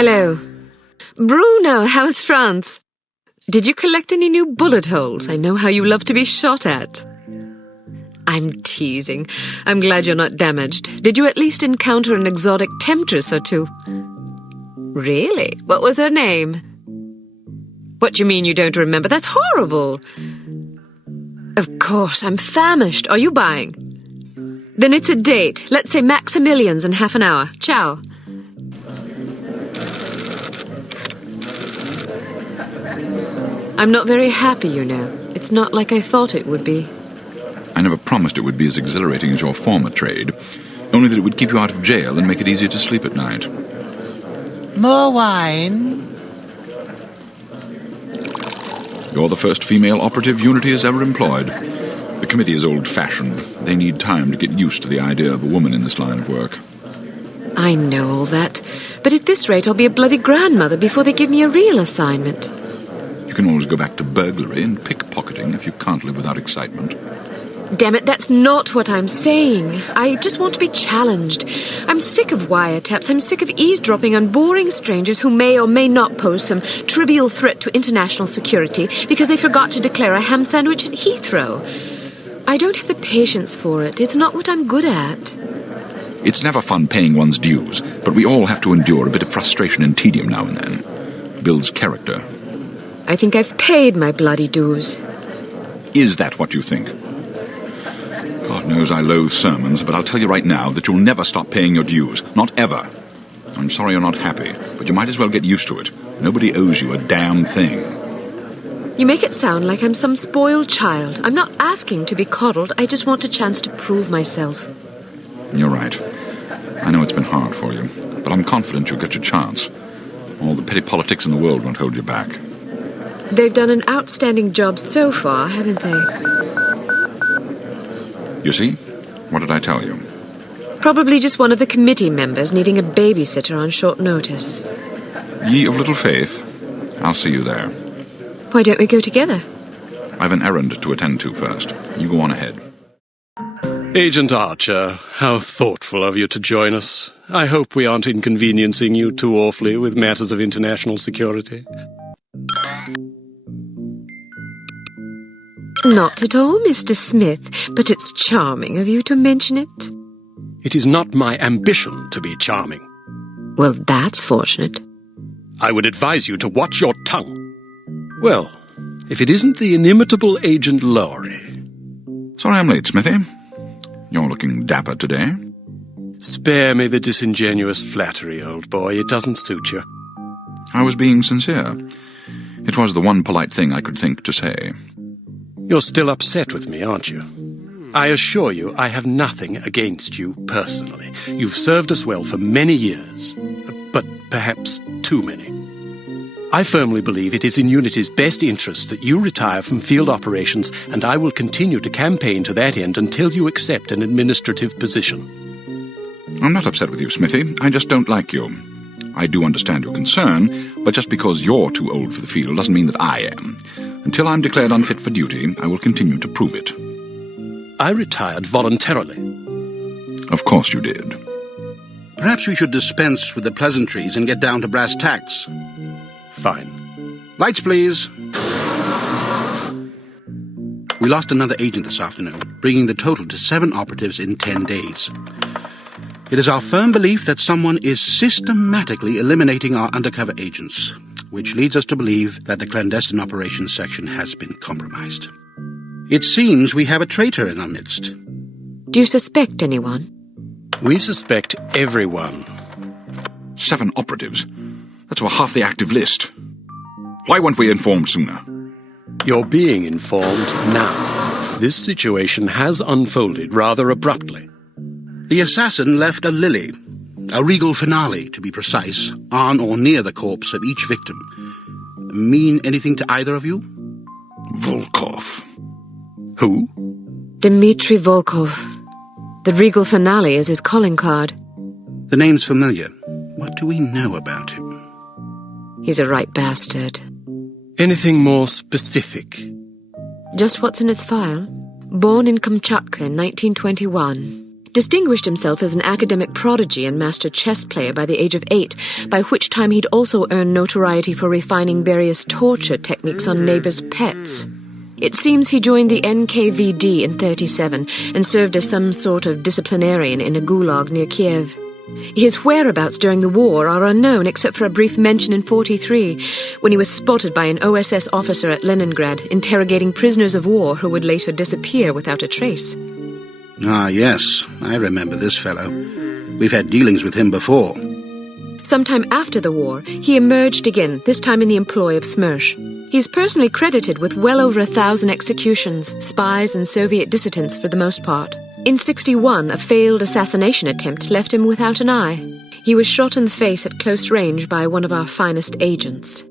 Hello. Bruno, how's France? Did you collect any new bullet holes? I know how you love to be shot at. I'm teasing. I'm glad you're not damaged. Did you at least encounter an exotic temptress or two? Really? What was her name? What do you mean you don't remember? That's horrible. Of course, I'm famished. Are you buying? Then it's a date. Let's say Maximilian's in half an hour. Ciao. I'm not very happy, you know. It's not like I thought it would be. I never promised it would be as exhilarating as your former trade, only that it would keep you out of jail and make it easier to sleep at night. More wine? You're the first female operative Unity has ever employed. The committee is old-fashioned. They need time to get used to the idea of a woman in this line of work. I know all that, but at this rate I'll be a bloody grandmother before they give me a real assignment. You can always go back to burglary and pickpocketing if you can't live without excitement. Damn it, that's not what I'm saying. I just want to be challenged. I'm sick of wiretaps. I'm sick of eavesdropping on boring strangers who may or may not pose some trivial threat to international security because they forgot to declare a ham sandwich at Heathrow. I don't have the patience for it. It's not what I'm good at. It's never fun paying one's dues, but we all have to endure a bit of frustration and tedium now and then. Builds character. I think I've paid my bloody dues. Is that what you think? God knows I loathe sermons, but I'll tell you right now that you'll never stop paying your dues. Not ever. I'm sorry you're not happy, but you might as well get used to it. Nobody owes you a damn thing. You make it sound like I'm some spoiled child. I'm not asking to be coddled. I just want a chance to prove myself. You're right. I know it's been hard for you, but I'm confident you'll get your chance. All the petty politics in the world won't hold you back. They've done an outstanding job so far, haven't they? You see? What did I tell you? Probably just one of the committee members needing a babysitter on short notice. Ye of little faith, I'll see you there. Why don't we go together? I've an errand to attend to first. You go on ahead. Agent Archer, how thoughtful of you to join us. I hope we aren't inconveniencing you too awfully with matters of international security. Not at all, Mr. Smith, but it's charming of you to mention it. It is not my ambition to be charming. Well, that's fortunate. I would advise you to watch your tongue. Well, if it isn't the inimitable Agent Lowry. Sorry I'm late, Smithy. You're looking dapper today. Spare me the disingenuous flattery, old boy. It doesn't suit you. I was being sincere. It was the one polite thing I could think to say. You're still upset with me, aren't you? I assure you I have nothing against you personally. You've served us well for many years, but perhaps too many. I firmly believe it is in Unity's best interest that you retire from field operations, and I will continue to campaign to that end until you accept an administrative position. I'm not upset with you, Smithy. I just don't like you. I do understand your concern, but just because you're too old for the field doesn't mean that I am. Until I'm declared unfit for duty, I will continue to prove it. I retired voluntarily. Of course you did. Perhaps we should dispense with the pleasantries and get down to brass tacks. Fine. Lights, please. We lost another agent this afternoon, bringing the total to 7 operatives in 10 days. It is our firm belief that someone is systematically eliminating our undercover agents, which leads us to believe that the clandestine operations section has been compromised. It seems we have a traitor in our midst. Do you suspect anyone? We suspect everyone. 7 operatives? That's over half the active list. Why weren't we informed sooner? You're being informed now. This situation has unfolded rather abruptly. The assassin left a lily, a regal finale, to be precise, on or near the corpse of each victim. Mean anything to either of you? Volkov. Who? Dmitri Volkov. The regal finale is his calling card. The name's familiar. What do we know about him? He's a right bastard. Anything more specific? Just what's in his file. Born in Kamchatka in 1921. Distinguished himself as an academic prodigy and master chess player by the age of 8, by which time he'd also earned notoriety for refining various torture techniques on neighbors' pets. It seems he joined the NKVD in 1937 and served as some sort of disciplinarian in a gulag near Kiev. His whereabouts during the war are unknown except for a brief mention in 1943, when he was spotted by an OSS officer at Leningrad interrogating prisoners of war who would later disappear without a trace. Ah, yes, I remember this fellow. We've had dealings with him before. Sometime after the war, he emerged again, this time in the employ of Smersh. He's personally credited with well over 1,000 executions, spies and Soviet dissidents for the most part. In 1961, a failed assassination attempt left him without an eye. He was shot in the face at close range by one of our finest agents.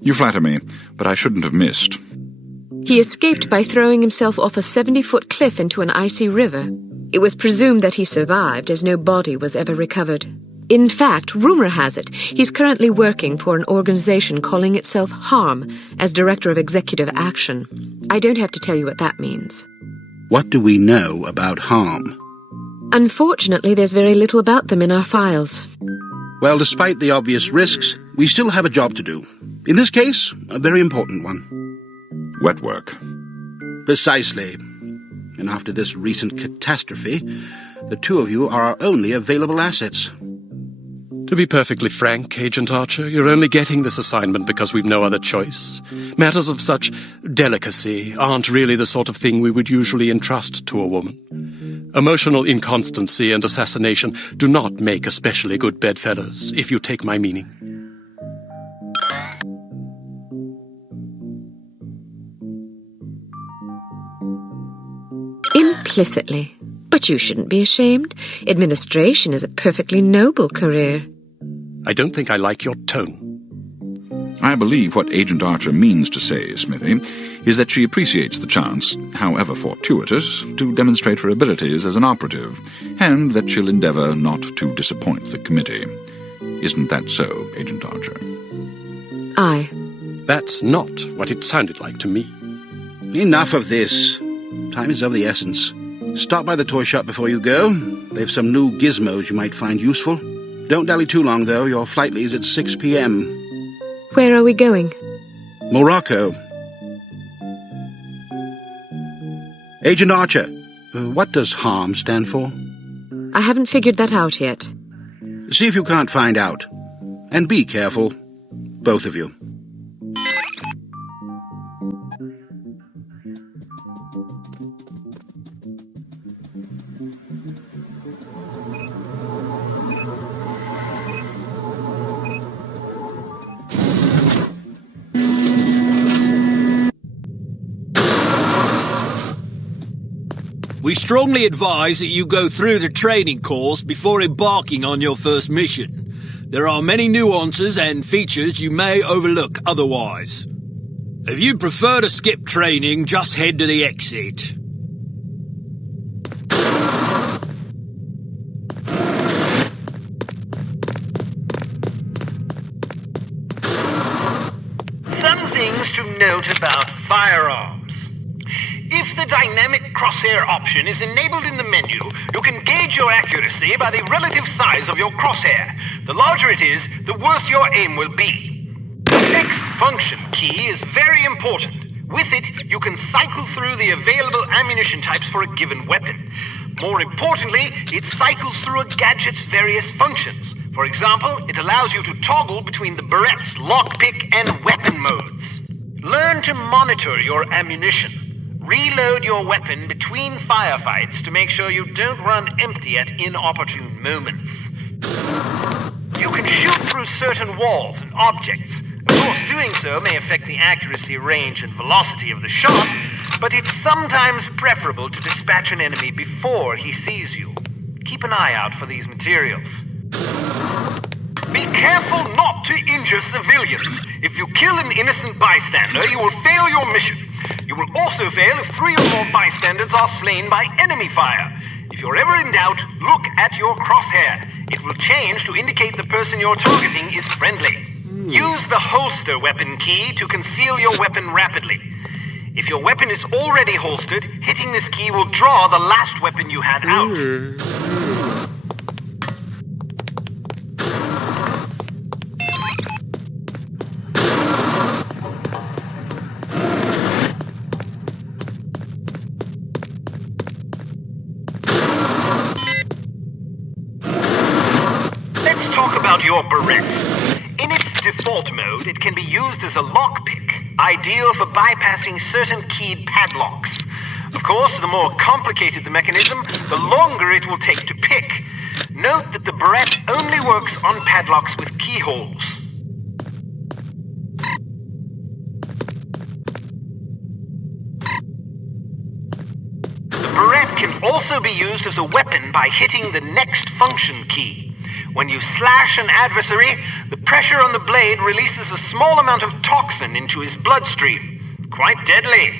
You flatter me, but I shouldn't have missed. He escaped by throwing himself off a 70-foot cliff into an icy river. It was presumed that he survived, as no body was ever recovered. In fact, rumor has it, he's currently working for an organization calling itself HARM as Director of Executive Action. I don't have to tell you what that means. What do we know about HARM? Unfortunately, there's very little about them in our files. Well, despite the obvious risks, we still have a job to do. In this case, a very important one. Wet work. Precisely. And after this recent catastrophe, the two of you are our only available assets. To be perfectly frank, Agent Archer, you're only getting this assignment because we've no other choice. Matters of such delicacy aren't really the sort of thing we would usually entrust to a woman. Emotional inconstancy and assassination do not make especially good bedfellows, if you take my meaning. Implicitly. But you shouldn't be ashamed. Administration is a perfectly noble career. I don't think I like your tone. I believe what Agent Archer means to say, Smithy, is that she appreciates the chance, however fortuitous, to demonstrate her abilities as an operative, and that she'll endeavour not to disappoint the committee. Isn't that so, Agent Archer? Aye. That's not what it sounded like to me. Enough of this. Time is of the essence. Stop by the toy shop before you go. They've some new gizmos you might find useful. Don't dally too long, though. Your flight leaves at 6 p.m. Where are we going? Morocco. Agent Archer, what does HARM stand for? I haven't figured that out yet. See if you can't find out. And be careful. Both of you. We strongly advise that you go through the training course before embarking on your first mission. There are many nuances and features you may overlook otherwise. If you prefer to skip training, just head to the exit. Some things to note about firearms. If the dynamic dynamic crosshair option is enabled in the menu, you can gauge your accuracy by the relative size of your crosshair. The larger it is, the worse your aim will be. The next function key is very important. With it, you can cycle through the available ammunition types for a given weapon. More importantly, it cycles through a gadget's various functions. For example, it allows you to toggle between the Berette's lockpick and weapon modes. Learn to monitor your ammunition. Reload your weapon between firefights to make sure you don't run empty at inopportune moments. You can shoot through certain walls and objects. Of course, doing so may affect the accuracy, range, and velocity of the shot, but it's sometimes preferable to dispatch an enemy before he sees you. Keep an eye out for these materials. Be careful not to injure civilians. If you kill an innocent bystander, you will fail your mission. You will also fail if 3 or more bystanders are slain by enemy fire. If you're ever in doubt, look at your crosshair. It will change to indicate the person you're targeting is friendly. Use the holster weapon key to conceal your weapon rapidly. If your weapon is already holstered, hitting this key will draw the last weapon you had out. Let's talk about your Berette. In its default mode, it can be used as a lockpick, ideal for bypassing certain keyed padlocks. Of course, the more complicated the mechanism, the longer it will take to pick. Note that the Berette only works on padlocks with keyholes. The Berette can also be used as a weapon by hitting the next function key. When you slash an adversary, the pressure on the blade releases a small amount of toxin into his bloodstream. Quite deadly.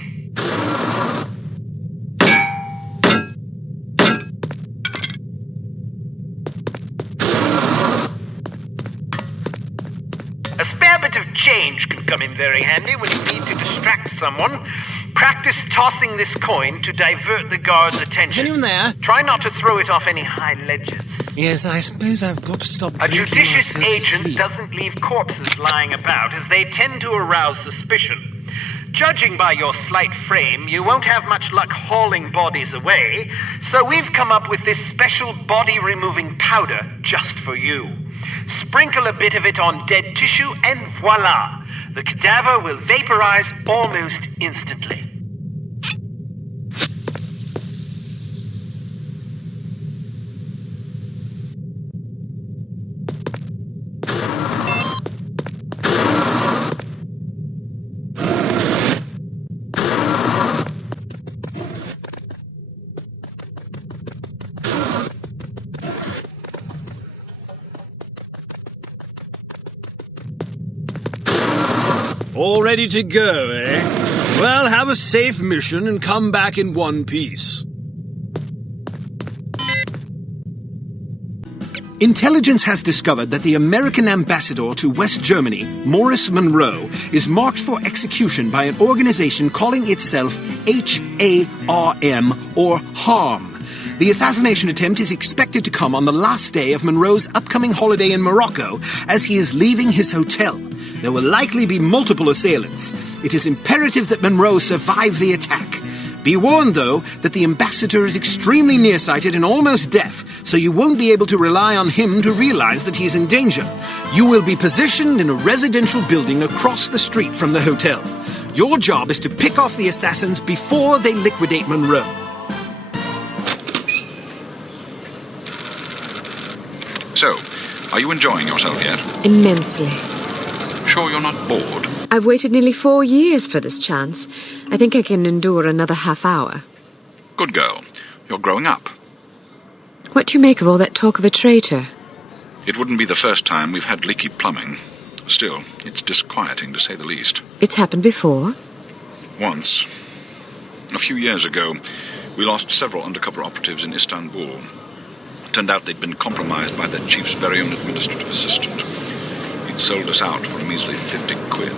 A spare bit of change can come in very handy when you need to distract someone. Practice tossing this coin to divert the guard's attention. Anyone there? Try not to throw it off any high ledges. Yes, I suppose I've got to stop A drinking judicious myself to agent sleep. doesn't leave corpses lying about, as they tend to arouse suspicion. Judging by your slight frame, you won't have much luck hauling bodies away, so we've come up with this special body-removing powder just for you. Sprinkle a bit of it on dead tissue, and voila! The cadaver will vaporize almost instantly. All ready to go, eh? Well, have a safe mission and come back in one piece. Intelligence has discovered that the American ambassador to West Germany, Morris Monroe, is marked for execution by an organization calling itself HARM, or HARM. The assassination attempt is expected to come on the last day of Monroe's upcoming holiday in Morocco as he is leaving his hotel. There will likely be multiple assailants. It is imperative that Monroe survive the attack. Be warned, though, that the ambassador is extremely nearsighted and almost deaf, so you won't be able to rely on him to realize that he's in danger. You will be positioned in a residential building across the street from the hotel. Your job is to pick off the assassins before they liquidate Monroe. So, are you enjoying yourself yet? Immensely. Sure you're not bored? I've waited nearly 4 years for this chance. I think I can endure another half hour. Good girl. You're growing up. What do you make of all that talk of a traitor? It wouldn't be the first time we've had leaky plumbing. Still, it's disquieting to say the least. It's happened before. Once, a few years ago, we lost several undercover operatives in Istanbul. Turned out they'd been compromised by their chief's very own administrative assistant. He'd sold us out for a measly 50 quid.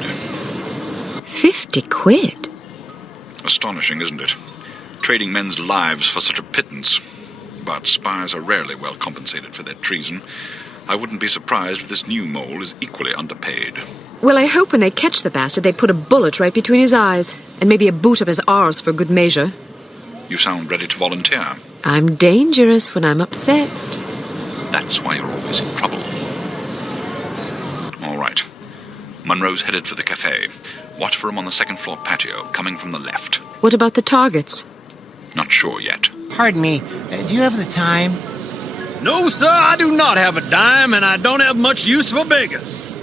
50 quid? Astonishing, isn't it? trading men's lives for such a pittance. But spies are rarely well compensated for their treason. I wouldn't be surprised if this new mole is equally underpaid. Well, I hope when they catch the bastard, they put a bullet right between his eyes, and maybe a boot up his arse for good measure. You sound ready to volunteer. I'm dangerous when I'm upset. That's why you're always in trouble. All right. Monroe's headed for the cafe. Watch for him on the second-floor patio, coming from the left. What about the targets? Not sure yet. Pardon me, do you have the time? No, sir, I do not have a dime, and I don't have much use for beggars.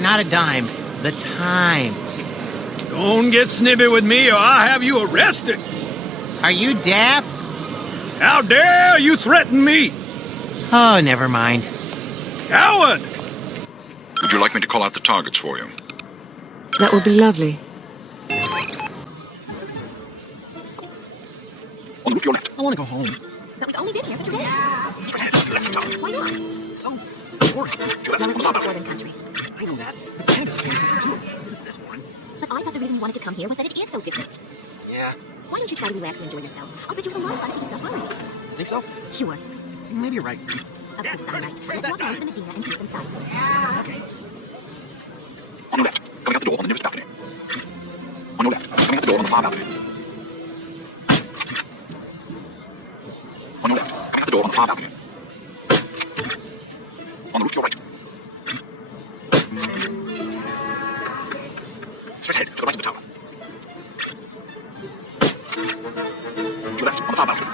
Not a dime, the time. Don't get snippy with me, or I'll have you arrested. Are you deaf? How dare you threaten me? Oh, never mind. Coward! Would you like me to call out the targets for you? That would be lovely. On the roof to your left. I want to go home. But we've only been here for 2 days. Why not? It's so boring. Well, it is a foreign country. I know that. But Canada's a foreign country, too. Isn't this foreign? But I thought the reason you wanted to come here was that it is so different. Yeah. Why don't you try to relax and enjoy yourself? I'll bet you have a lot of fun if you just stop worrying. Think so? Sure. Maybe you're right. Of course I'm right. Let's walk down to the Medina and see some sights. Okay. On your left, coming out the door on the nearest balcony. On your left, coming out the door on the far balcony. On your left, coming out the door on the far balcony. On the roof to your right. Straight ahead, to the right of the tower. To your left, on the far balcony.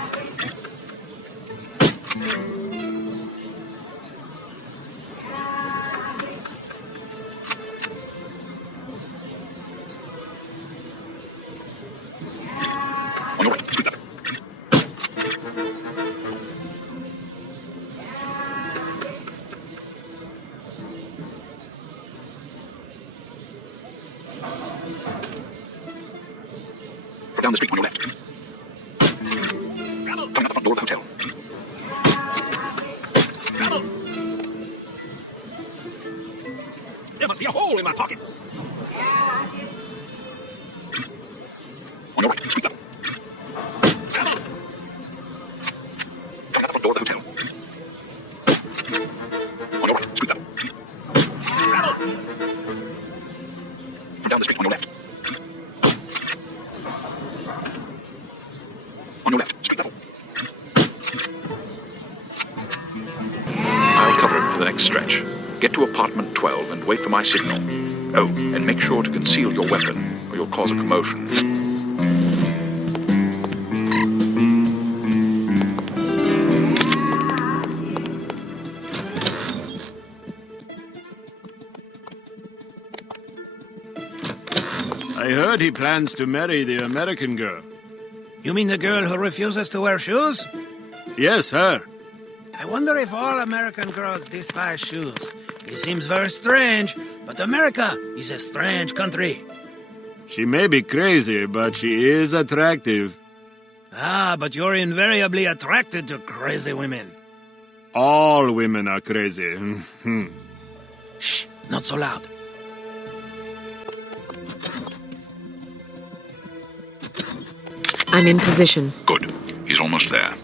On your right, street level. Go down the street on your left. Coming out the front door of the hotel. There must be a hole in my pocket. On your right, street level. Coming out the front door of the hotel. On your right, street level. From down the street on your left. On your left, street level. I'll cover him for the next stretch. Get to apartment 12 and wait for my signal. Oh, and make sure to conceal your weapon, or you'll cause a commotion. I heard he plans to marry the American girl. You mean the girl who refuses to wear shoes? Yes, her. I wonder if all American girls despise shoes. It seems very strange, but America is a strange country. She may be crazy, but she is attractive. Ah, but you're invariably attracted to crazy women. All women are crazy. Shh, not so loud. I'm in position. Good. He's almost there.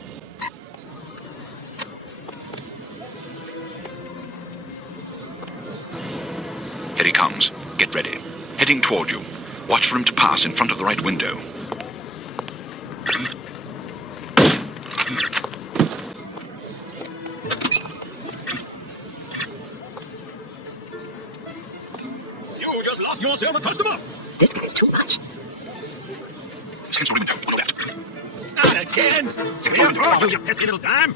Here he comes. Get ready. Heading toward you. Watch for him to pass in front of the right window. You just lost yourself a customer. This guy's too much. Second story window on your left. Not again. You pesky little dime.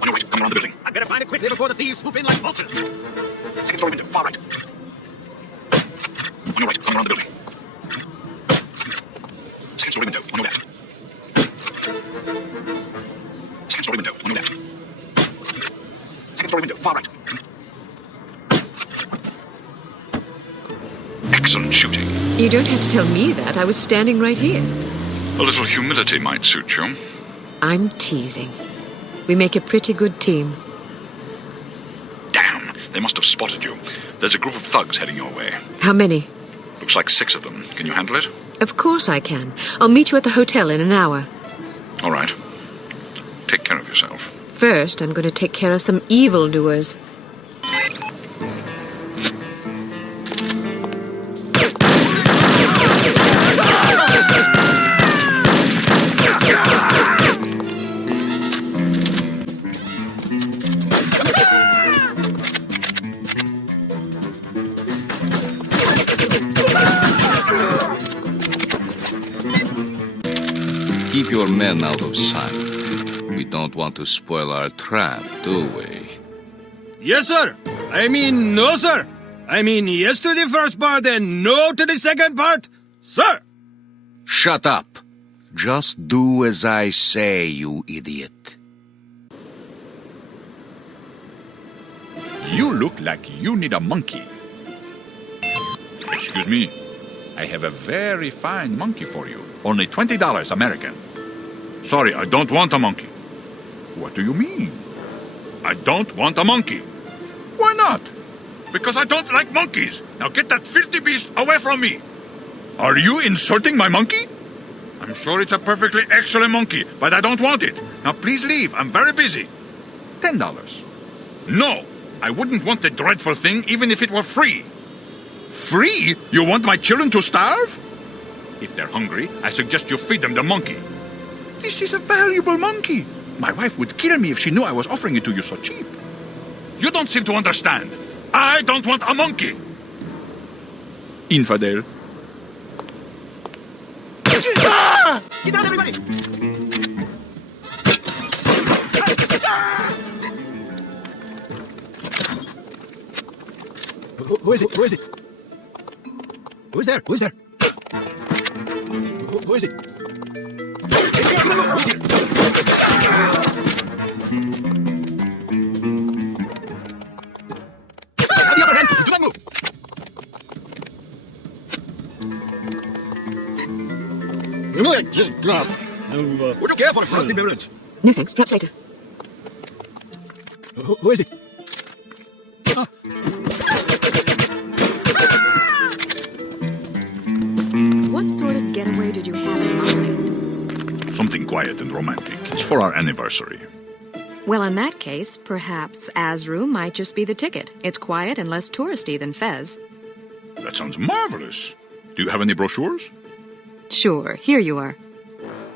On your right, coming around the building. I'd better find it quickly before the thieves swoop in like vultures. Second story window, far right. On your right, coming around the building. Second story window, on your left. Second story window, on your left. Second story window, far right. Excellent shooting. You don't have to tell me that. I was standing right here. A little humility might suit you. I'm teasing. We make a pretty good team. Damn, they must have spotted you. There's a group of thugs heading your way. How many? Looks like 6 of them. Can you handle it? Of course I can. I'll meet you at the hotel in an hour. All right. Take care of yourself. First, I'm going to take care of some evildoers. Keep your men out of sight. We don't want to spoil our trap, do we? Yes, sir. I mean, no, sir. I mean, yes to the first part and no to the second part, sir. Shut up. Just do as I say, you idiot. You look like you need a monkey. Excuse me. I have a very fine monkey for you. Only $20 American. Sorry, I don't want a monkey. What do you mean? I don't want a monkey. Why not? Because I don't like monkeys. Now get that filthy beast away from me. Are you insulting my monkey? I'm sure it's a perfectly excellent monkey, but I don't want it. Now please leave. I'm very busy. $10. No, I wouldn't want the dreadful thing even if it were free. Free? You want my children to starve? If they're hungry, I suggest you feed them the monkey. This is a valuable monkey. My wife would kill me if she knew I was offering it to you so cheap. You don't seem to understand. I don't want a monkey. Infidel. Ah! Get down, everybody! Who is it? Who is it? Who's there? Who's there? Who is it? Have the upper hand! Do not move! Just drop. Would you care for a frosty beverage? No thanks, perhaps later. Who is it? Ah. What sort of getaway did you have in mind? Something quiet and romantic. It's for our anniversary. Well, in that case, perhaps Azru might just be the ticket. It's quiet and less touristy than Fez. That sounds marvelous. Do you have any brochures? Sure, here you are.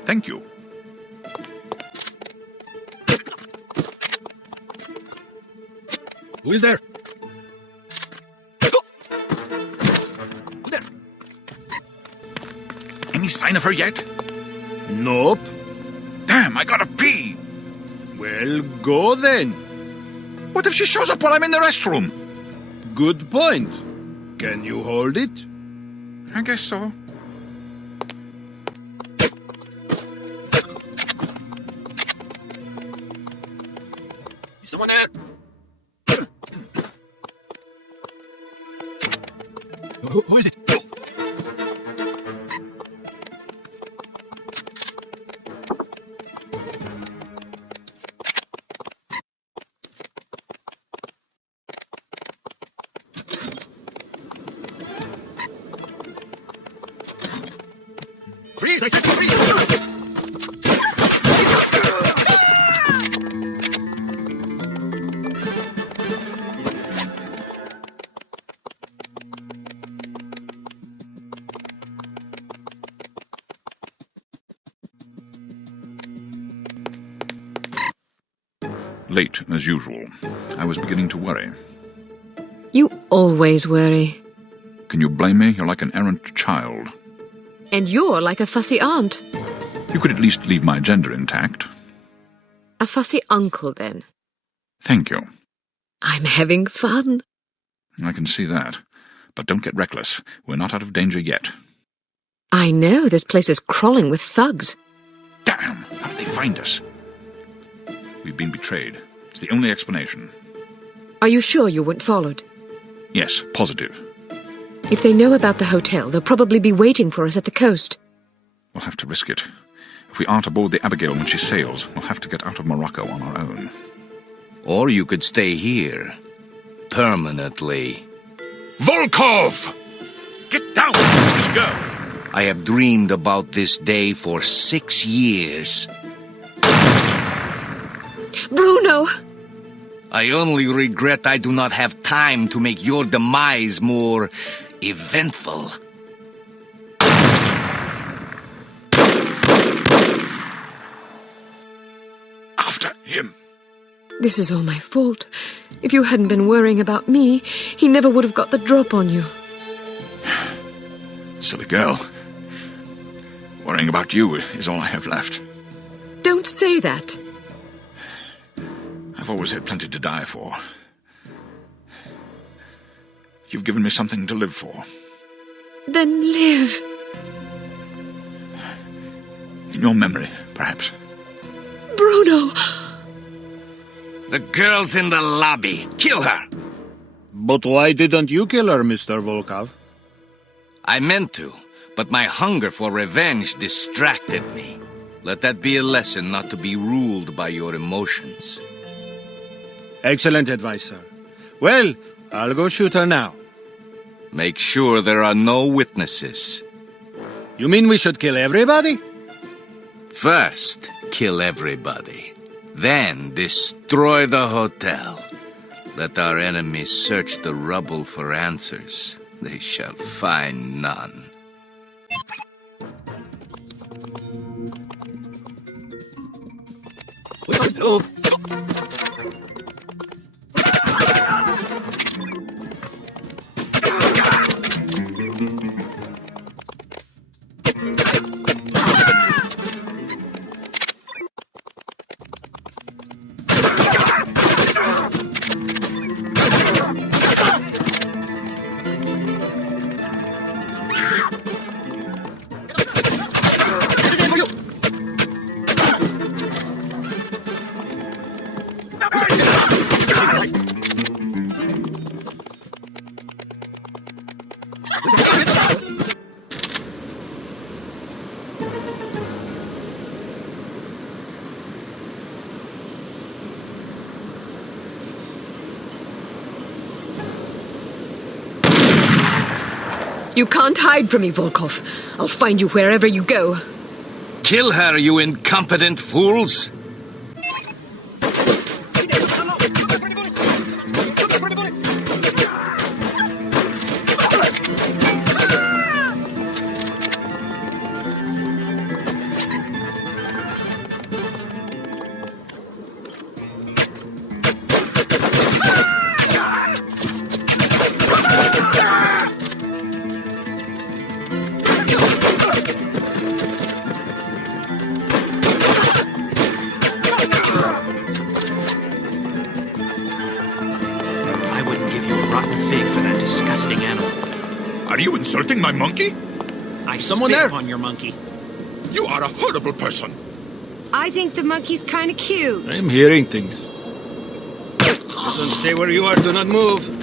Thank you. Who is there? Who's there? Any sign of her yet? Nope. Damn, I gotta pee. Well, go then. What if she shows up while I'm in the restroom? Good point. Can you hold it? I guess so. Is someone there? Who is it? Freeze! I said freeze! Late, as usual. I was beginning to worry. You always worry. Can you blame me? You're like an errant child. And you're like a fussy aunt. You could at least leave my gender intact. A fussy uncle, then. Thank you. I'm having fun. I can see that. But don't get reckless. We're not out of danger yet. I know, this place is crawling with thugs. Damn! How did they find us? We've been betrayed. It's the only explanation. Are you sure you weren't followed? Yes, positive. If they know about the hotel, they'll probably be waiting for us at the coast. We'll have to risk it. If we aren't aboard the Abigail when she sails, we'll have to get out of Morocco on our own. Or you could stay here. Permanently. Volkov! Get down, this girl! I have dreamed about this day for 6 years. Bruno! I only regret I do not have time to make your demise more eventful. After him. This is all my fault. If you hadn't been worrying about me, he never would have got the drop on you. Silly girl. Worrying about you is all I have left. Don't say that. I've always had plenty to die for. You've given me something to live for. Then live. In your memory, perhaps. Bruno! The girl's in the lobby. Kill her! But why didn't you kill her, Mr. Volkov? I meant to, but my hunger for revenge distracted me. Let that be a lesson not to be ruled by your emotions. Excellent advice, sir. Well, I'll go shoot her now. Make sure there are no witnesses. You mean we should kill everybody? First, kill everybody. Then destroy the hotel. Let our enemies search the rubble for answers. They shall find none. You can't hide from me, Volkov. I'll find you wherever you go. Kill her, you incompetent fools! I wouldn't give you a rotten fig for that disgusting animal. Are you insulting my monkey? I Someone spit there? upon your monkey. You are a horrible person. I think the monkey's kind of cute. I'm hearing things. Listen, stay where you are. Do not move.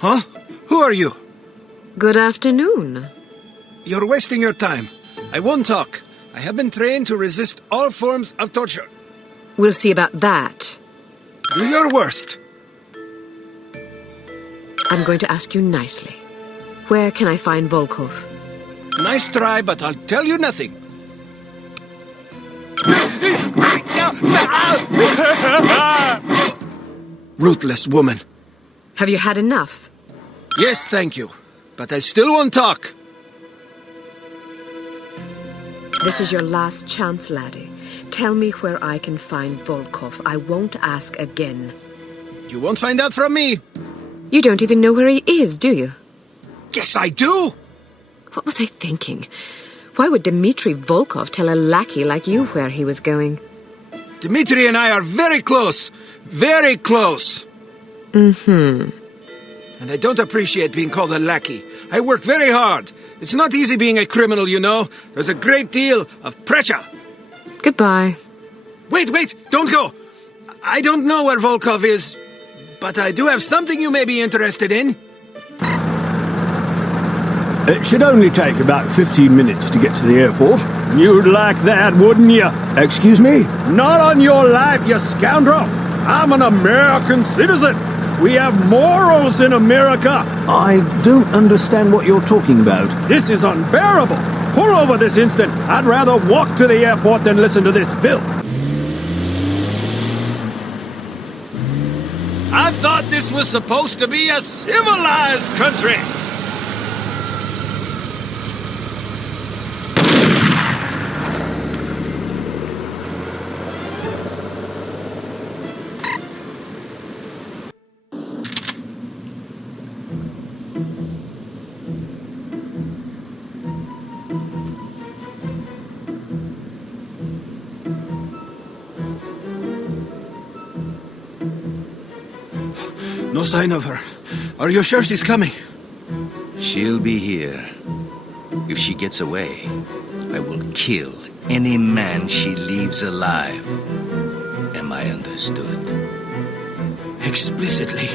Huh? Who are you? Good afternoon. You're wasting your time. I won't talk. I have been trained to resist all forms of torture. We'll see about that. Do your worst. I'm going to ask you nicely. Where can I find Volkov? Nice try, but I'll tell you nothing. Ruthless woman. Have you had enough? Yes, thank you. But I still won't talk. This is your last chance, laddie. Tell me where I can find Volkov. I won't ask again. You won't find out from me. You don't even know where he is, do you? Yes, I do. What was I thinking? Why would Dmitri Volkov tell a lackey like you where he was going? Dmitri and I are very close. Very close. Mm-hmm. And I don't appreciate being called a lackey. I work very hard. It's not easy being a criminal, you know. There's a great deal of pressure. Goodbye. Wait, don't go. I don't know where Volkov is, but I do have something you may be interested in. It should only take about 15 minutes to get to the airport. You'd like that, wouldn't you? Excuse me? Not on your life, you scoundrel! I'm an American citizen! We have morals in America! I don't understand what you're talking about. This is unbearable! Pull over this instant! I'd rather walk to the airport than listen to this filth! I thought this was supposed to be a civilized country! No sign of her. Are you sure she's coming? She'll be here. If she gets away, I will kill any man she leaves alive. Am I understood? Explicitly.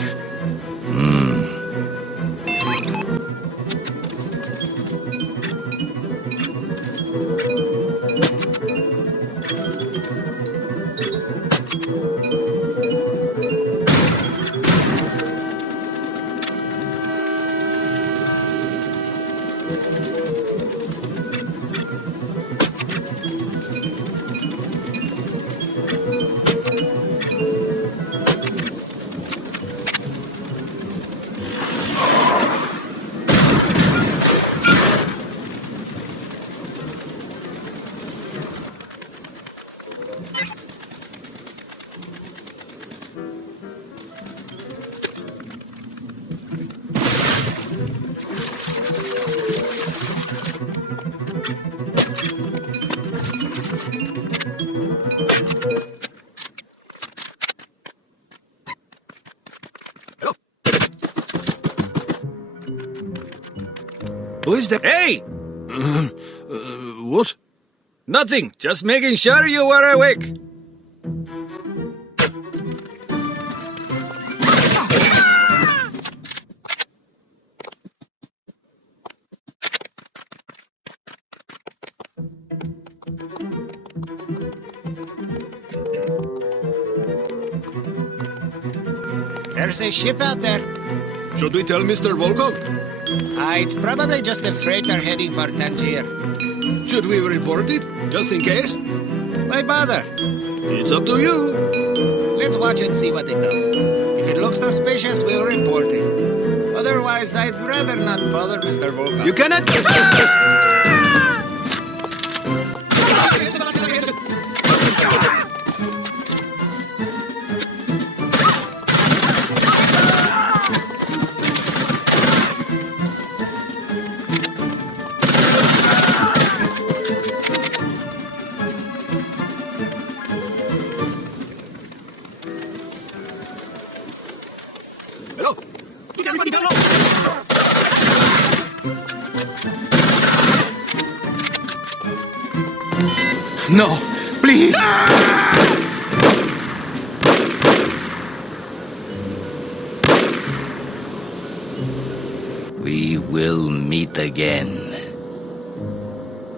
Who is that? Hey! What? Nothing. Just making sure you were awake. There's a ship out there. Should we tell Mr. Volkov? It's probably just a freighter heading for Tangier. Should we report it, just in case? Why bother? It's up to you. Let's watch and see what it does. If it looks suspicious, we'll report it. Otherwise, I'd rather not bother Mr. Volkov. You cannot... No, please! We will meet again,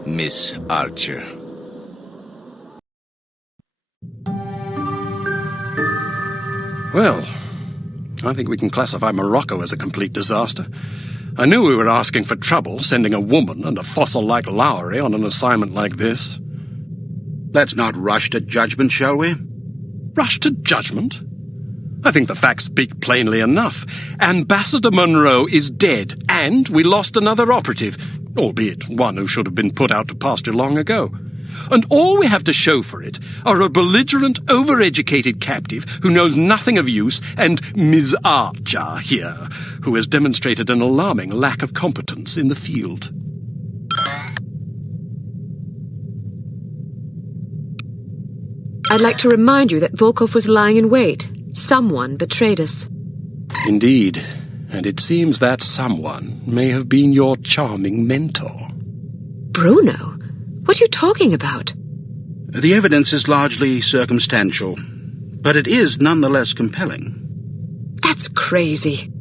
Miss Archer. Well, I think we can classify Morocco as a complete disaster. I knew we were asking for trouble, sending a woman and a fossil like Lowry on an assignment like this. Let's not rush to judgment, shall we? Rush to judgment? I think the facts speak plainly enough. Ambassador Monroe is dead, and we lost another operative, albeit one who should have been put out to pasture long ago. And all we have to show for it are a belligerent, overeducated captive who knows nothing of use, and Ms. Archer here, who has demonstrated an alarming lack of competence in the field. I'd like to remind you that Volkov was lying in wait. Someone betrayed us. Indeed, and it seems that someone may have been your charming mentor. Bruno? What are you talking about? The evidence is largely circumstantial, but it is nonetheless compelling. That's crazy.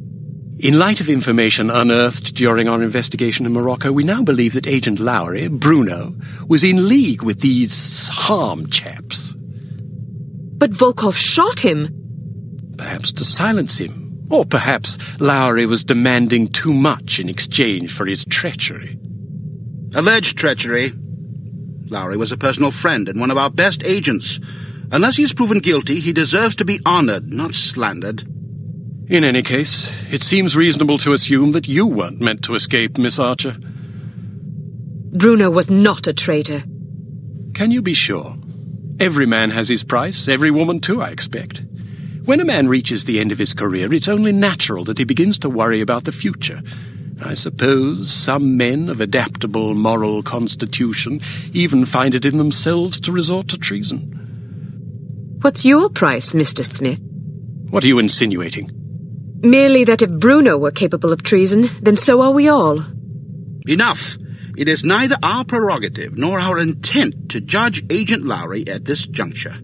In light of information unearthed during our investigation in Morocco, we now believe that Agent Lowry, Bruno, was in league with these harm chaps. But Volkov shot him. Perhaps to silence him. Or perhaps Lowry was demanding too much in exchange for his treachery. Alleged treachery. Lowry was a personal friend and one of our best agents. Unless he is proven guilty, he deserves to be honored, not slandered. In any case, it seems reasonable to assume that you weren't meant to escape, Miss Archer. Bruno was not a traitor. Can you be sure? Every man has his price, every woman too, I expect. When a man reaches the end of his career, it's only natural that he begins to worry about the future. I suppose some men of adaptable moral constitution even find it in themselves to resort to treason. What's your price, Mr. Smith? What are you insinuating? Merely that if Bruno were capable of treason, then so are we all. Enough! It is neither our prerogative nor our intent to judge Agent Lowry at this juncture.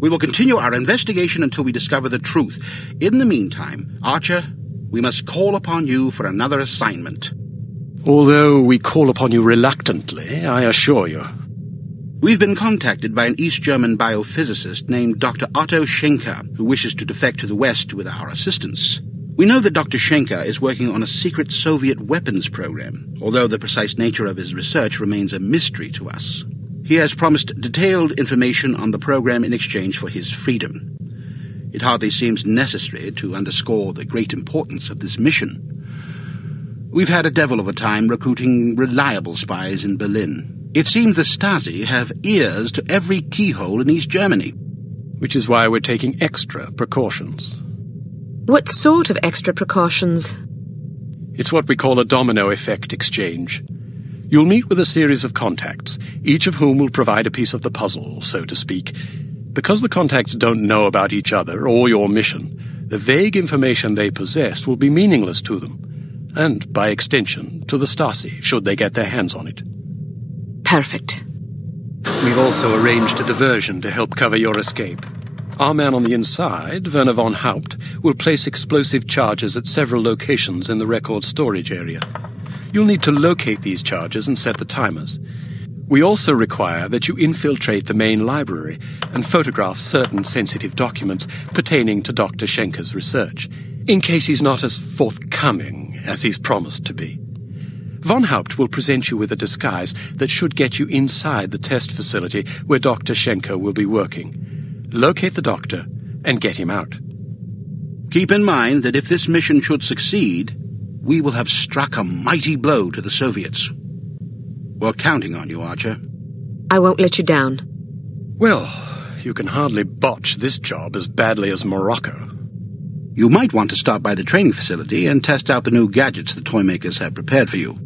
We will continue our investigation until we discover the truth. In the meantime, Archer, we must call upon you for another assignment. Although we call upon you reluctantly, I assure you. We've been contacted by an East German biophysicist named Dr. Otto Schenker, who wishes to defect to the West with our assistance. We know that Dr. Schenker is working on a secret Soviet weapons program, although the precise nature of his research remains a mystery to us. He has promised detailed information on the program in exchange for his freedom. It hardly seems necessary to underscore the great importance of this mission. We've had a devil of a time recruiting reliable spies in Berlin. It seems the Stasi have ears to every keyhole in East Germany. Which is why we're taking extra precautions. What sort of extra precautions? It's what we call a domino effect exchange. You'll meet with a series of contacts, each of whom will provide a piece of the puzzle, so to speak. Because the contacts don't know about each other or your mission, the vague information they possess will be meaningless to them, and, by extension, to the Stasi, should they get their hands on it. Perfect. We've also arranged a diversion to help cover your escape. Our man on the inside, Werner von Haupt, will place explosive charges at several locations in the record storage area. You'll need to locate these charges and set the timers. We also require that you infiltrate the main library and photograph certain sensitive documents pertaining to Dr. Schenker's research, in case he's not as forthcoming as he's promised to be. Von Haupt will present you with a disguise that should get you inside the test facility where Dr. Schenker will be working. Locate the doctor and get him out. Keep in mind that if this mission should succeed, we will have struck a mighty blow to the Soviets. We're counting on you, Archer. I won't let you down. Well, you can hardly botch this job as badly as Morocco. You might want to stop by the training facility and test out the new gadgets the toy makers have prepared for you.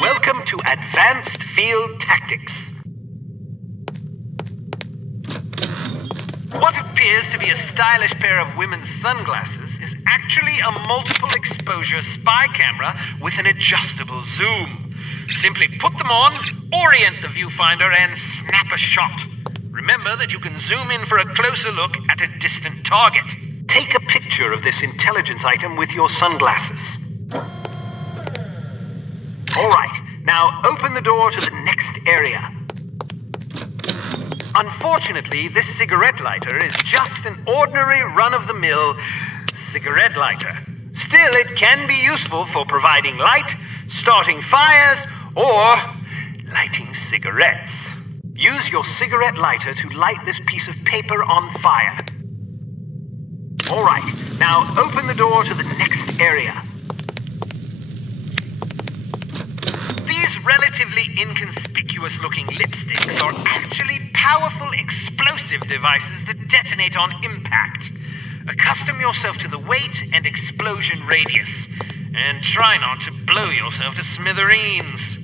Welcome to Advanced Field Tactics. What appears to be a stylish pair of women's sunglasses is actually a multiple exposure spy camera with an adjustable zoom. Simply put them on, orient the viewfinder, and snap a shot. Remember that you can zoom in for a closer look at a distant target. Take a picture of this intelligence item with your sunglasses. All right, now open the door to the next area. Unfortunately, this cigarette lighter is just an ordinary run-of-the-mill cigarette lighter. Still, it can be useful for providing light, starting fires, or lighting cigarettes. Use your cigarette lighter to light this piece of paper on fire. All right, now open the door to the next area. These relatively inconspicuous-looking lipsticks are actually powerful explosive devices that detonate on impact. Accustom yourself to the weight and explosion radius, and try not to blow yourself to smithereens.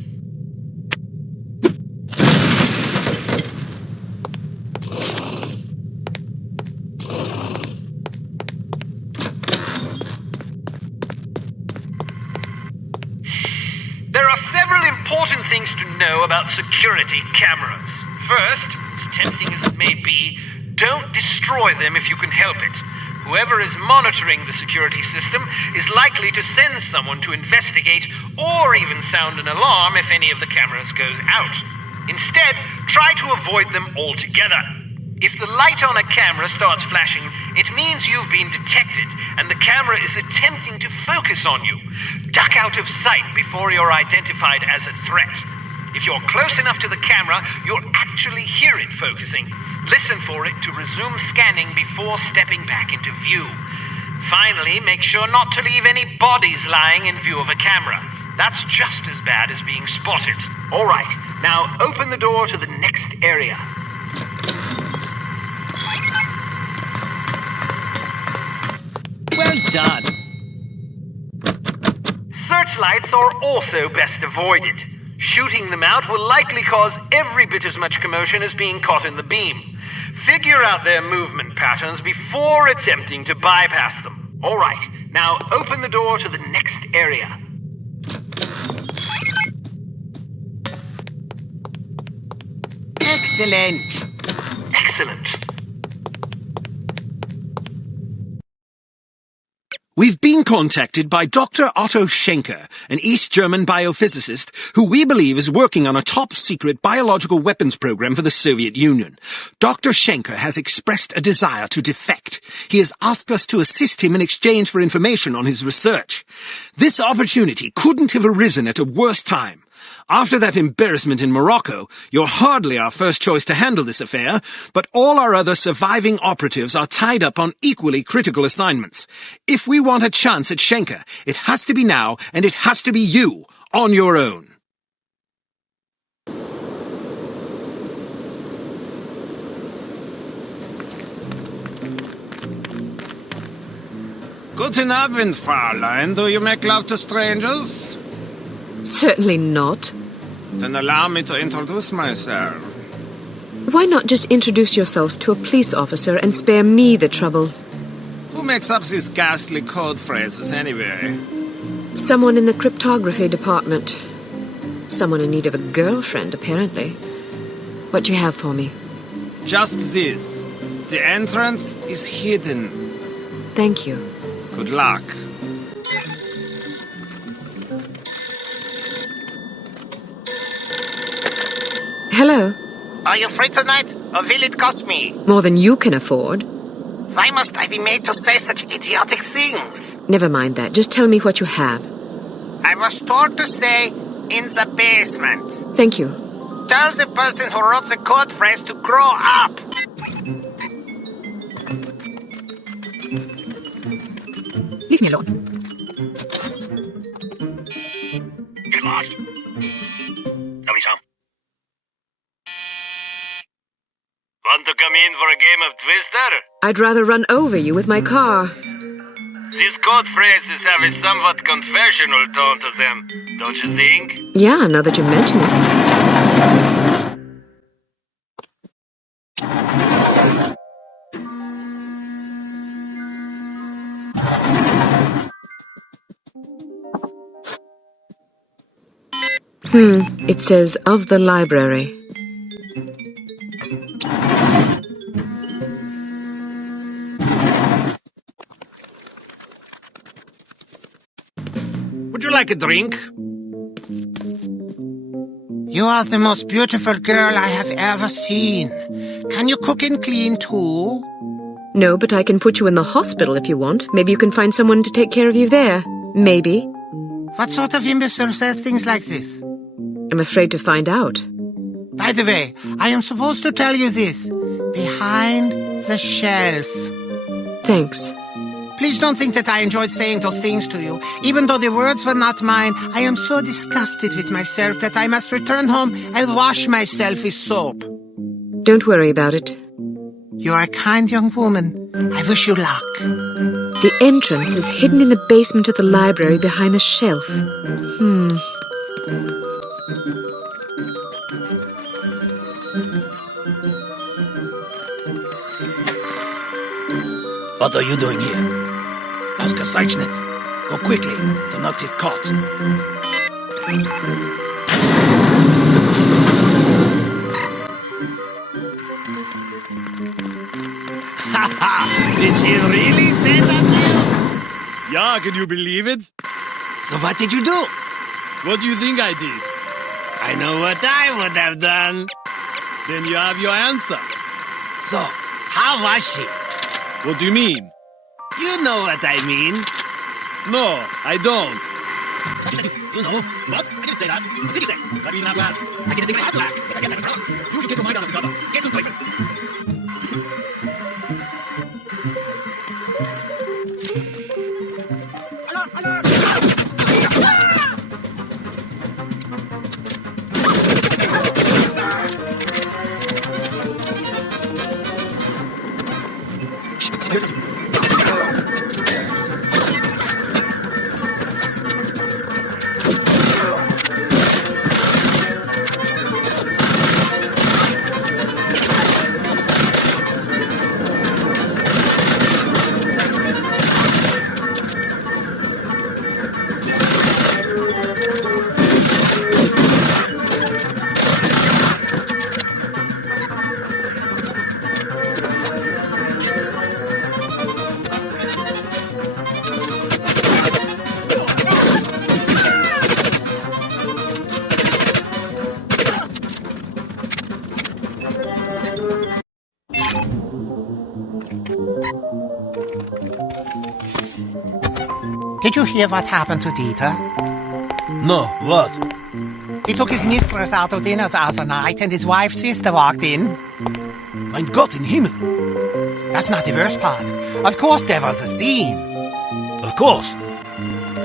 There are several important things to know about security cameras. First, as tempting as it may be, don't destroy them if you can help it. Whoever is monitoring the security system is likely to send someone to investigate or even sound an alarm if any of the cameras goes out. Instead, try to avoid them altogether. If the light on a camera starts flashing, it means you've been detected and the camera is attempting to focus on you. Duck out of sight before you're identified as a threat. If you're close enough to the camera, you'll actually hear it focusing. Listen for it to resume scanning before stepping back into view. Finally, make sure not to leave any bodies lying in view of a camera. That's just as bad as being spotted. All right, now open the door to the next area. Well done. Searchlights are also best avoided. Shooting them out will likely cause every bit as much commotion as being caught in the beam. Figure out their movement patterns before attempting to bypass them. All right, now open the door to the next area. Excellent. Excellent. We've been contacted by Dr. Otto Schenker, an East German biophysicist who we believe is working on a top-secret biological weapons program for the Soviet Union. Dr. Schenker has expressed a desire to defect. He has asked us to assist him in exchange for information on his research. This opportunity couldn't have arisen at a worse time. After that embarrassment in Morocco, you're hardly our first choice to handle this affair, but all our other surviving operatives are tied up on equally critical assignments. If we want a chance at Schenker, it has to be now, and it has to be you, on your own. Guten Abend, Fräulein. Do you make love to strangers? Certainly not. Then allow me to introduce myself. Why not just introduce yourself to a police officer and spare me the trouble? Who makes up these ghastly code phrases, anyway? Someone in the cryptography department. Someone in need of a girlfriend, apparently. What do you have for me? Just this. The entrance is hidden. Thank you. Good luck. Hello. Are you free tonight, or will it cost me? More than you can afford. Why must I be made to say such idiotic things? Never mind that. Just tell me what you have. I was told to say, in the basement. Thank you. Tell the person who wrote the code phrase to grow up. Leave me alone. Get lost. Nobody's home. Want to come in for a game of Twister? I'd rather run over you with my car. These code phrases have a somewhat confessional tone to them, don't you think? Yeah, now that you mention it. It says of the library. Would you like a drink? You are the most beautiful girl I have ever seen. Can you cook and clean too? No, but I can put you in the hospital if you want. Maybe you can find someone to take care of you there. Maybe. What sort of imbecile says things like this? I'm afraid to find out. By the way, I am supposed to tell you this. Behind the shelf. Thanks. Please don't think that I enjoyed saying those things to you. Even though the words were not mine, I am so disgusted with myself that I must return home and wash myself with soap. Don't worry about it. You are a kind young woman. I wish you luck. The entrance is hidden in the basement of the library behind the shelf. What are you doing here? Ausgezeichnet. Go quickly. Do not get caught. Did she really say that to you? Yeah, can you believe it? So what did you do? What do you think I did? I know what I would have done. Then you have your answer. So, how was she? What do you mean? You know what I mean. No, I don't. You know. What? I didn't say that. What did you say? Why do you even have to ask? I didn't think I had to ask, but I guess I was wrong. You should get your mind out of the gutter. Get some toilet. Did you hear what happened to Dieter? No, what? He took his mistress out to dinner the other night and his wife's sister walked in. Mein Gott in Himmel. That's not the worst part. Of course there was a scene. Of course.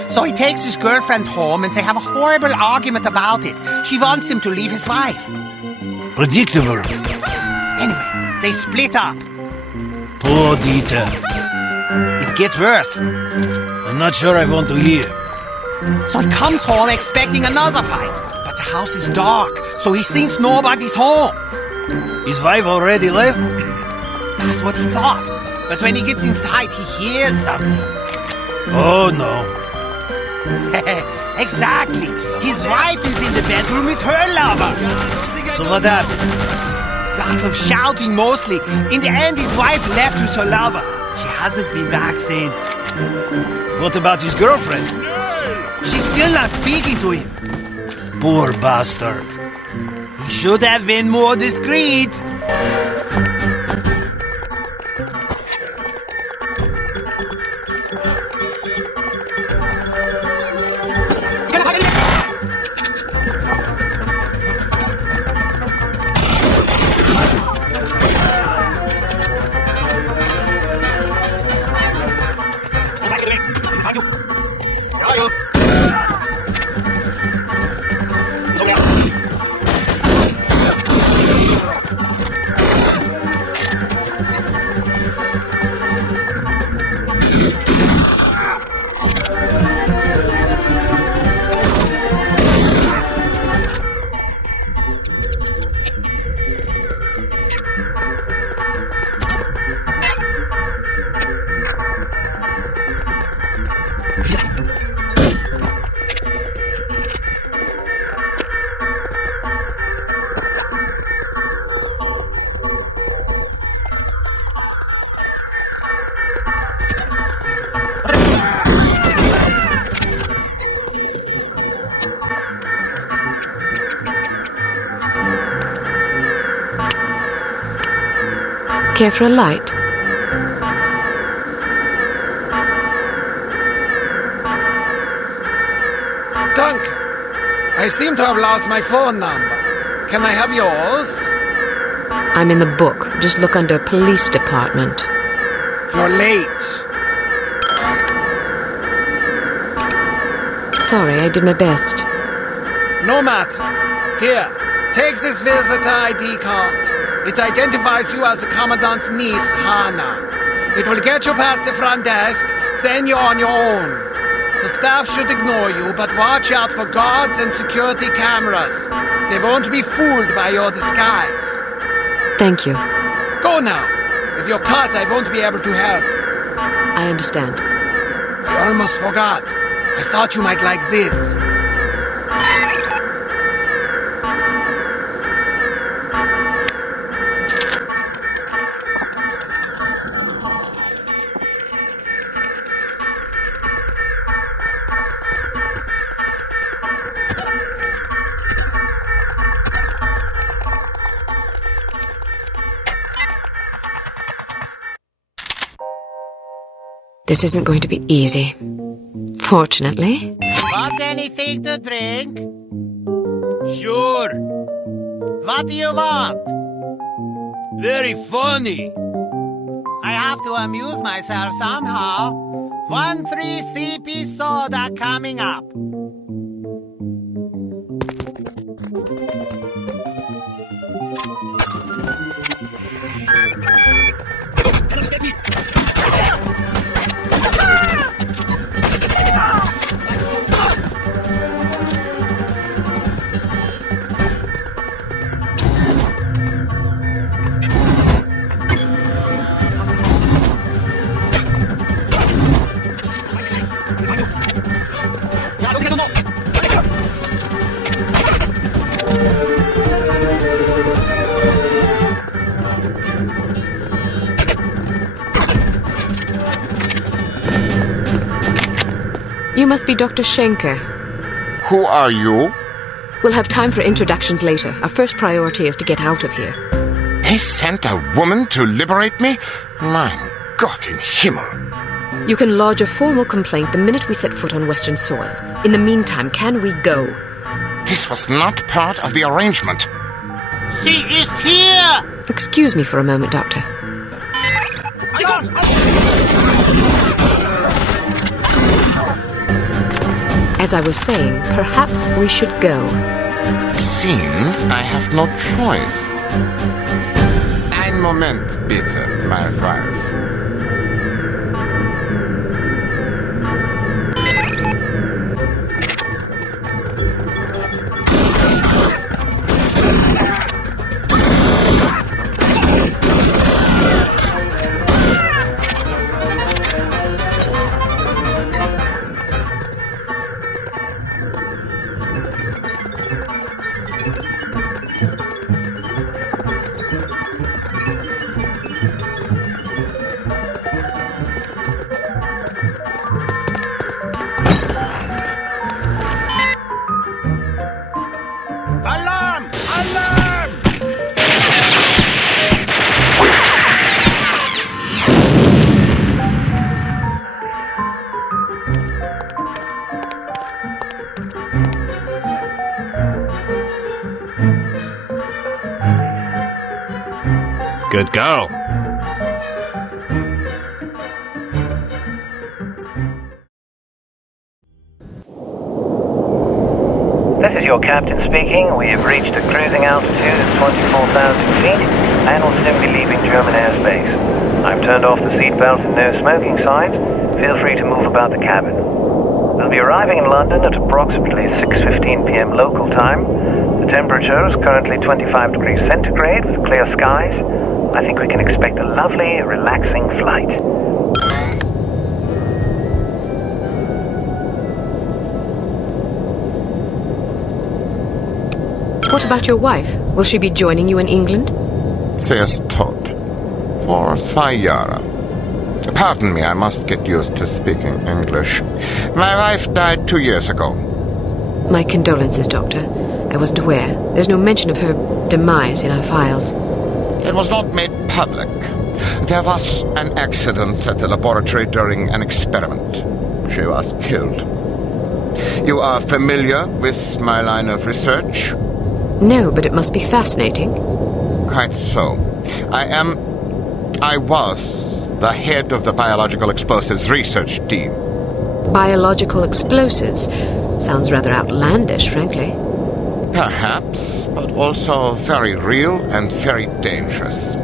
So he takes his girlfriend home and they have a horrible argument about it. She wants him to leave his wife. Predictable. Anyway, they split up. Poor Dieter. It gets worse. I'm not sure I want to hear. So he comes home expecting another fight. But the house is dark, so he thinks nobody's home. His wife already left? That's what he thought. But when he gets inside, he hears something. Oh, no. Exactly. His wife is in the bedroom with her lover. So what happened? Lots of shouting mostly. In the end, his wife left with her lover. She hasn't been back since. What about his girlfriend? She's still not speaking to him. Poor bastard. He should have been more discreet. Care for a light? Duncan, I seem to have lost my phone number. Can I have yours? I'm in the book. Just look under Police Department. You're late. Sorry, I did my best. No matter. Here, take this visitor ID card. It identifies you as the Commandant's niece, Hannah. It will get you past the front desk, then you're on your own. The staff should ignore you, but watch out for guards and security cameras. They won't be fooled by your disguise. Thank you. Go now. If you're caught, I won't be able to help. I understand. I almost forgot. I thought you might like this. This isn't going to be easy. Fortunately. Want anything to drink? Sure. What do you want? Very funny. I have to amuse myself somehow. 1-3 CP soda coming up. You must be Dr. Schenker. Who are you? We'll have time for introductions later. Our first priority is to get out of here. They sent a woman to liberate me? Mein Gott in Himmel. You can lodge a formal complaint the minute we set foot on Western soil. In the meantime, can we go? This was not part of the arrangement. She is here! Excuse me for a moment, Doctor. As I was saying, perhaps we should go. It seems I have no choice. Ein Moment, bitte, my wife. Alarm! Alarm! Good girl. This is your captain speaking. We have reached a cruising altitude of 24,000 feet and will soon be leaving German airspace. I've turned off the seatbelt and no smoking signs. Feel free to move about the cabin. We'll be arriving in London at approximately 6:15 p.m. local time. The temperature is currently 25 degrees centigrade with clear skies. I think we can expect a lovely, relaxing flight. What about your wife? Will she be joining you in England? Sie ist tot. For 2 Jahre. Pardon me, I must get used to speaking English. My wife died 2 years ago. My condolences, Doctor. I wasn't aware. There's no mention of her demise in our files. It was not made public. There was an accident at the laboratory during an experiment. She was killed. You are familiar with my line of research? No, but it must be fascinating. Quite so. I was the head of the Biological Explosives Research Team. Biological explosives? Sounds rather outlandish, frankly. Perhaps, but also very real and very dangerous.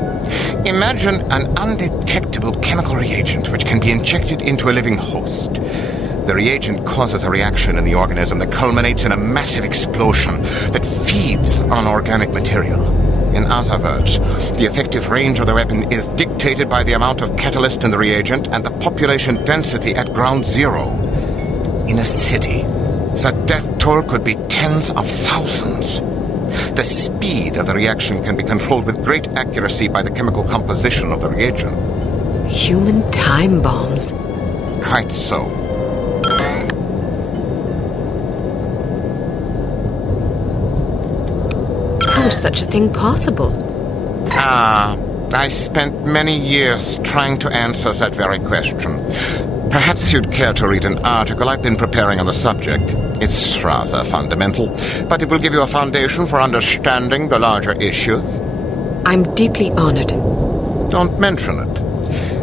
Imagine an undetectable chemical reagent which can be injected into a living host. The reagent causes a reaction in the organism that culminates in a massive explosion that feeds on organic material. In other words, the effective range of the weapon is dictated by the amount of catalyst in the reagent and the population density at ground zero. In a city, the death toll could be tens of thousands. The speed of the reaction can be controlled with great accuracy by the chemical composition of the reagent. Human time bombs. Quite so. How is such a thing possible? I spent many years trying to answer that very question. Perhaps you'd care to read an article I've been preparing on the subject. It's rather fundamental, but it will give you a foundation for understanding the larger issues. I'm deeply honored. Don't mention it.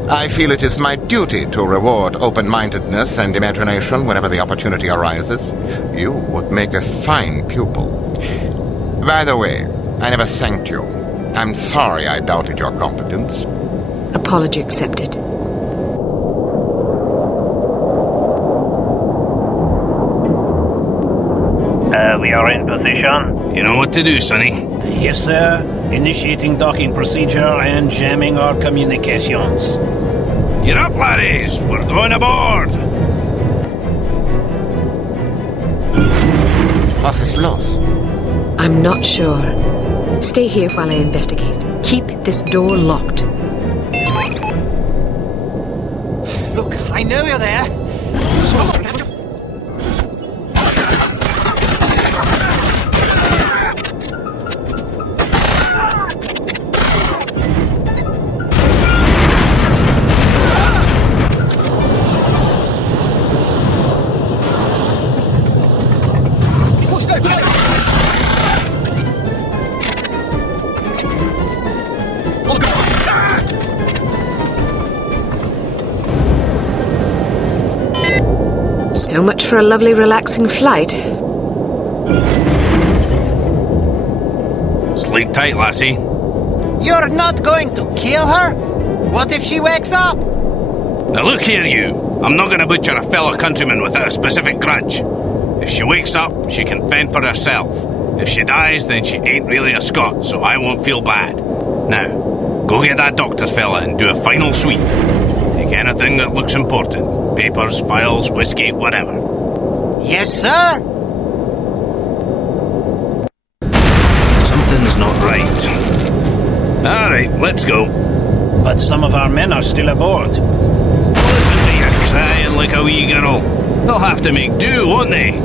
I feel it is my duty to reward open-mindedness and imagination whenever the opportunity arises. You would make a fine pupil. By the way, I never thanked you. I'm sorry I doubted your competence. Apology accepted. We are in position. You know what to do, Sonny. Yes, sir. Initiating docking procedure and jamming our communications. You're up, laddies. We're going aboard. Was ist los? I'm not sure. Stay here while I investigate. Keep this door locked. Look, I know you're there. So much for a lovely, relaxing flight. Sleep tight, lassie. You're not going to kill her? What if she wakes up? Now look here, you. I'm not going to butcher a fellow countryman without a specific grudge. If she wakes up, she can fend for herself. If she dies, then she ain't really a Scot, so I won't feel bad. Now, go get that doctor fella and do a final sweep. Take anything that looks important. Papers, files, whiskey, whatever. Yes, sir. Something's not right. All right, let's go. But some of our men are still aboard. Listen to you crying like a wee girl. They'll have to make do, won't they?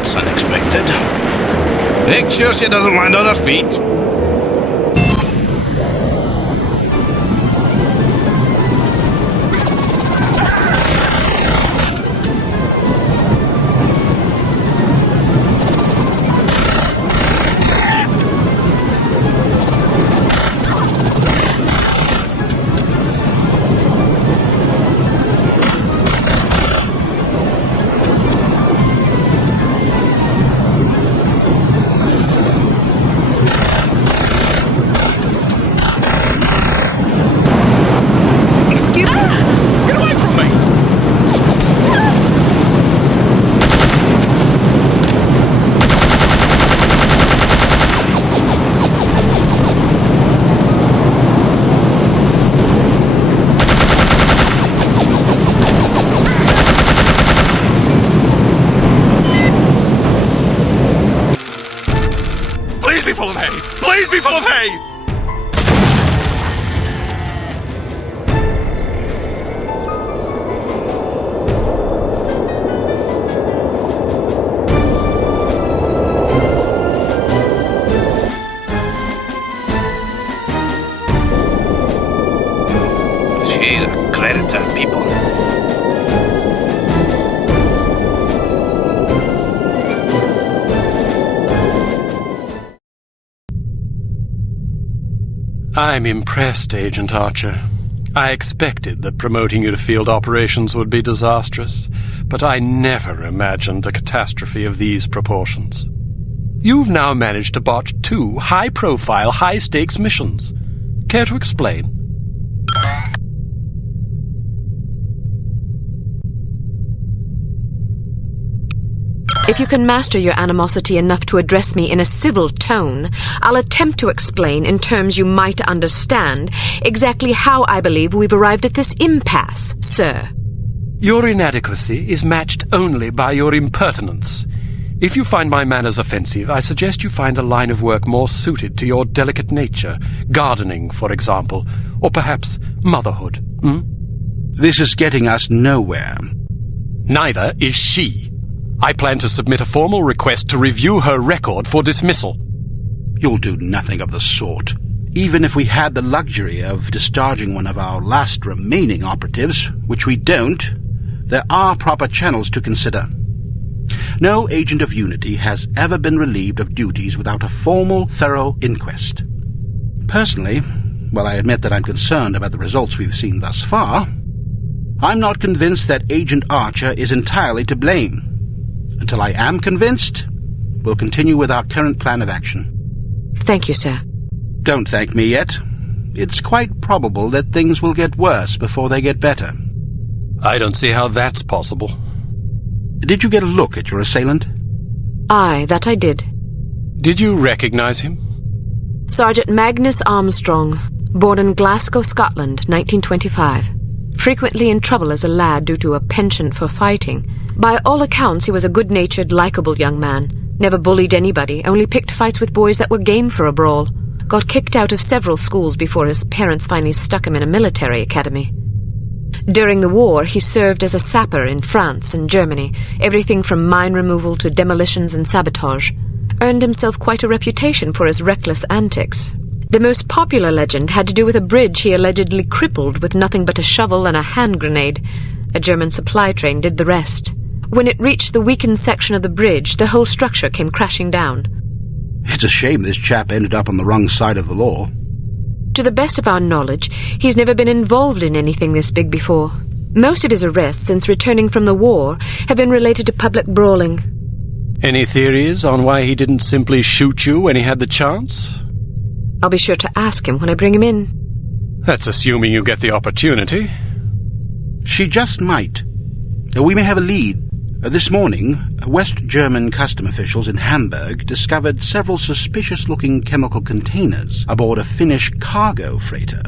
That's unexpected. Make sure she doesn't land on her feet. credit to people. I'm impressed, Agent Archer. I expected that promoting you to field operations would be disastrous, but I never imagined a catastrophe of these proportions. You've now managed to botch 2 high-profile, high-stakes missions. Care to explain? If you can master your animosity enough to address me in a civil tone, I'll attempt to explain in terms you might understand exactly how I believe we've arrived at this impasse, sir. Your inadequacy is matched only by your impertinence. If you find my manners offensive, I suggest you find a line of work more suited to your delicate nature. Gardening, for example, or perhaps motherhood. This is getting us nowhere. Neither is she. I plan to submit a formal request to review her record for dismissal. You'll do nothing of the sort. Even if we had the luxury of discharging one of our last remaining operatives, which we don't, there are proper channels to consider. No agent of Unity has ever been relieved of duties without a formal, thorough inquest. Personally, while I admit that I'm concerned about the results we've seen thus far, I'm not convinced that Agent Archer is entirely to blame. Until I am convinced, we'll continue with our current plan of action. Thank you, sir. Don't thank me yet. It's quite probable that things will get worse before they get better. I don't see how that's possible. Did you get a look at your assailant? Aye, that I did. Did you recognize him? Sergeant Magnus Armstrong, born in Glasgow, Scotland, 1925. Frequently in trouble as a lad due to a penchant for fighting. By all accounts, he was a good-natured, likable young man. Never bullied anybody, only picked fights with boys that were game for a brawl. Got kicked out of several schools before his parents finally stuck him in a military academy. During the war, he served as a sapper in France and Germany, everything from mine removal to demolitions and sabotage. Earned himself quite a reputation for his reckless antics. The most popular legend had to do with a bridge he allegedly crippled with nothing but a shovel and a hand grenade. A German supply train did the rest. When it reached the weakened section of the bridge, the whole structure came crashing down. It's a shame this chap ended up on the wrong side of the law. To the best of our knowledge, he's never been involved in anything this big before. Most of his arrests since returning from the war have been related to public brawling. Any theories on why he didn't simply shoot you when he had the chance? I'll be sure to ask him when I bring him in. That's assuming you get the opportunity. She just might. We may have a lead. This morning, West German custom officials in Hamburg discovered several suspicious-looking chemical containers aboard a Finnish cargo freighter.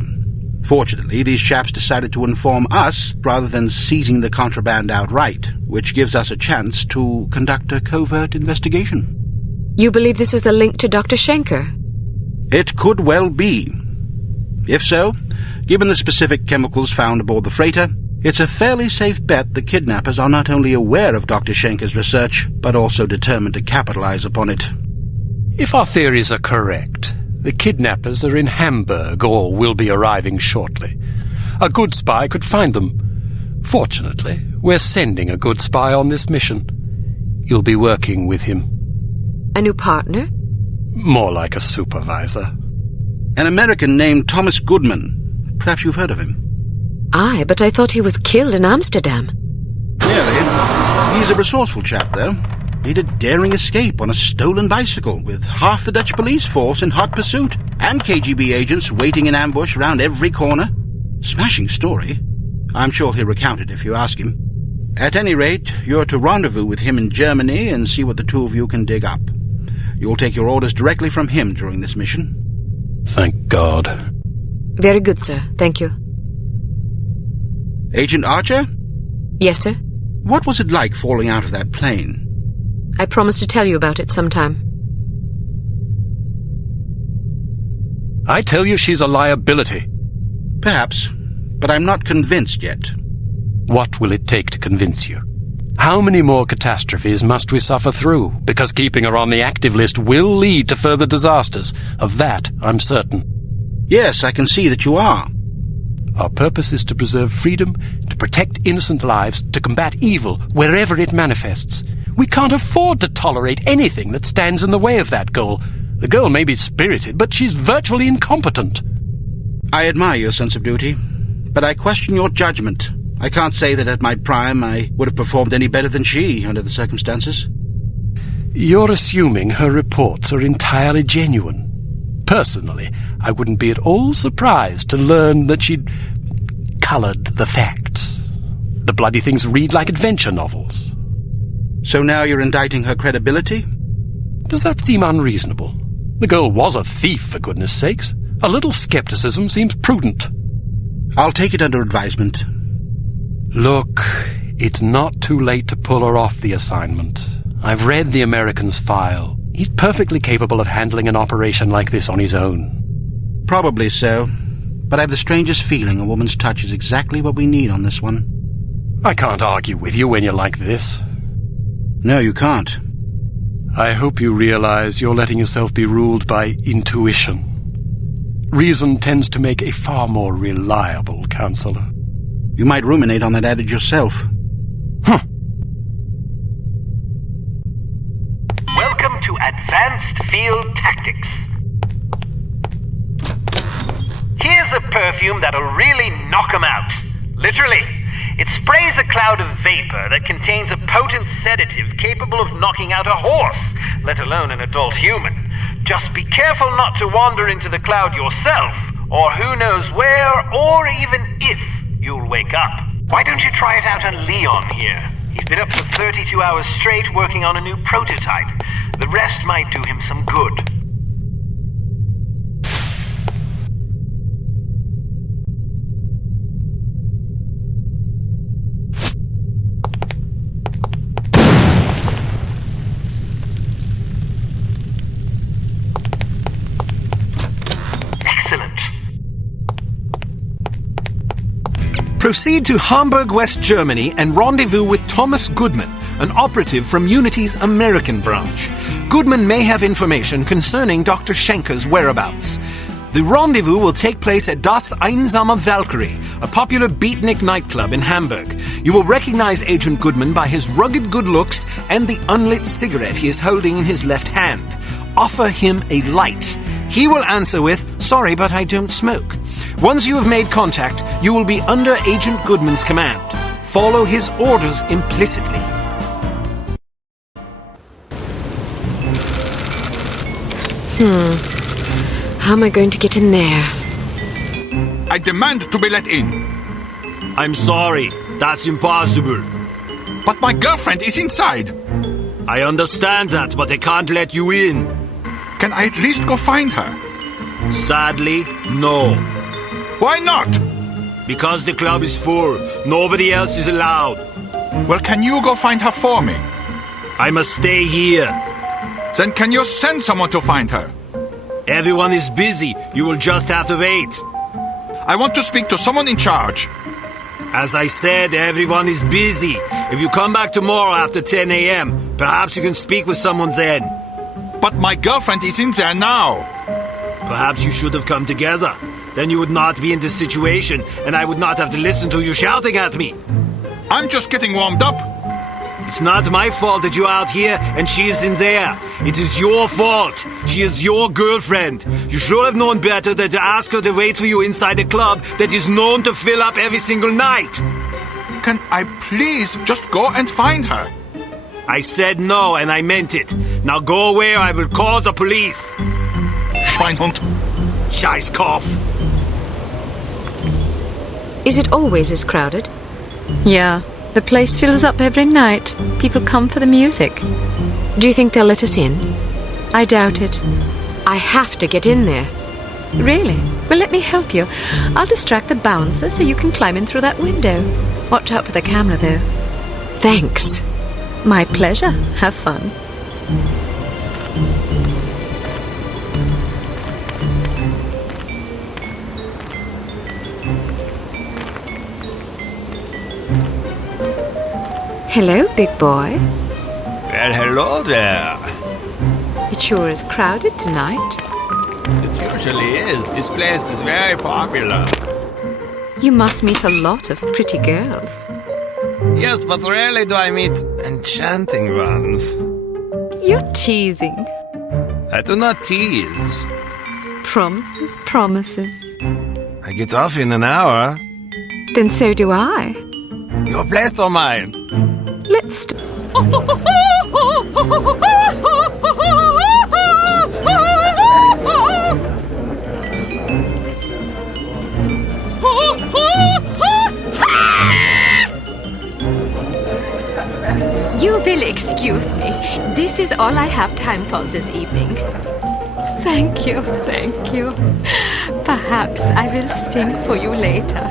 Fortunately, these chaps decided to inform us rather than seizing the contraband outright, which gives us a chance to conduct a covert investigation. You believe this is the link to Dr. Schenker? It could well be. If so, given the specific chemicals found aboard the freighter, it's a fairly safe bet the kidnappers are not only aware of Dr. Schenker's research, but also determined to capitalize upon it. If our theories are correct, the kidnappers are in Hamburg or will be arriving shortly. A good spy could find them. Fortunately, we're sending a good spy on this mission. You'll be working with him. A new partner? More like a supervisor. An American named Thomas Goodman. Perhaps you've heard of him. Aye, but I thought he was killed in Amsterdam. Nearly. He's a resourceful chap, though. Made a daring escape on a stolen bicycle with half the Dutch police force in hot pursuit and KGB agents waiting in ambush around every corner. Smashing story. I'm sure he'll recount it if you ask him. At any rate, you're to rendezvous with him in Germany and see what the two of you can dig up. You'll take your orders directly from him during this mission. Thank God. Very good, sir. Thank you. Agent Archer? Yes, sir? What was it like falling out of that plane? I promise to tell you about it sometime. I tell you she's a liability. Perhaps, but I'm not convinced yet. What will it take to convince you? How many more catastrophes must we suffer through? Because keeping her on the active list will lead to further disasters. Of that, I'm certain. Yes, I can see that you are. Our purpose is to preserve freedom, to protect innocent lives, to combat evil wherever it manifests. We can't afford to tolerate anything that stands in the way of that goal. The girl may be spirited, but she's virtually incompetent. I admire your sense of duty, but I question your judgment. I can't say that at my prime I would have performed any better than she under the circumstances. You're assuming her reports are entirely genuine. Personally, I wouldn't be at all surprised to learn that she'd coloured the facts. The bloody things read like adventure novels. So now you're indicting her credibility? Does that seem unreasonable? The girl was a thief, for goodness sakes. A little skepticism seems prudent. I'll take it under advisement. Look, it's not too late to pull her off the assignment. I've read the American's file. He's perfectly capable of handling an operation like this on his own. Probably so, but I have the strangest feeling a woman's touch is exactly what we need on this one. I can't argue with you when you're like this. No, you can't. I hope you realize you're letting yourself be ruled by intuition. Reason tends to make a far more reliable counselor. You might ruminate on that adage yourself. Welcome to Advanced Field Tactics. Here's a perfume that'll really knock 'em out. Literally. It sprays a cloud of vapor that contains a potent sedative capable of knocking out a horse, let alone an adult human. Just be careful not to wander into the cloud yourself, or who knows where, or even if you'll wake up. Why don't you try it out on Leon here? He's been up for 32 hours straight working on a new prototype. The rest might do him some good. Proceed to Hamburg, West Germany, and rendezvous with Thomas Goodman, an operative from Unity's American branch. Goodman may have information concerning Dr. Schenker's whereabouts. The rendezvous will take place at Das Einsame Valkyrie, a popular beatnik nightclub in Hamburg. You will recognize Agent Goodman by his rugged good looks and the unlit cigarette he is holding in his left hand. Offer him a light. He will answer with, "Sorry, but I don't smoke." Once you have made contact, you will be under Agent Goodman's command. Follow his orders implicitly. How am I going to get in there? I demand to be let in. I'm sorry, that's impossible. But my girlfriend is inside. I understand that, but I can't let you in. Can I at least go find her? Sadly, no. Why not? Because the club is full. Nobody else is allowed. Well, can you go find her for me? I must stay here. Then can you send someone to find her? Everyone is busy. You will just have to wait. I want to speak to someone in charge. As I said, everyone is busy. If you come back tomorrow after 10 a.m., perhaps you can speak with someone then. But my girlfriend is in there now. Perhaps you should have come together. Then you would not be in this situation, and I would not have to listen to you shouting at me. I'm just getting warmed up. It's not my fault that you're out here and she is in there. It is your fault. She is your girlfriend. You should have known better than to ask her to wait for you inside a club that is known to fill up every single night. Can I please just go and find her? I said no, and I meant it. Now go away or I will call the police. Schweinhund. Scheißkopf. Is it always this crowded? Yeah, the place fills up every night. People come for the music. Do you think they'll let us in? I doubt it. I have to get in there. Really? Well, let me help you. I'll distract the bouncer so you can climb in through that window. Watch out for the camera, though. Thanks. My pleasure. Have fun. Hello, big boy. Well, hello there. It sure is crowded tonight. It usually is. This place is very popular. You must meet a lot of pretty girls. Yes, but rarely do I meet enchanting ones. You're teasing. I do not tease. Promises, promises. I get off in an hour. Then so do I. Your place or mine? Let's... You will excuse me. This is all I have time for this evening. Thank you, thank you. Perhaps I will sing for you later.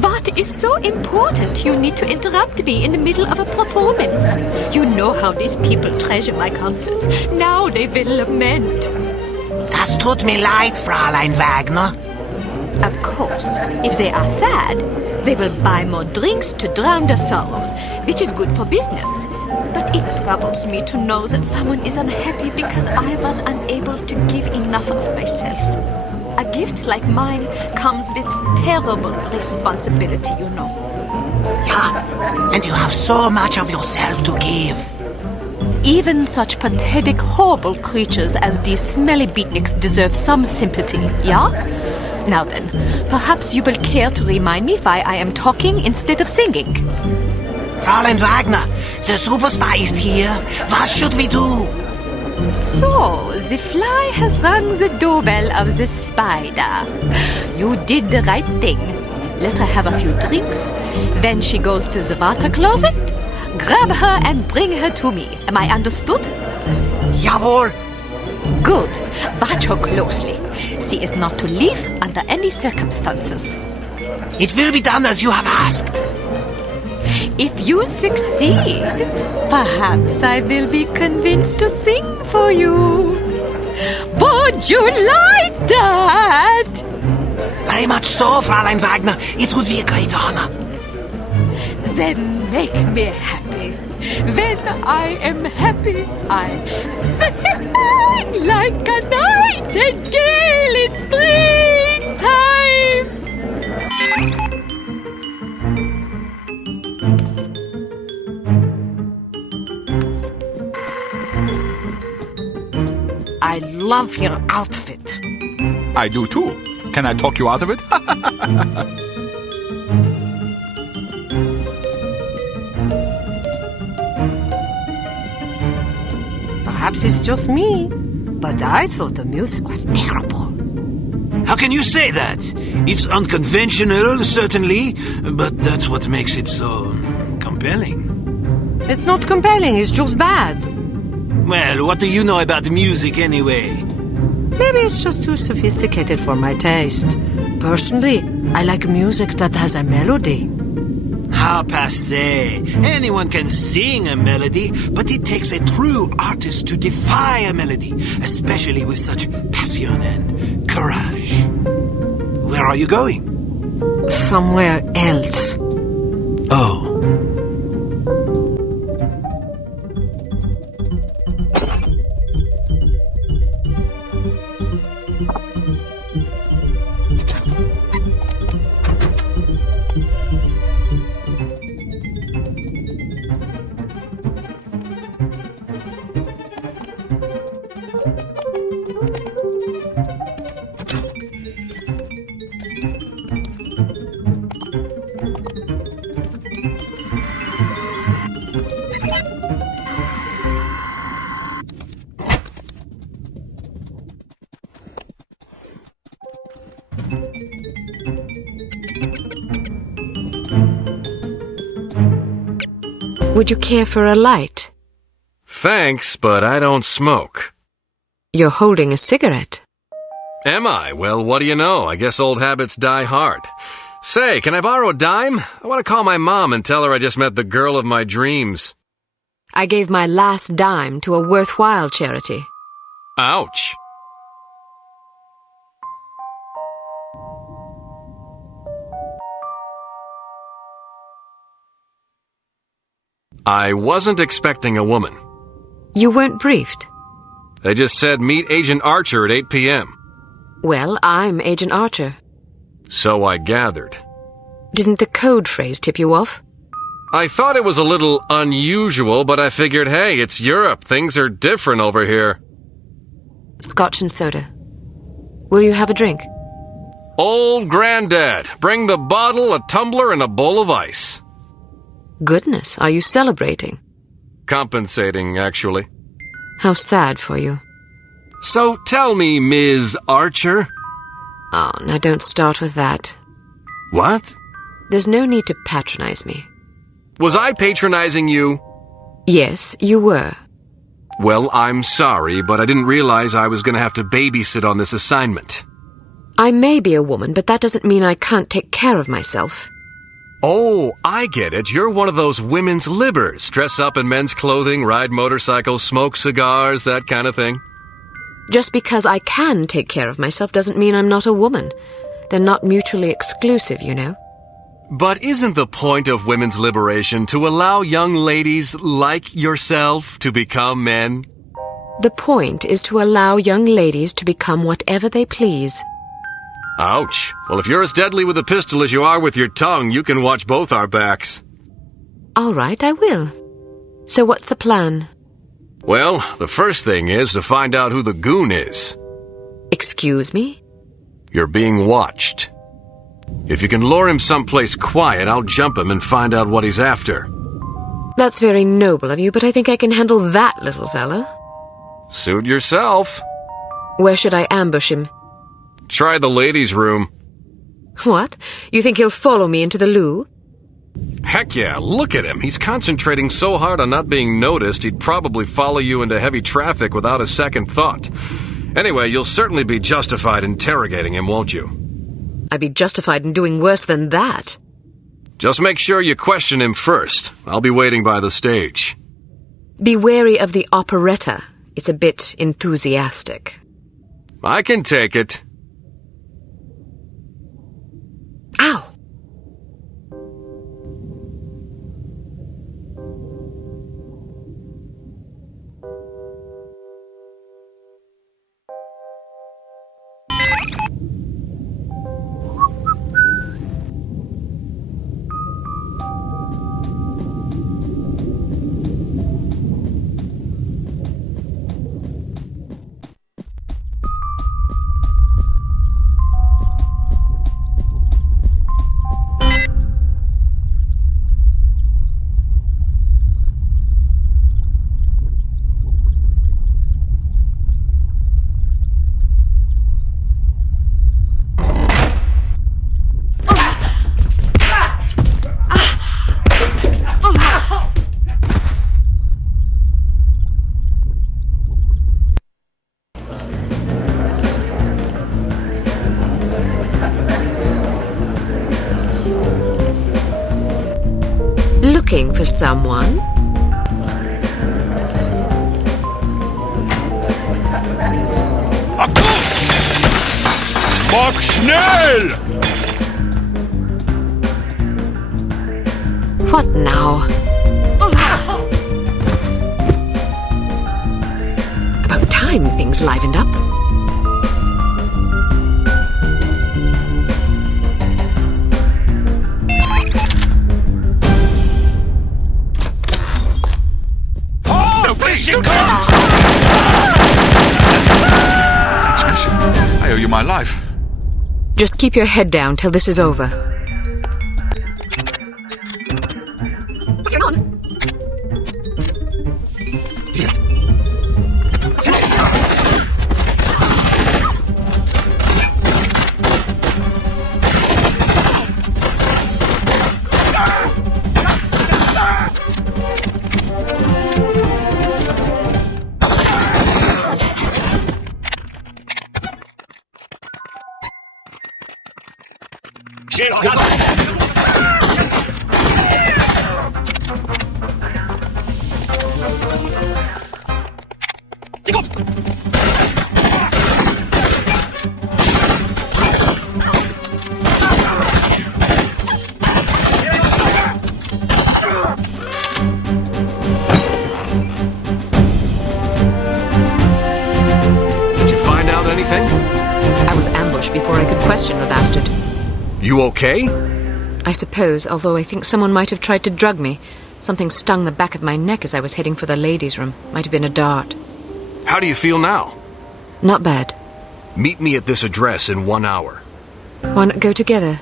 What is so important you need to interrupt me in the middle of a performance? You know how these people treasure my concerts. Now they will lament. Das tut mir leid, Fräulein Wagner. Of course, if they are sad, they will buy more drinks to drown their sorrows, which is good for business. But it troubles me to know that someone is unhappy because I was unable to give enough of myself. A gift like mine comes with terrible responsibility, you know. Yeah, and you have so much of yourself to give. Even such pathetic, horrible creatures as these smelly beatniks deserve some sympathy, yeah? Now then, perhaps you will care to remind me why I am talking instead of singing. Fräulein Wagner, the super spy is here. What should we do? So, the fly has rung the doorbell of the spider. You did the right thing. Let her have a few drinks. Then she goes to the water closet. Grab her and bring her to me. Am I understood? Jawohl. Good. Watch her closely. She is not to leave under any circumstances. It will be done as you have asked. If you succeed, perhaps I will be convinced to sing for you. Would you like that? Very much so, Fräulein Wagner. It would be a great honor. Then make me happy. When I am happy, I sing like a nightingale in springtime. I love your outfit. I do too. Can I talk you out of it? Perhaps it's just me, but I thought the music was terrible. How can you say that? It's unconventional, certainly, but that's what makes it so compelling. It's not compelling, it's just bad. Well, what do you know about music anyway? Maybe it's just too sophisticated for my taste. Personally, I like music that has a melody. How passé. Anyone can sing a melody, but it takes a true artist to defy a melody, especially with such passion and courage. Where are you going? Somewhere else. Oh. Would you care for a light? Thanks, but I don't smoke. You're holding a cigarette. Am I? Well, what do you know? I guess old habits die hard. Say, can I borrow a dime? I want to call my mom and tell her I just met the girl of my dreams. I gave my last dime to a worthwhile charity. Ouch. I wasn't expecting a woman. You weren't briefed? They just said meet Agent Archer at 8 p.m. Well, I'm Agent Archer. So I gathered. Didn't the code phrase tip you off? I thought it was a little unusual, but I figured, hey, it's Europe. Things are different over here. Scotch and soda. Will you have a drink? Old Granddad, bring the bottle, a tumbler, and a bowl of ice. Goodness, are you celebrating? Compensating, actually. How sad for you. So tell me, Ms. Archer. Oh, now don't start with that. What? There's no need to patronize me. Was I patronizing you? Yes, you were. Well, I'm sorry, but I didn't realize I was going to have to babysit on this assignment. I may be a woman, but that doesn't mean I can't take care of myself. Oh, I get it. You're one of those women's libbers. Dress up in men's clothing, ride motorcycles, smoke cigars, that kind of thing. Just because I can take care of myself doesn't mean I'm not a woman. They're not mutually exclusive, you know. But isn't the point of women's liberation to allow young ladies like yourself to become men? The point is to allow young ladies to become whatever they please. Ouch. Well, if you're as deadly with a pistol as you are with your tongue, you can watch both our backs. All right, I will. So what's the plan? Well, the first thing is to find out who the goon is. Excuse me? You're being watched. If you can lure him someplace quiet, I'll jump him and find out what he's after. That's very noble of you, but I think I can handle that little fella. Suit yourself. Where should I ambush him? Try the ladies' room. What? You think he'll follow me into the loo? Heck yeah, look at him. He's concentrating so hard on not being noticed, he'd probably follow you into heavy traffic without a second thought. Anyway, you'll certainly be justified interrogating him, won't you? I'd be justified in doing worse than that. Just make sure you question him first. I'll be waiting by the stage. Be wary of the operetta. It's a bit enthusiastic. I can take it. Ow! Looking for someone? Mach schnell! What now? About time things livened up. I owe you my life. Just keep your head down till this is over. Put your on. bush before I could question the bastard. You okay? I suppose, although I think someone might have tried to drug me. Something stung the back of my neck as I was heading for the ladies' room. Might have been a dart. How do you feel now? Not bad. Meet me at this address in 1 hour. Why not go together?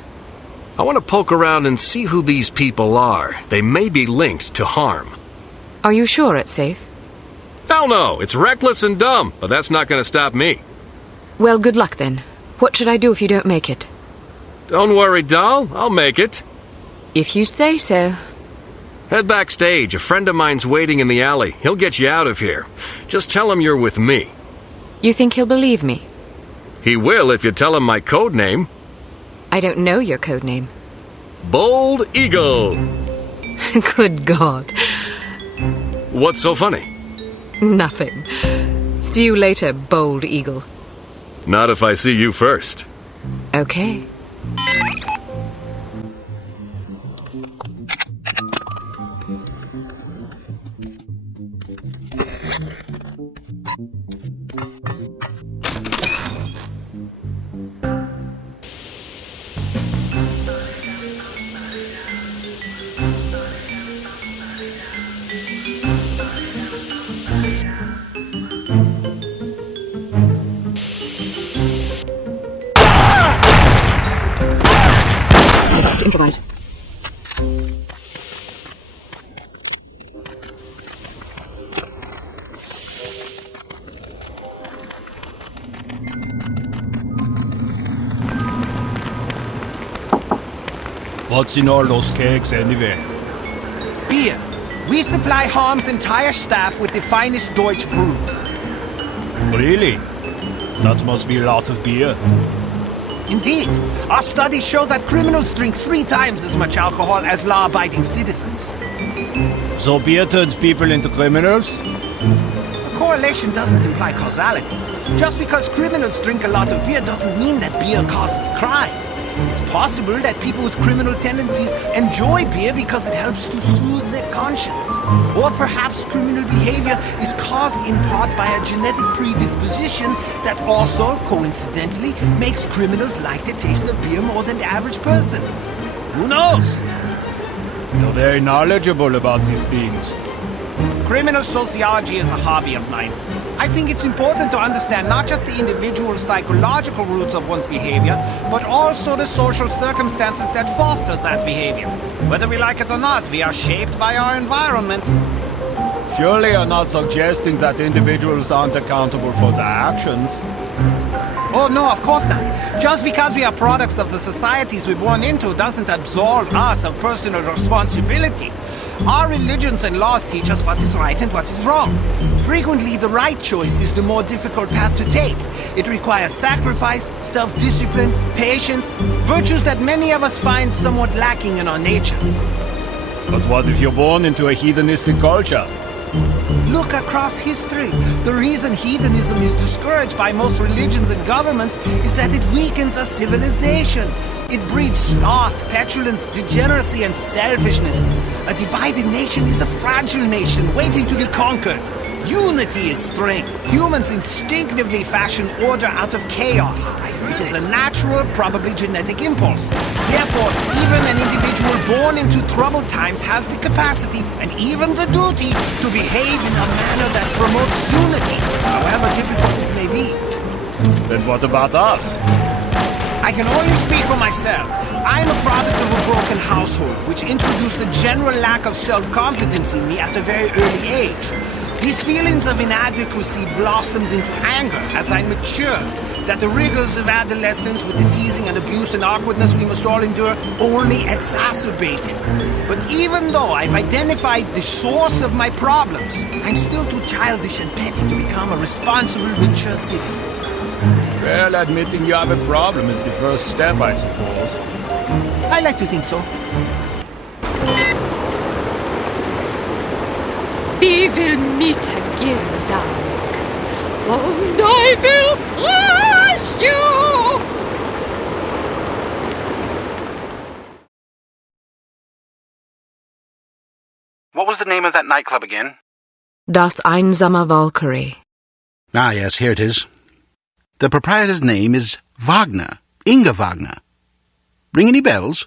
I want to poke around and see who these people are. They may be linked to harm. Are you sure it's safe? Hell no, it's reckless and dumb, but that's not going to stop me. Well, good luck then. What should I do if you don't make it? Don't worry, doll. I'll make it. If you say so. Head backstage. A friend of mine's waiting in the alley. He'll get you out of here. Just tell him you're with me. You think he'll believe me? He will if you tell him my code name. I don't know your code name. Bold Eagle. Good God. What's so funny? Nothing. See you later, Bold Eagle. Not if I see you first. Okay. Improvise. What's in all those kegs anyway? Beer. We supply Harm's entire staff with the finest Deutsch brews. Really? That must be a lot of beer. Indeed. Our studies show that criminals drink 3 times as much alcohol as law-abiding citizens. So beer turns people into criminals? A correlation doesn't imply causality. Just because criminals drink a lot of beer doesn't mean that beer causes crime. It's possible that people with criminal tendencies enjoy beer because it helps to soothe their conscience. Or perhaps criminal behavior is caused in part by a genetic predisposition that also, coincidentally, makes criminals like the taste of beer more than the average person. Who knows? You're very knowledgeable about these things. Criminal sociology is a hobby of mine. I think it's important to understand not just the individual psychological roots of one's behavior, but also the social circumstances that fosters that behavior. Whether we like it or not, we are shaped by our environment. Surely you're not suggesting that individuals aren't accountable for their actions. Oh, no, of course not. Just because we are products of the societies we're born into doesn't absolve us of personal responsibility. Our religions and laws teach us what is right and what is wrong. Frequently, the right choice is the more difficult path to take. It requires sacrifice, self-discipline, patience, virtues that many of us find somewhat lacking in our natures. But what if you're born into a hedonistic culture? Look across history. The reason hedonism is discouraged by most religions and governments is that it weakens a civilization. It breeds sloth, petulance, degeneracy, and selfishness. A divided nation is a fragile nation waiting to be conquered. Unity is strength. Humans instinctively fashion order out of chaos. It is a natural, probably genetic impulse. Therefore, even an individual born into troubled times has the capacity and even the duty to behave in a manner that promotes unity, however difficult it may be. Then what about us? I can only speak for myself. I am a product of a broken household, which introduced a general lack of self-confidence in me at a very early age. These feelings of inadequacy blossomed into anger as I matured, that the rigors of adolescence with the teasing and abuse and awkwardness we must all endure only exacerbated. But even though I've identified the source of my problems, I'm still too childish and petty to become a responsible, mature citizen. Well, admitting you have a problem is the first step, I suppose. I like to think so. We will meet again, darling. And I will crush you! What was the name of that nightclub again? Das Einsame Valkyrie. Ah, yes, here it is. The proprietor's name is Wagner. Inga Wagner. Ring any bells?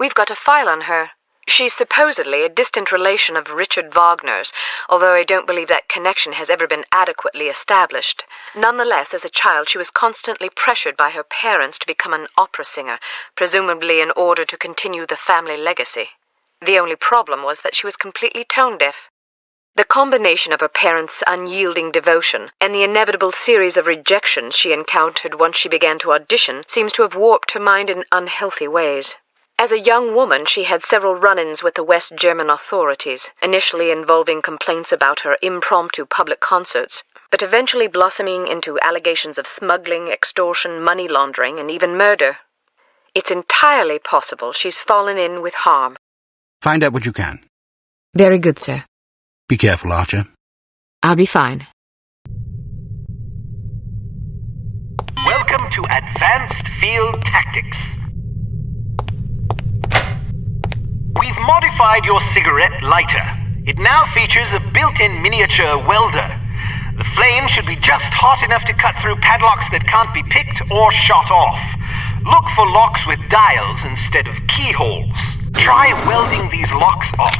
We've got a file on her. She's supposedly a distant relation of Richard Wagner's, although I don't believe that connection has ever been adequately established. Nonetheless, as a child, she was constantly pressured by her parents to become an opera singer, presumably in order to continue the family legacy. The only problem was that she was completely tone-deaf. The combination of her parents' unyielding devotion and the inevitable series of rejections she encountered once she began to audition seems to have warped her mind in unhealthy ways. As a young woman, she had several run-ins with the West German authorities, initially involving complaints about her impromptu public concerts, but eventually blossoming into allegations of smuggling, extortion, money laundering, and even murder. It's entirely possible she's fallen in with harm. Find out what you can. Very good, sir. Be careful, Archer. I'll be fine. Welcome to Advanced Field Tactics. We've modified your cigarette lighter. It now features a built-in miniature welder. The flame should be just hot enough to cut through padlocks that can't be picked or shot off. Look for locks with dials instead of keyholes. Try welding these locks off.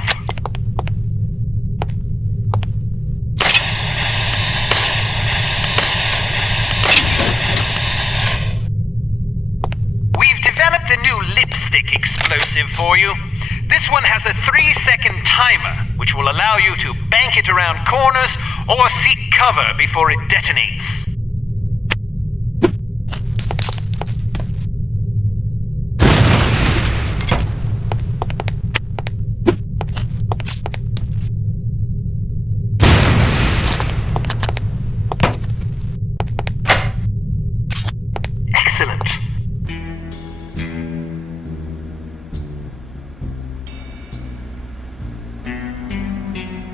We've developed a new lipstick explosive for you. This one has a 3-second timer, which will allow you to bank it around corners or seek cover before it detonates. Excellent.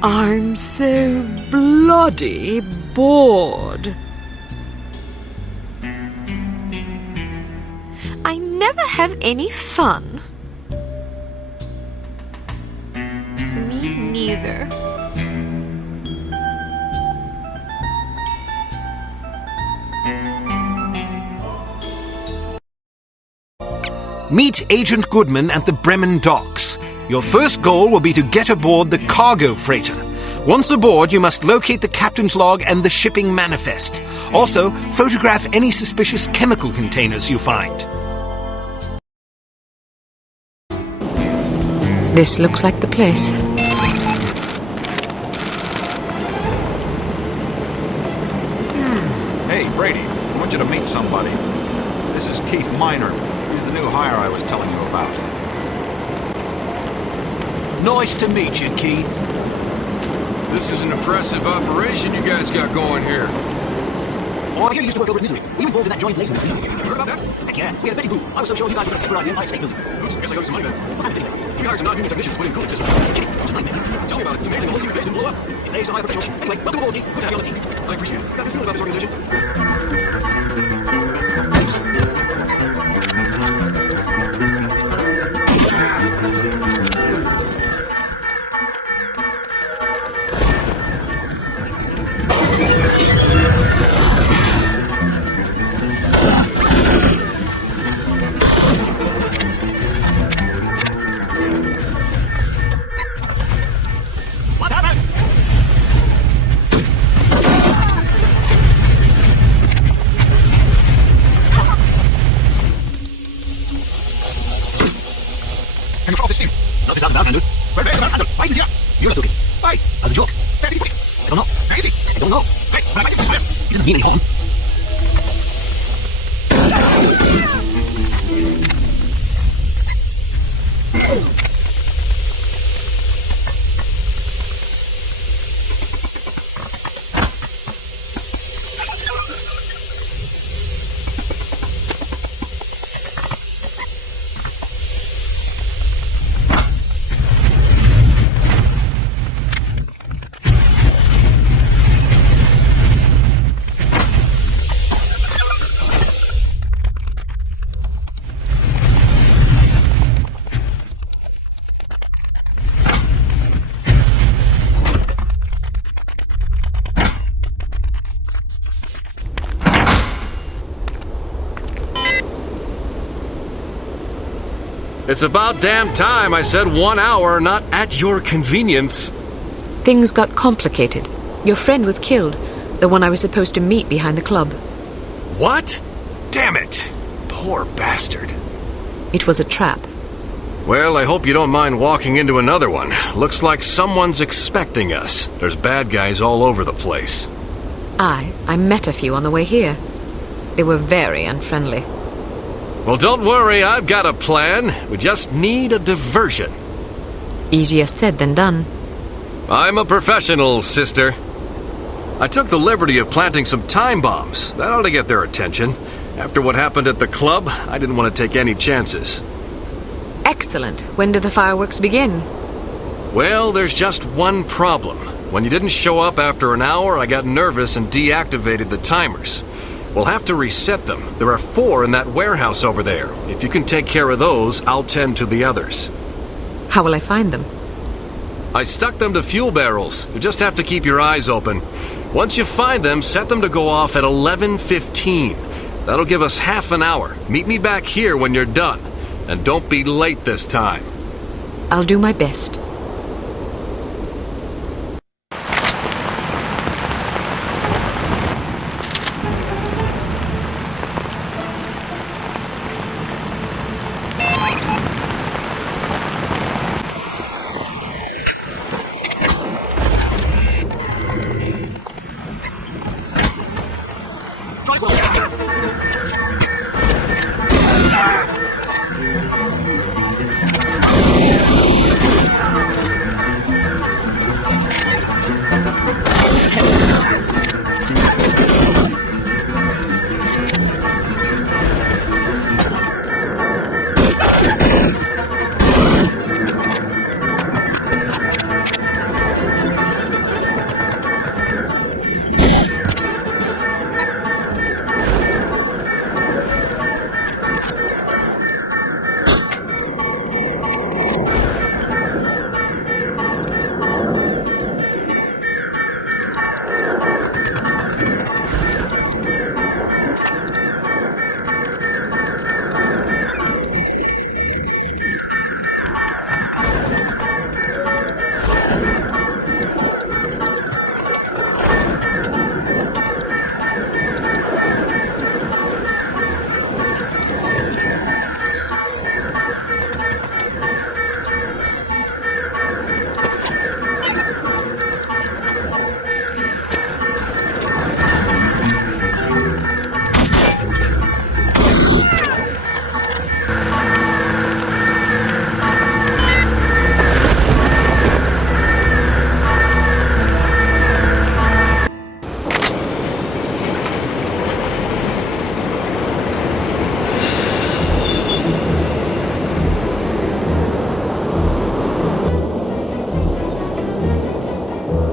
I'm so bloody bored. I never have any fun. Me neither. Meet Agent Goodman at the Bremen docks. Your first goal will be to get aboard the cargo freighter. Once aboard, you must locate the captain's log and the shipping manifest. Also, photograph any suspicious chemical containers you find. This looks like the place. Hey, Brady, I want you to meet somebody. This is Keith Miner. He's the new hire I was telling you about. Nice to meet you, Keith. This is an impressive operation you guys got going here. Oh, I hear you used to work over at Misery. Were you involved in that giant blazing scheme? You heard about that? Heck yeah. We had a betting pool. I was so sure you guys were going to terrorize the Empire State Building. Oops, guess I owe you some money then. What happened anyway? We hired some non-union technicians to put in cooling systems. Tell me about it. It's amazing the whole secret base didn't blow up. It pays to hire professionals. Anyway, welcome aboard, Keith. Good to have you on the team. I appreciate it. How do you feel about this organization? What happened? Can you off this steam? Not this out about, Andrew. Where's the handle? Why isn't here? You took it. Why? As a joke. Where did you put it? I don't know. Where is it? I don't know. Hey, where am I getting this? It doesn't mean any harm. It's about damn time I said 1 hour, not at your convenience. Things got complicated. Your friend was killed, the one I was supposed to meet behind the club. What? Damn it! Poor bastard. It was a trap. Well, I hope you don't mind walking into another one. Looks like someone's expecting us. There's bad guys all over the place. I met a few on the way here. They were very unfriendly. Well, don't worry, I've got a plan. We just need a diversion. Easier said than done. I'm a professional, sister. I took the liberty of planting some time bombs. That ought to get their attention. After what happened at the club, I didn't want to take any chances. Excellent. When do the fireworks begin? Well, there's just one problem. When you didn't show up after an hour, I got nervous and deactivated the timers. We'll have to reset them. There are 4 in that warehouse over there. If you can take care of those, I'll tend to the others. How will I find them? I stuck them to fuel barrels. You just have to keep your eyes open. Once you find them, set them to go off at 11:15. That'll give us half an hour. Meet me back here when you're done. And don't be late this time. I'll do my best.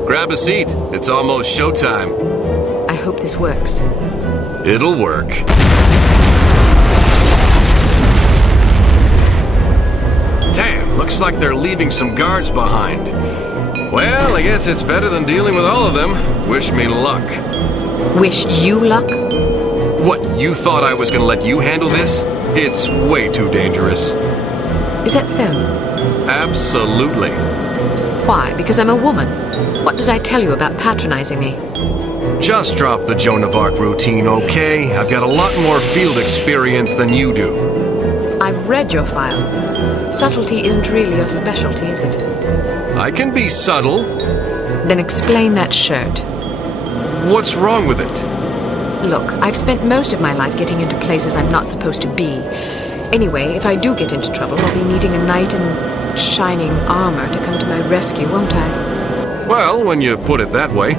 Grab a seat. It's almost showtime. I hope this works. It'll work. Damn, looks like they're leaving some guards behind. Well, I guess it's better than dealing with all of them. Wish me luck. Wish you luck? What, you thought I was gonna let you handle this? It's way too dangerous. Is that so? Absolutely. Why? Because I'm a woman? What did I tell you about patronizing me? Just drop the Joan of Arc routine, okay? I've got a lot more field experience than you do. I've read your file. Subtlety isn't really your specialty, is it? I can be subtle. Then explain that shirt. What's wrong with it? Look, I've spent most of my life getting into places I'm not supposed to be. Anyway, if I do get into trouble, I'll be needing a knight in shining armor to come to my rescue, won't I? Well, when you put it that way.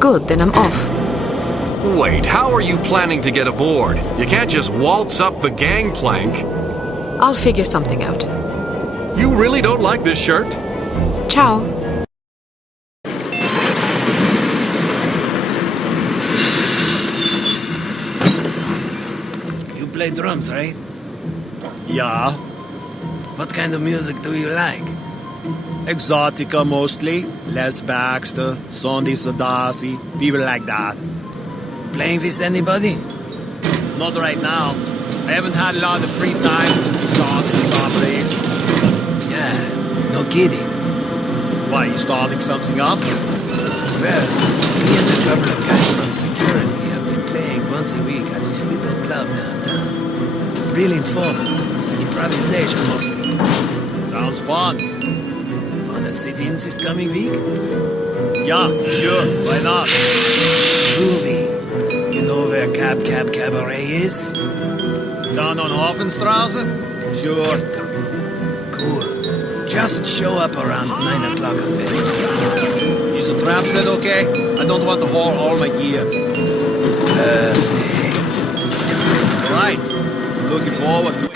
Good, then I'm off. Wait, how are you planning to get aboard? You can't just waltz up the gangplank. I'll figure something out. You really don't like this shirt? Ciao. You play drums, right? Yeah. What kind of music do you like? Exotica mostly. Les Baxter, Sonny Sadasi, people like that. Playing with anybody? Not right now. I haven't had a lot of free time since we started this operation. Yeah, no kidding. Why, you starting something up? Well, me and a couple of guys from security have been playing once a week at this little club downtown. Real informal. Improvisation mostly. Sounds fun. Wanna sit in this coming week? Yeah, sure. Why not? Groovy. You know where Cabaret is? Down on Hofenstrasse? Sure. Cool. Just show up around 9 o'clock on Wednesday. Is the tramp set okay? I don't want to haul all my gear. Perfect. All right. Looking forward to it.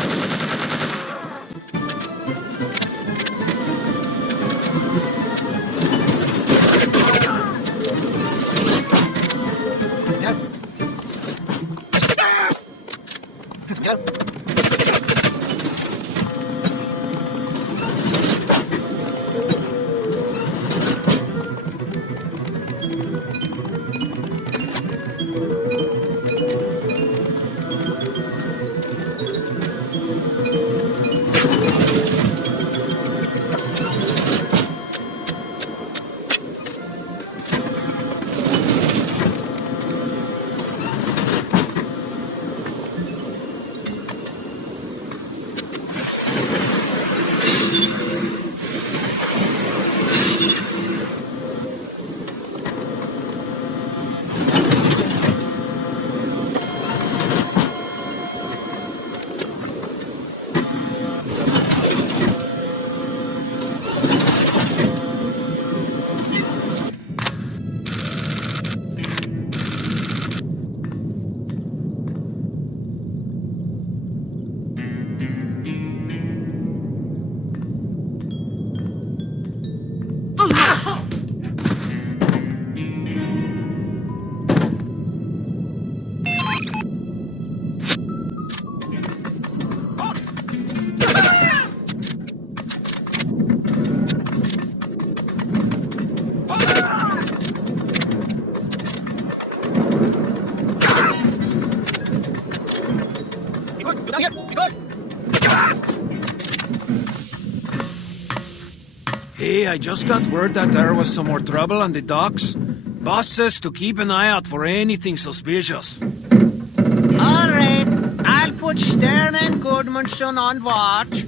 Hey, I just got word that there was some more trouble on the docks. Boss says to keep an eye out for anything suspicious. All right, I'll put Stern and Goodmanson on watch.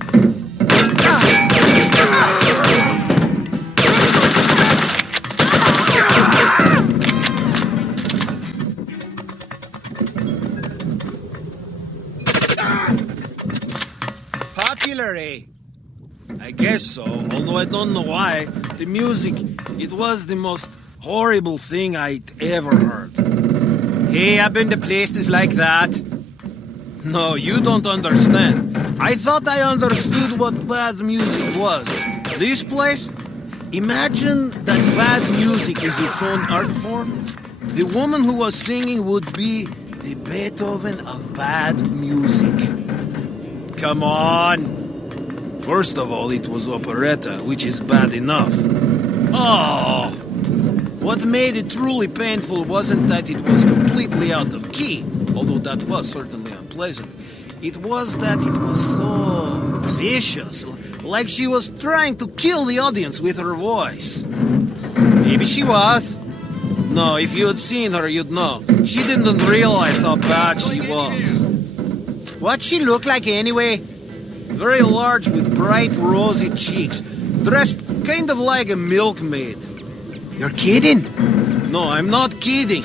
Popular, eh? I guess so, although I don't know why. The music, it was the most horrible thing I'd ever heard. Hey, I've been to places like that. No, you don't understand. I thought I understood what bad music was. This place? Imagine that bad music is its own art form. The woman who was singing would be the Beethoven of bad music. Come on. First of all, it was operetta, which is bad enough. Oh! What made it truly painful wasn't that it was completely out of key, although that was certainly unpleasant. It was that it was so vicious, like she was trying to kill the audience with her voice. Maybe she was. No, if you had seen her, you'd know. She didn't realize how bad she was. What'd she look like anyway? Very large with bright rosy cheeks, dressed kind of like a milkmaid. You're kidding? No, I'm not kidding.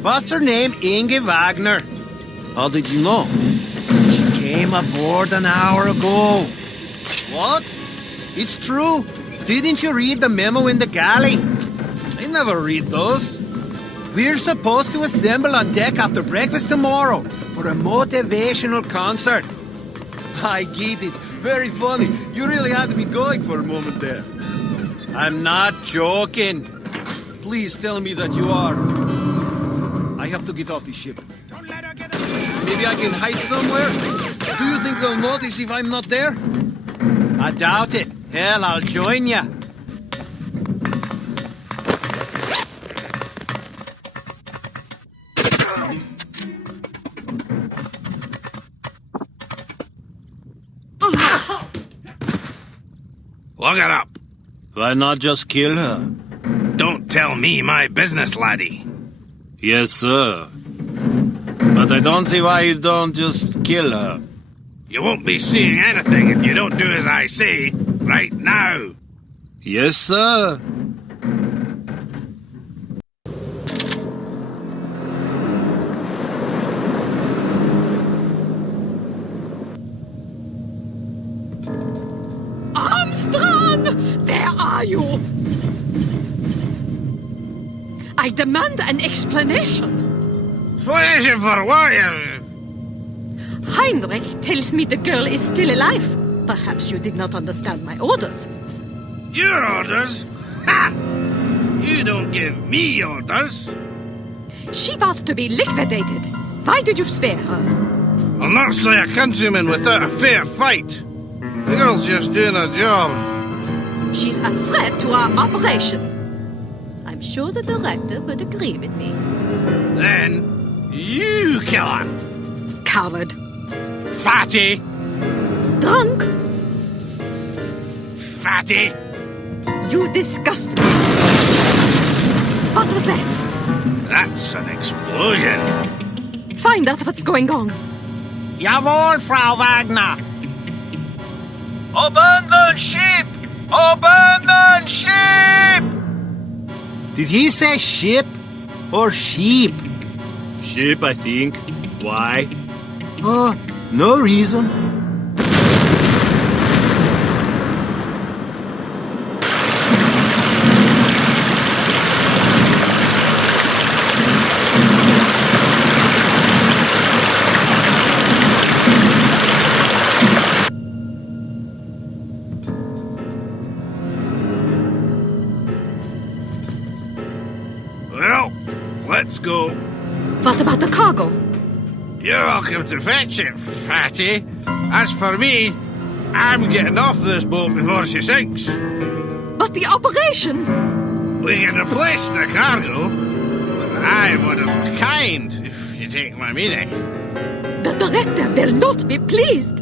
What's her name? Inge Wagner. How did you know? She came aboard an hour ago. What? It's true. Didn't you read the memo in the galley? I never read those. We're supposed to assemble on deck after breakfast tomorrow for a motivational concert. I get it. Very funny. You really had me going for a moment there. I'm not joking. Please tell me that you are. I have to get off the ship. Don't let her get away. Maybe I can hide somewhere? Do you think they'll notice if I'm not there? I doubt it. Hell, I'll join ya. Look it up. Why not just kill her? Don't tell me my business, laddie. Yes, sir. But I don't see why you don't just kill her. You won't be seeing anything if you don't do as I say right now. Yes, sir. Armstrong! There are you! I demand an explanation. Explanation for what? Heinrich tells me the girl is still alive. Perhaps you did not understand my orders. Your orders? Ha! You don't give me orders. She was to be liquidated. Why did you spare her? I'll not slay a countryman without a fair fight. The girl's just doing her job. She's a threat to our operation. I'm sure the director would agree with me. Then you kill her. Coward. Fatty. Drunk. Fatty. You disgust me. What was that? That's an explosion. Find out what's going on. Jawohl, Frau Wagner. Abandon ship! Abandon ship! Did he say ship or sheep? Ship, I think. Why? No reason. Well, let's go. What about the cargo? You're welcome to fetch it, fatty. As for me, I'm getting off this boat before she sinks. But the operation? We can replace the cargo, but I'm one of a kind, if you take my meaning. The director will not be pleased.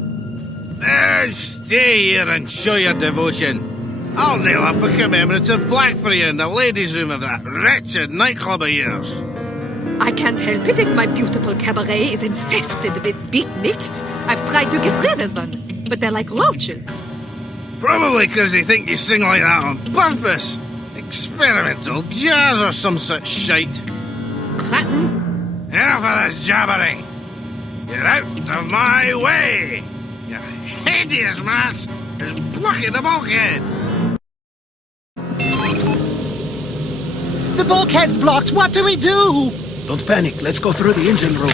Then stay here and show your devotion. I'll nail up a commemorative plaque for you in the ladies' room of that wretched nightclub of yours. I can't help it if my beautiful cabaret is infested with beatniks. I've tried to get rid of them, but they're like roaches. Probably because they think you sing like that on purpose. Experimental jazz or some such shite. Clatton. Enough of this jabbering. Get out of my way. Your hideous mass is blocking the bulkhead. The bulkhead's blocked. What do we do? Don't panic. Let's go through the engine room.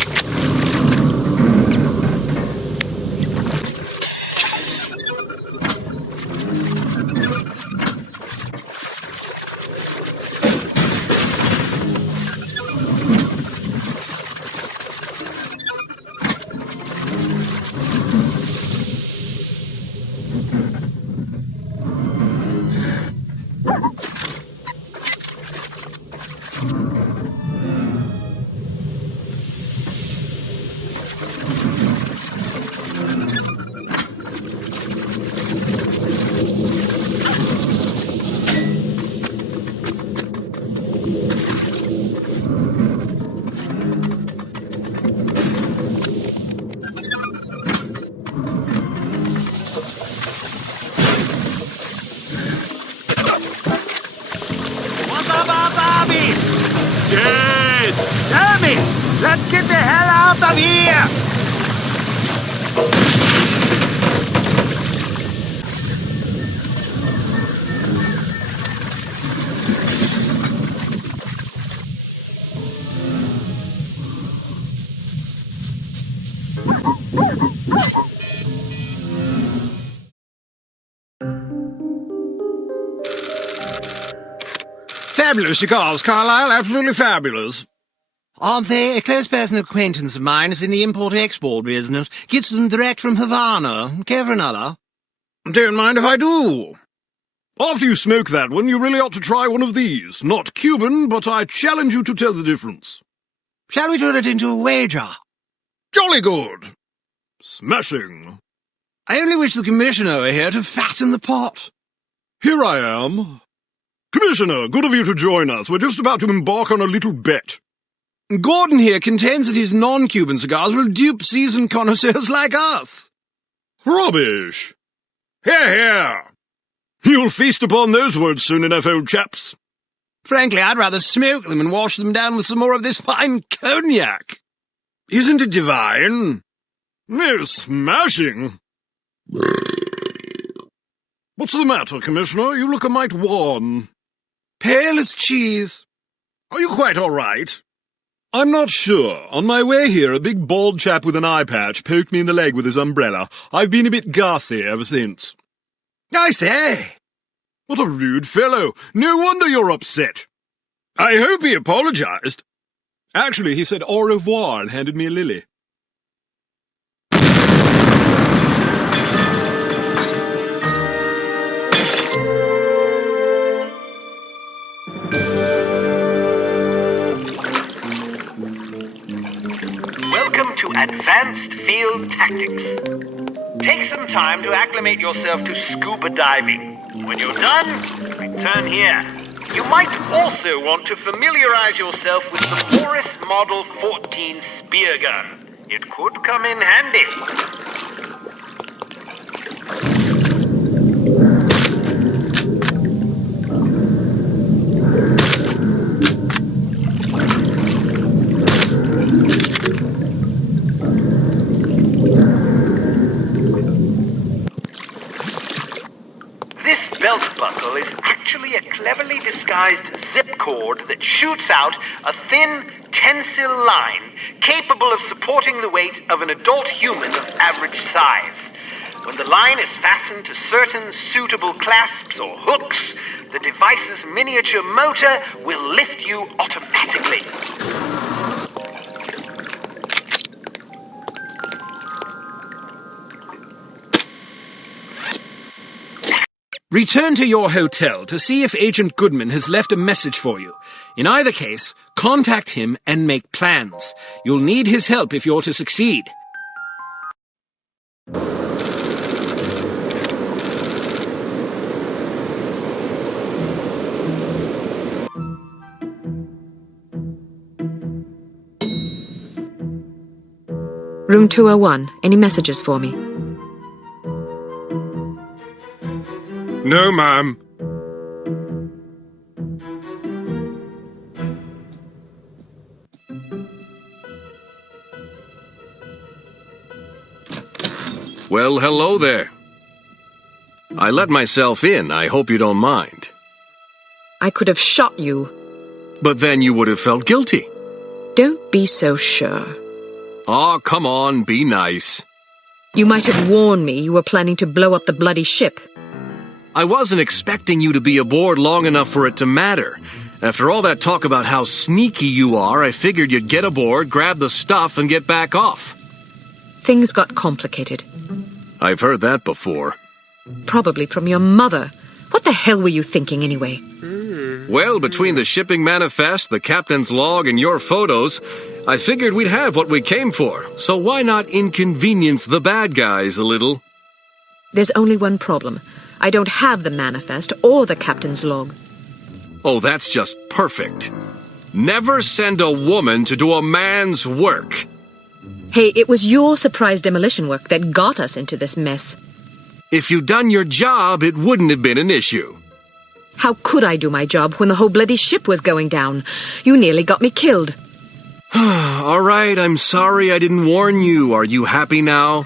Dead! Damn it! Let's get the hell out of here! Fabulous cigars, Carlyle. Absolutely fabulous. Aren't they? A close personal acquaintance of mine is in the import-export business. Gets them direct from Havana. Care for another? Don't mind if I do. After you smoke that one, you really ought to try one of these. Not Cuban, but I challenge you to tell the difference. Shall we turn it into a wager? Jolly good. Smashing. I only wish the commissioner were here to fatten the pot. Here I am. Commissioner, good of you to join us. We're just about to embark on a little bet. Gordon here contends that his non-Cuban cigars will dupe seasoned connoisseurs like us. Rubbish. Hear, hear. You'll feast upon those words soon enough, old chaps. Frankly, I'd rather smoke them and wash them down with some more of this fine cognac. Isn't it divine? Oh, smashing. What's the matter, Commissioner? You look a mite worn. Pale as cheese. Are you quite all right? I'm not sure. On my way here, a big bald chap with an eye patch poked me in the leg with his umbrella. I've been a bit gassy ever since. I say! What a rude fellow. No wonder you're upset. I hope he apologized. Actually, he said au revoir and handed me a lily. Welcome to Advanced Field Tactics. Take some time to acclimate yourself to scuba diving. When you're done, return here. You might also want to familiarize yourself with the Morris Model 14 spear gun. It could come in handy. This belt buckle is actually a cleverly disguised zip cord that shoots out a thin, tensile line capable of supporting the weight of an adult human of average size. When the line is fastened to certain suitable clasps or hooks, the device's miniature motor will lift you automatically. Return to your hotel to see if Agent Goodman has left a message for you. In either case, contact him and make plans. You'll need his help if you're to succeed. Room 201. Any messages for me? No, ma'am. Well, hello there. I let myself in. I hope you don't mind. I could have shot you. But then you would have felt guilty. Don't be so sure. Aw, come on, be nice. You might have warned me you were planning to blow up the bloody ship. I wasn't expecting you to be aboard long enough for it to matter. After all that talk about how sneaky you are, I figured you'd get aboard, grab the stuff, and get back off. Things got complicated. I've heard that before. Probably from your mother. What the hell were you thinking, anyway? Well, between the shipping manifest, the captain's log, and your photos, I figured we'd have what we came for. So why not inconvenience the bad guys a little? There's only one problem. I don't have the manifest or the captain's log. Oh, that's just perfect. Never send a woman to do a man's work. Hey, it was your surprise demolition work that got us into this mess. If you'd done your job, it wouldn't have been an issue. How could I do my job when the whole bloody ship was going down? You nearly got me killed. All right, I'm sorry I didn't warn you. Are you happy now?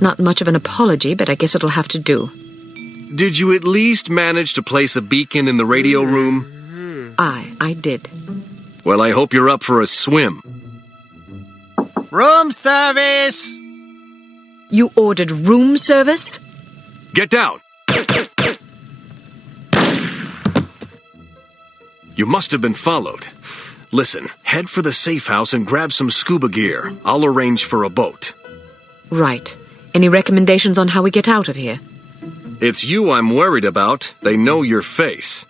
Not much of an apology, but I guess it'll have to do. Did you at least manage to place a beacon in the radio room? I did. Well, I hope you're up for a swim. Room service! You ordered room service? Get down! You must have been followed. Listen, head for the safe house and grab some scuba gear. I'll arrange for a boat. Right. Any recommendations on how we get out of here? It's you I'm worried about. They know your face.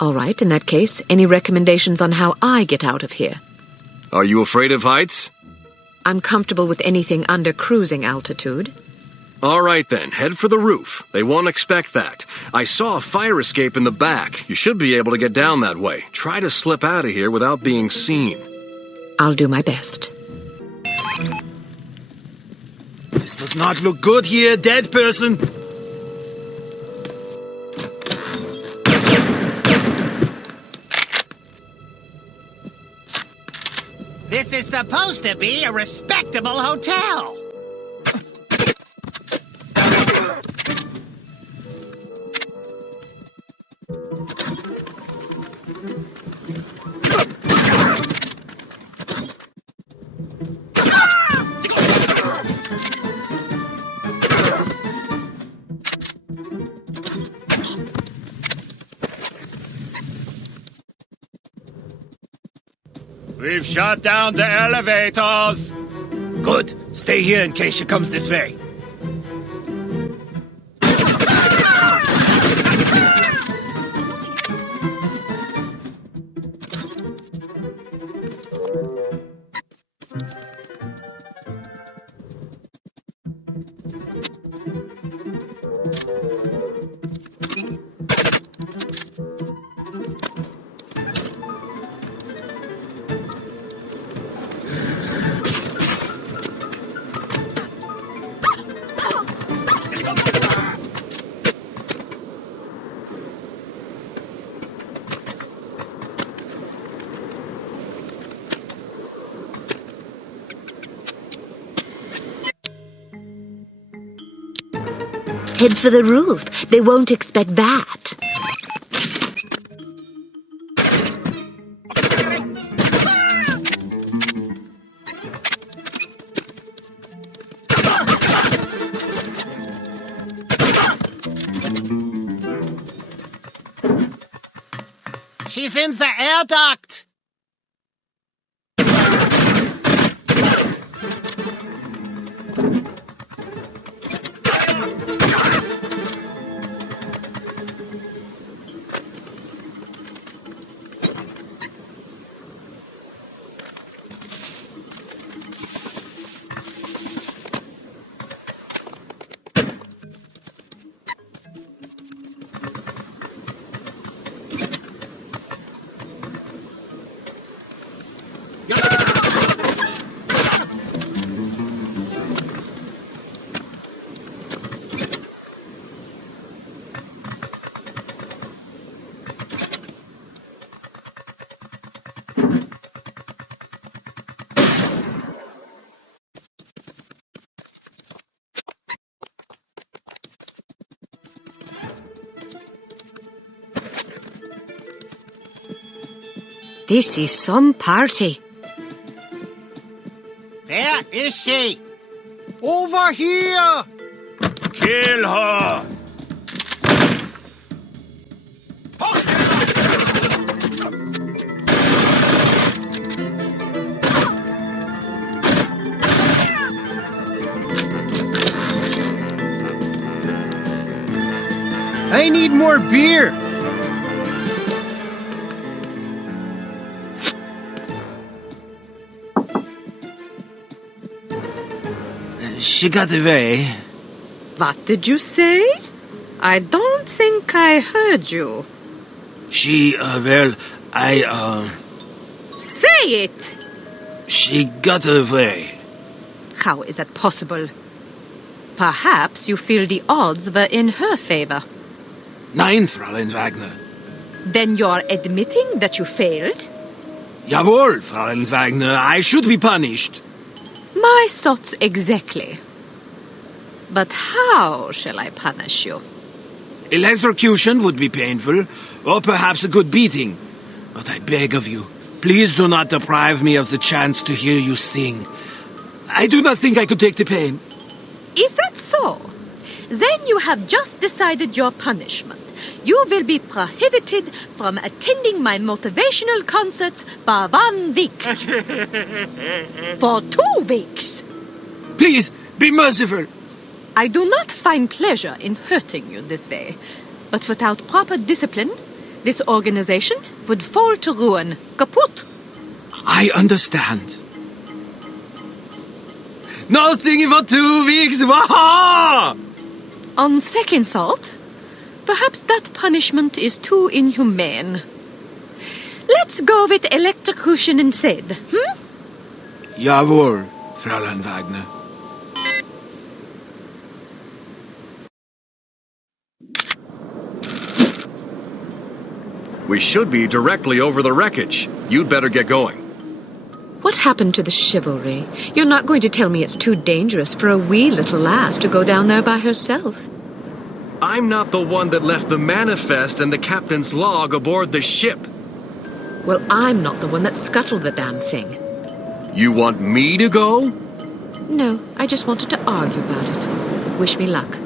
All right, in that case, any recommendations on how I get out of here? Are you afraid of heights? I'm comfortable with anything under cruising altitude. All right then, head for the roof. They won't expect that. I saw a fire escape in the back. You should be able to get down that way. Try to slip out of here without being seen. I'll do my best. This does not look good here, dead person. This is supposed to be a respectable hotel. We've shut down the elevators. Good. Stay here in case she comes this way. Head for the roof. They won't expect that. She's in the air duct. This is some party. Where is she? Over here! Kill her! I need more beer. She got away. What did you say? I don't think I heard you. She, Say it! She got away. How is that possible? Perhaps you feel the odds were in her favor. Nein, Fräulein Wagner. Then you're admitting that you failed? Jawohl, Fräulein Wagner. I should be punished. My thoughts exactly. But how shall I punish you? Electrocution would be painful, or perhaps a good beating. But I beg of you, please do not deprive me of the chance to hear you sing. I do not think I could take the pain. Is that so? Then you have just decided your punishment. You will be prohibited from attending my motivational concerts for 1 week. For 2 weeks. Please, be merciful. I do not find pleasure in hurting you this way. But without proper discipline, this organization would fall to ruin. Kaput. I understand. No singing for 2 weeks! Waha! On second thought, perhaps that punishment is too inhumane. Let's go with electrocution instead, Jawohl, Fräulein Wagner. We should be directly over the wreckage. You'd better get going. What happened to the chivalry? You're not going to tell me it's too dangerous for a wee little lass to go down there by herself. I'm not the one that left the manifest and the captain's log aboard the ship. Well, I'm not the one that scuttled the damn thing. You want me to go? No, I just wanted to argue about it. Wish me luck.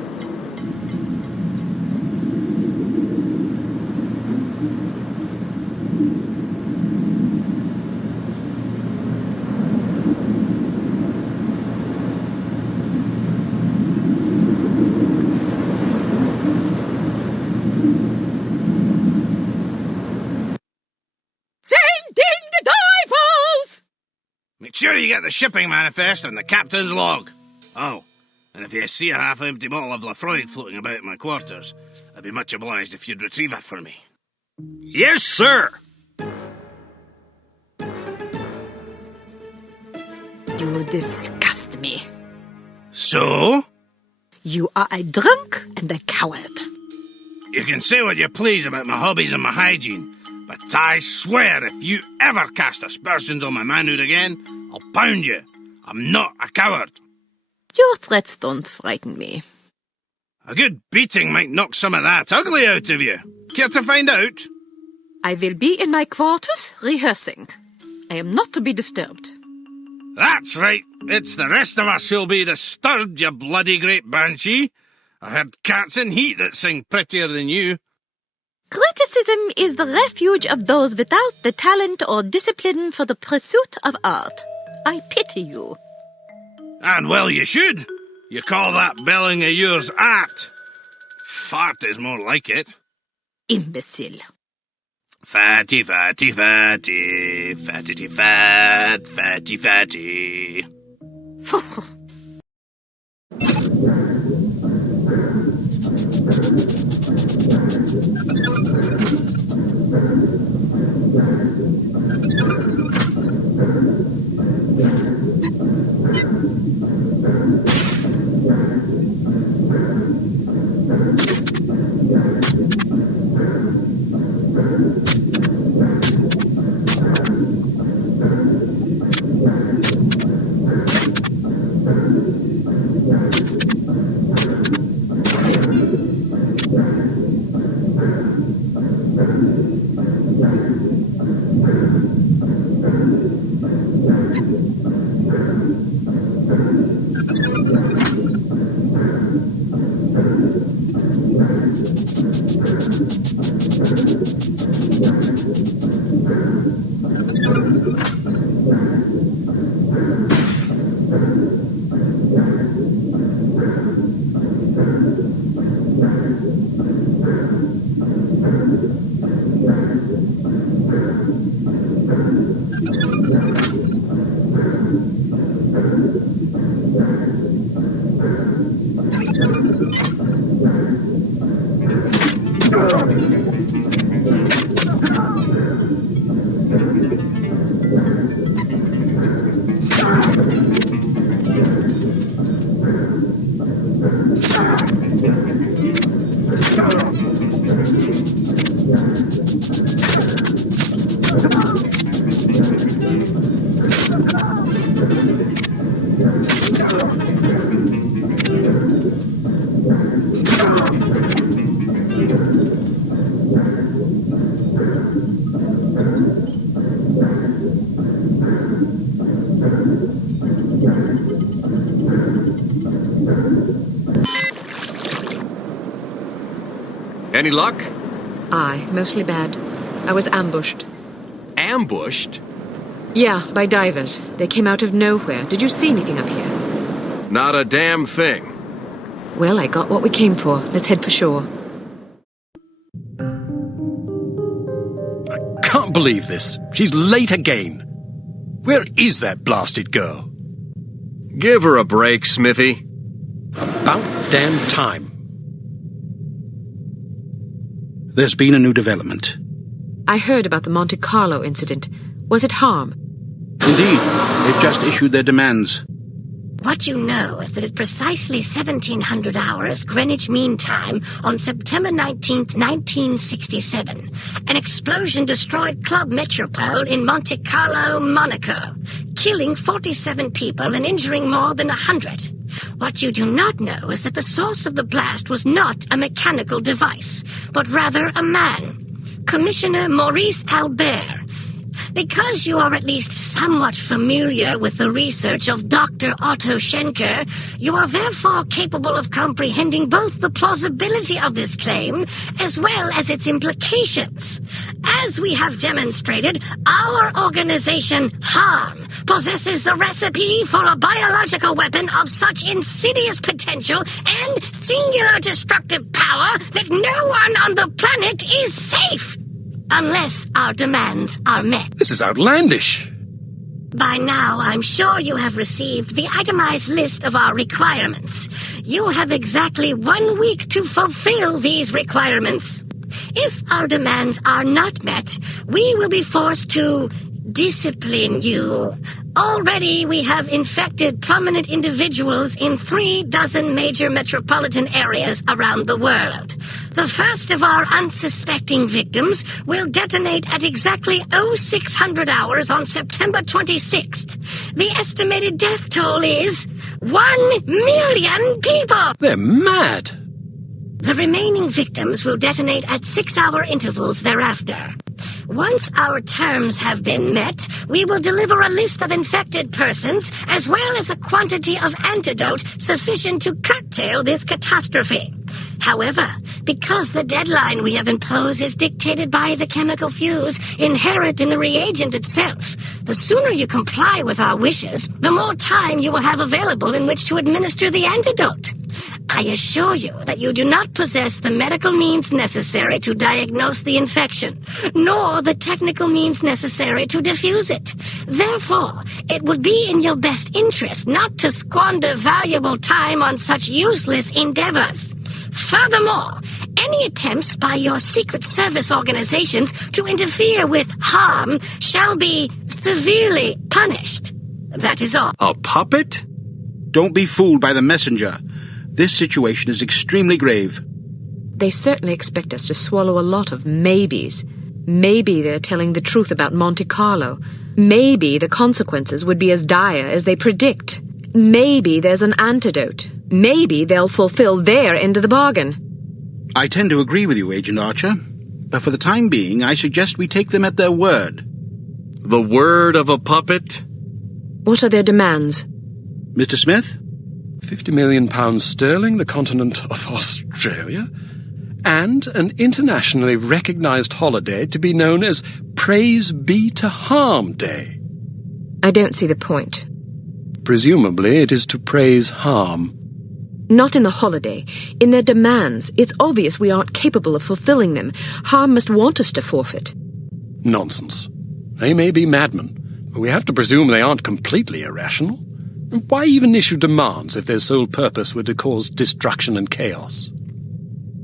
Make sure you get the shipping manifest and the captain's log. Oh, and if you see a half-empty bottle of Lafroig floating about in my quarters, I'd be much obliged if you'd retrieve it for me. Yes, sir! You disgust me. So? You are a drunk and a coward. You can say what you please about my hobbies and my hygiene, but I swear if you ever cast aspersions on my manhood again, I'll pound you. I'm not a coward. Your threats don't frighten me. A good beating might knock some of that ugly out of you. Care to find out? I will be in my quarters rehearsing. I am not to be disturbed. That's right. It's the rest of us who'll be disturbed, you bloody great banshee. I heard cats in heat that sing prettier than you. Criticism is the refuge of those without the talent or discipline for the pursuit of art. I pity you. And well you should. You call that belling of yours art. Fart is more like it. Imbecile. Fatty, fatty, fatty, fatty, fat, fatty, fatty. Any luck? Aye, mostly bad. I was ambushed. Ambushed? Yeah, by divers. They came out of nowhere. Did you see anything up here? Not a damn thing. Well, I got what we came for. Let's head for shore. I can't believe this. She's late again. Where is that blasted girl? Give her a break, Smithy. About damn time. There's been a new development. I heard about the Monte Carlo incident. Was it harm? Indeed, they've just issued their demands. What you know is that at precisely 1700 hours Greenwich Mean Time on September 19th, 1967, an explosion destroyed Club Metropole in Monte Carlo, Monaco, killing 47 people and injuring more than 100. What you do not know is that the source of the blast was not a mechanical device, but rather a man, Commissioner Maurice Albert. Because you are at least somewhat familiar with the research of Dr. Otto Schenker, you are therefore capable of comprehending both the plausibility of this claim as well as its implications. As we have demonstrated, our organization, HARM, possesses the recipe for a biological weapon of such insidious potential and singular destructive power that no one on the planet is safe. Unless our demands are met. This is outlandish. By now, I'm sure you have received the itemized list of our requirements. You have exactly 1 week to fulfill these requirements. If our demands are not met, we will be forced to discipline you. Already, we have infected prominent individuals in 36 major metropolitan areas around the world. The first of our unsuspecting victims will detonate at exactly 0600 hours on September 26th. The estimated death toll is 1 million people! They're mad! The remaining victims will detonate at 6-hour intervals thereafter. Once our terms have been met, we will deliver a list of infected persons as well as a quantity of antidote sufficient to curtail this catastrophe. However, because the deadline we have imposed is dictated by the chemical fuse inherent in the reagent itself, the sooner you comply with our wishes, the more time you will have available in which to administer the antidote. I assure you that you do not possess the medical means necessary to diagnose the infection, nor the technical means necessary to diffuse it. Therefore, it would be in your best interest not to squander valuable time on such useless endeavors. Furthermore, any attempts by your secret service organizations to interfere with harm shall be severely punished. That is all. A puppet? Don't be fooled by the messenger. This situation is extremely grave. They certainly expect us to swallow a lot of maybes. Maybe they're telling the truth about Monte Carlo. Maybe the consequences would be as dire as they predict. Maybe there's an antidote. Maybe they'll fulfill their end of the bargain. I tend to agree with you, Agent Archer. But for the time being, I suggest we take them at their word. The word of a puppet? What are their demands? Mr. Smith? £50 million sterling, the continent of Australia, and an internationally recognized holiday to be known as Praise Be to Harm Day. I don't see the point. Presumably it is to praise harm. Not in the holiday. In their demands. It's obvious we aren't capable of fulfilling them. Harm must want us to forfeit. Nonsense. They may be madmen, but we have to presume they aren't completely irrational. Why even issue demands if their sole purpose were to cause destruction and chaos?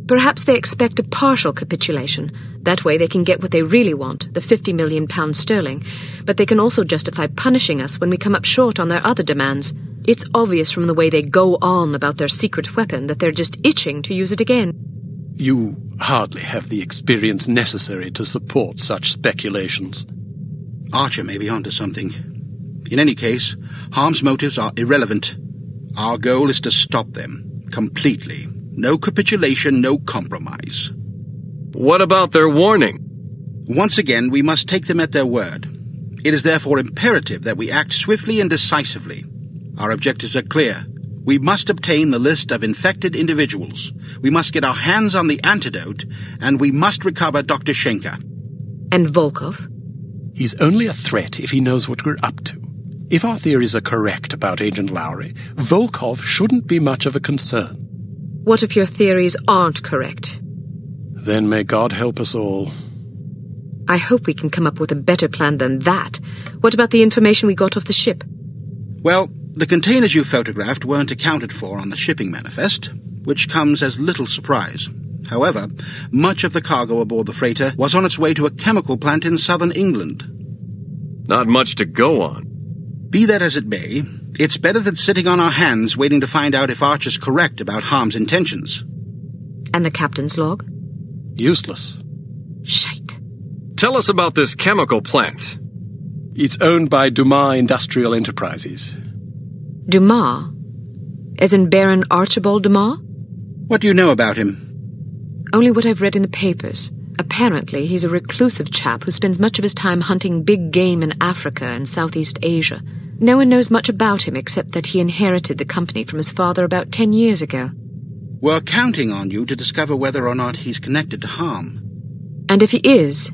Perhaps they expect a partial capitulation. That way they can get what they really want, the £50 million sterling. But they can also justify punishing us when we come up short on their other demands. It's obvious from the way they go on about their secret weapon that they're just itching to use it again. You hardly have the experience necessary to support such speculations. Archer may be onto something. In any case, Harm's motives are irrelevant. Our goal is to stop them, completely. No capitulation, no compromise. What about their warning? Once again, we must take them at their word. It is therefore imperative that we act swiftly and decisively. Our objectives are clear. We must obtain the list of infected individuals. We must get our hands on the antidote, and we must recover Dr. Schenker. And Volkov? He's only a threat if he knows what we're up to. If our theories are correct about Agent Lowry, Volkov shouldn't be much of a concern. What if your theories aren't correct? Then may God help us all. I hope we can come up with a better plan than that. What about the information we got off the ship? Well, The containers you photographed weren't accounted for on the shipping manifest, which comes as little surprise. However, much of the cargo aboard the freighter was on its way to a chemical plant in southern England. Not much to go on. Be that as it may, it's better than sitting on our hands waiting to find out if Archer's correct about Harm's intentions. And the captain's log? Useless. Shite. Tell us about this chemical plant. It's owned by Dumas Industrial Enterprises. Dumas? As in Baron Archibald Dumas? What do you know about him? Only what I've read in the papers. Apparently, he's a reclusive chap who spends much of his time hunting big game in Africa and Southeast Asia. No one knows much about him except that he inherited the company from his father about 10 years ago. We're counting on you to discover whether or not he's connected to Harm. And if he is?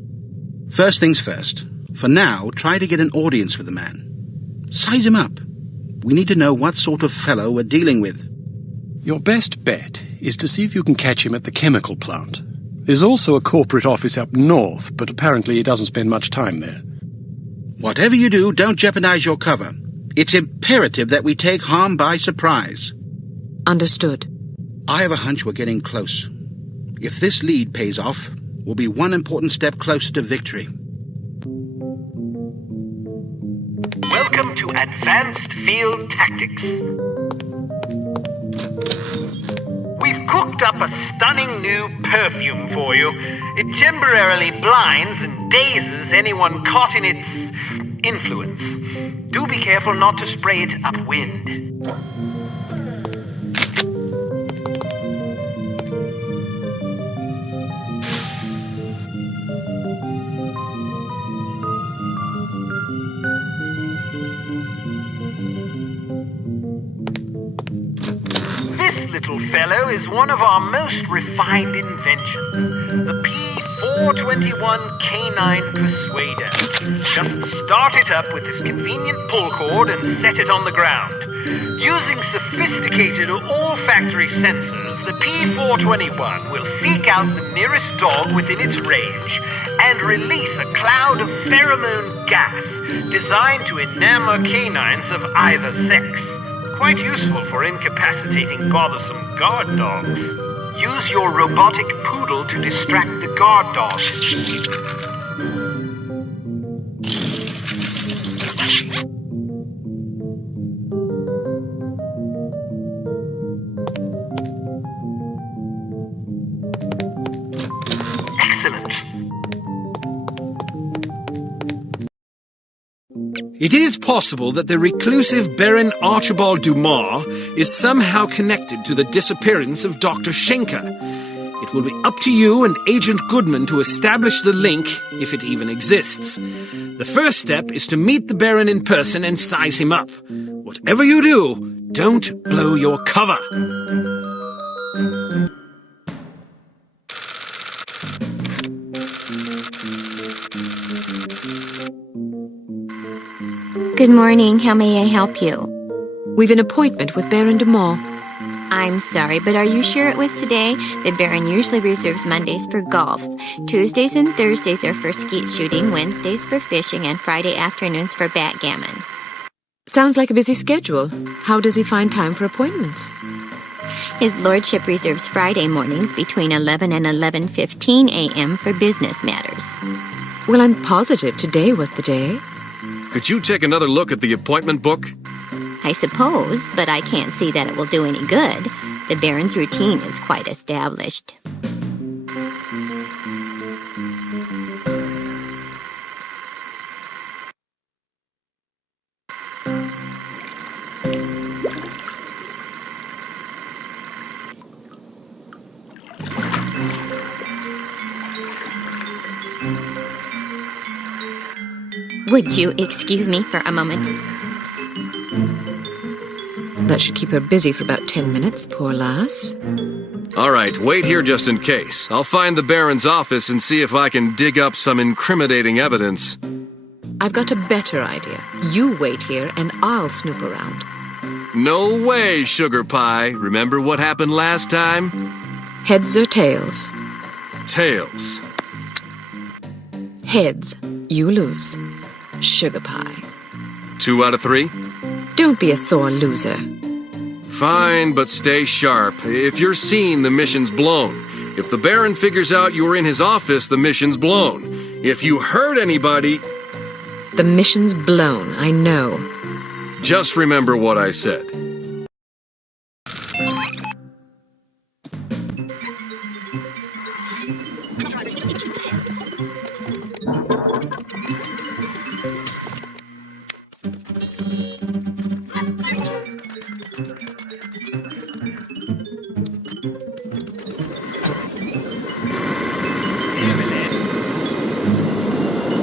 First things first. For now, try to get an audience with the man. Size him up. We need to know what sort of fellow we're dealing with. Your best bet is to see if you can catch him at the chemical plant. There's also a corporate office up north, but apparently he doesn't spend much time there. Whatever you do, don't jeopardize your cover. It's imperative that we take Harm by surprise. Understood. I have a hunch we're getting close. If this lead pays off, we'll be one important step closer to victory. Welcome to Advanced Field Tactics. We've cooked up a stunning new perfume for you. It temporarily blinds and dazes anyone caught in its influence. Do be careful not to spray it upwind. This little fellow is one of our most refined inventions, the P421 Canine Persuader. Just start it up with this convenient pull cord and set it on the ground. Using sophisticated olfactory sensors, the P421 will seek out the nearest dog within its range and release a cloud of pheromone gas designed to enamor canines of either sex. Quite useful for incapacitating bothersome guard dogs. Use your robotic poodle to distract the guard dog. Excellent. It is possible that the reclusive Baron Archibald Dumas is somehow connected to the disappearance of Dr. Schenker. It will be up to you and Agent Goodman to establish the link, if it even exists. The first step is to meet the Baron in person and size him up. Whatever you do, don't blow your cover. Good morning. How may I help you? We've an appointment with Baron Dumas. I'm sorry, but are you sure it was today? The Baron usually reserves Mondays for golf. Tuesdays and Thursdays are for skeet shooting, Wednesdays for fishing, and Friday afternoons for backgammon. Sounds like a busy schedule. How does he find time for appointments? His lordship reserves Friday mornings between 11 and 11:15 a.m. for business matters. Well, I'm positive today was the day. Could you take another look at the appointment book? I suppose, but I can't see that it will do any good. The Baron's routine is quite established. Would you excuse me for a moment? That should keep her busy for about 10 minutes, poor lass. All right, wait here just in case. I'll find the Baron's office and see if I can dig up some incriminating evidence. I've got a better idea. You wait here and I'll snoop around. No way, Sugar Pie. Remember what happened last time? Heads or tails? Tails. Heads. You lose. Sugar Pie. 2 out of 3? Don't be a sore loser. Fine, but stay sharp. If you're seen, the mission's blown. If the Baron figures out you were in his office, the mission's blown. If you hurt anybody... The mission's blown, I know. Just remember what I said.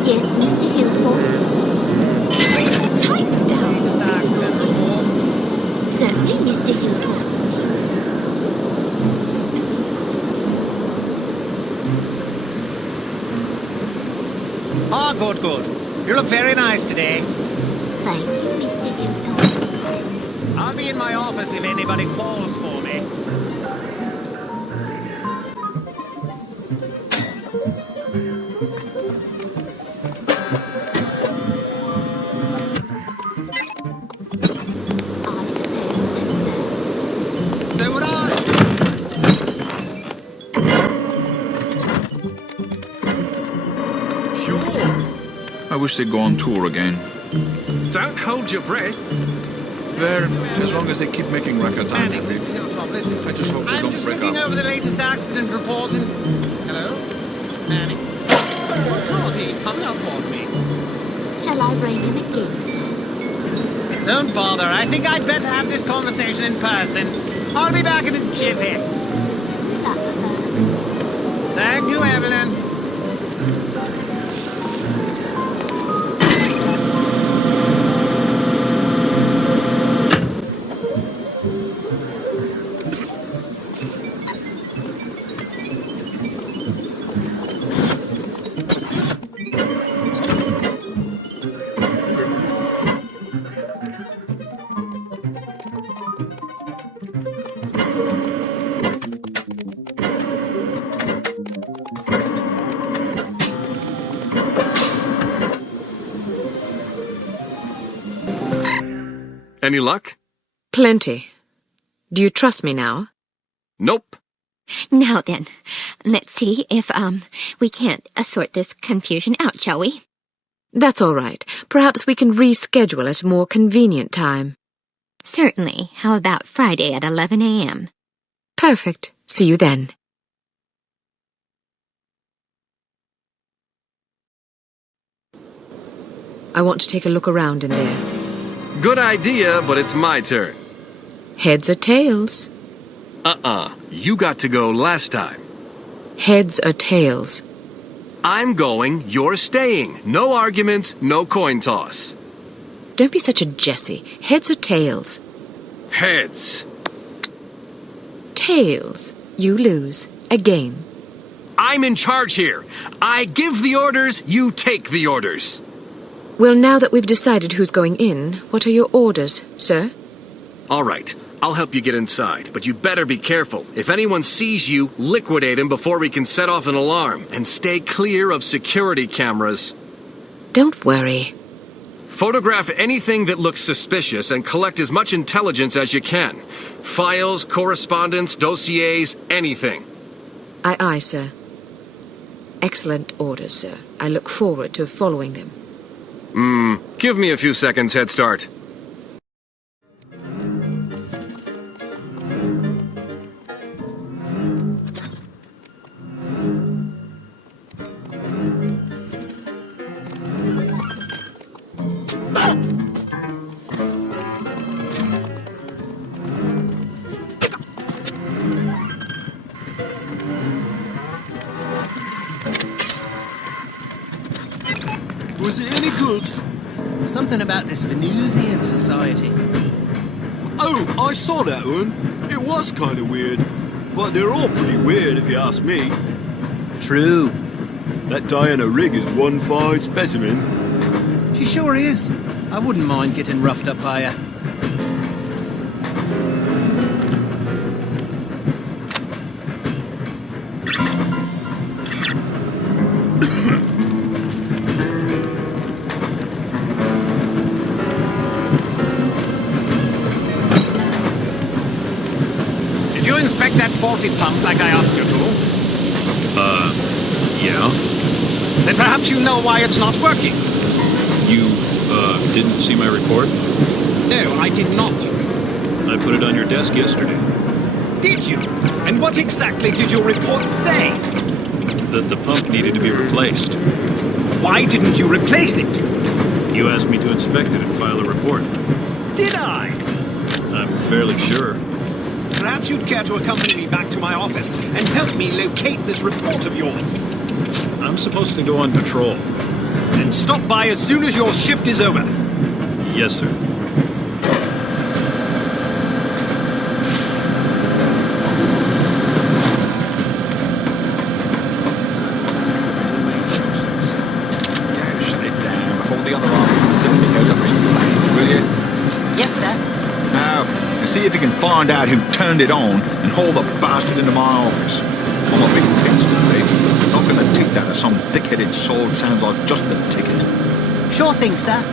Yes, Mr. Hilltop? Type down, Mrs. Hilltop. Certainly, Mr. Hilltop. Oh, good, good. You look very nice today. Thank you, Mr. Hilltop. I'll be in my office if anybody calls for me. So would I. Sure. I wish they'd go on tour again. Don't hold your breath. There, as long as they keep making records, I'm Annie, happy. Mrs. Hilltop, listen. I just hope they I'm don't just break looking up. over the latest accident report and... Hello? Annie? What called he? Hung up on me. Shall I ring him again, sir? Don't bother. I think I'd better have this conversation in person. I'll be back in a jiffy. Good luck, sir. Thank you, Evelyn. Any luck? Plenty. Do you trust me now? Nope. Now then, let's see if, we can't sort this confusion out, shall we? That's all right. Perhaps we can reschedule at a more convenient time. Certainly. How about Friday at 11 a.m.? Perfect. See you then. I want to take a look around in there. Good idea, but it's my turn. Heads or tails? You got to go last time. Heads or tails? I'm going, you're staying. No arguments, no coin toss. Don't be such a Jessie. Heads or tails? Heads. Tails. You lose. Again. I'm in charge here. I give the orders, you take the orders. Well, now that we've decided who's going in, what are your orders, sir? All right, I'll help you get inside, but you'd better be careful. If anyone sees you, liquidate him before we can set off an alarm, and stay clear of security cameras. Don't worry. Photograph anything that looks suspicious and collect as much intelligence as you can. Files, correspondence, dossiers, anything. Aye, aye, sir. Excellent orders, sir. I look forward to following them. Give me a few seconds head start. Was it any good? Something about this Venusian society. Oh, I saw that one. It was kind of weird. But they're all pretty weird if you ask me. True. That Diana Rigg is one fine specimen. She sure is. I wouldn't mind getting roughed up by her. Did you inspect that faulty pump like I asked you to? Yeah? Then perhaps you know why it's not working. You, didn't see my report? No, I did not. I put it on your desk yesterday. Did you? And what exactly did your report say? That the pump needed to be replaced. Why didn't you replace it? You asked me to inspect it and file a report. Did I? I'm fairly sure. Perhaps you'd care to accompany me back to my office and help me locate this report of yours. I'm supposed to go on patrol. Then stop by as soon as your shift is over. Yes, sir. Shut it down before the other half of the cylinder goes up in flames, will you? Yes, sir. Now, and see if you can find out who turned it on and haul the bastard into my office. I'm a bit tense today. I'm not going to take that as some thick-headed sword sounds like just the ticket. Sure thing, sir.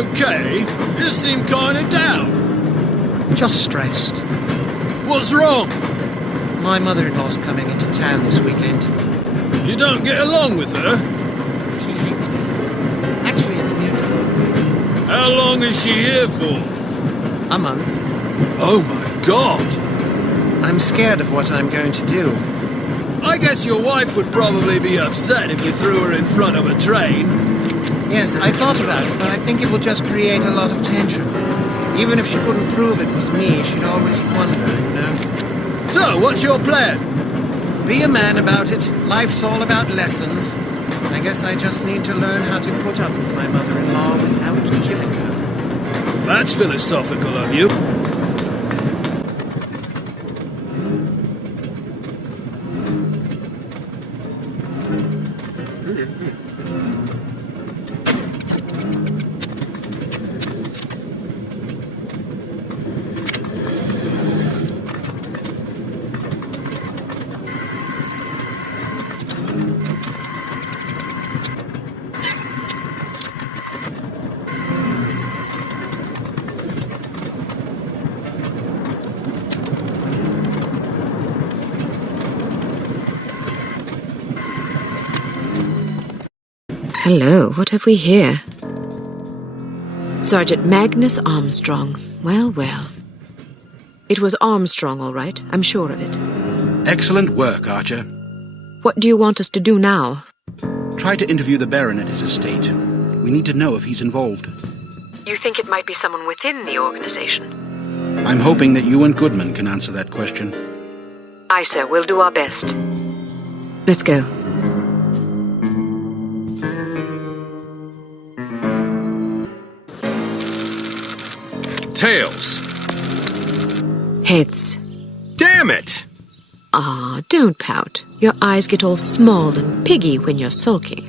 Okay, you seem kinda down. Just stressed. What's wrong? My mother-in-law's coming into town this weekend. You don't get along with her? She hates me. Actually, it's mutual. How long is she here for? A month. Oh my God! I'm scared of what I'm going to do. I guess your wife would probably be upset if you threw her in front of a train. Yes, I thought about it, but I think it will just create a lot of tension. Even if she couldn't prove it was me, she'd always wonder, you know? So, what's your plan? Be a man about it. Life's all about lessons. I guess I just need to learn how to put up with my mother-in-law without killing her. That's philosophical of you. Hello, what have we here? Sergeant Magnus Armstrong. Well, well. It was Armstrong, all right. I'm sure of it. Excellent work, Archer. What do you want us to do now? Try to interview the Baron at his estate. We need to know if he's involved. You think it might be someone within the organization? I'm hoping that you and Goodman can answer that question. Aye, sir. We'll do our best. Let's go. Tails! Heads. Damn it! Ah, don't pout. Your eyes get all small and piggy when you're sulking.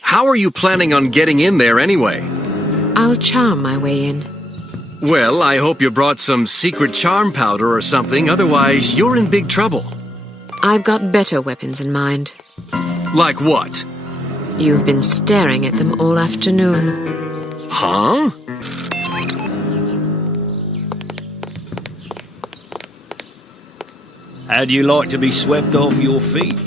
How are you planning on getting in there anyway? I'll charm my way in. Well, I hope you brought some secret charm powder or something, otherwise you're in big trouble. I've got better weapons in mind. Like what? You've been staring at them all afternoon. Huh? How'd you like to be swept off your feet?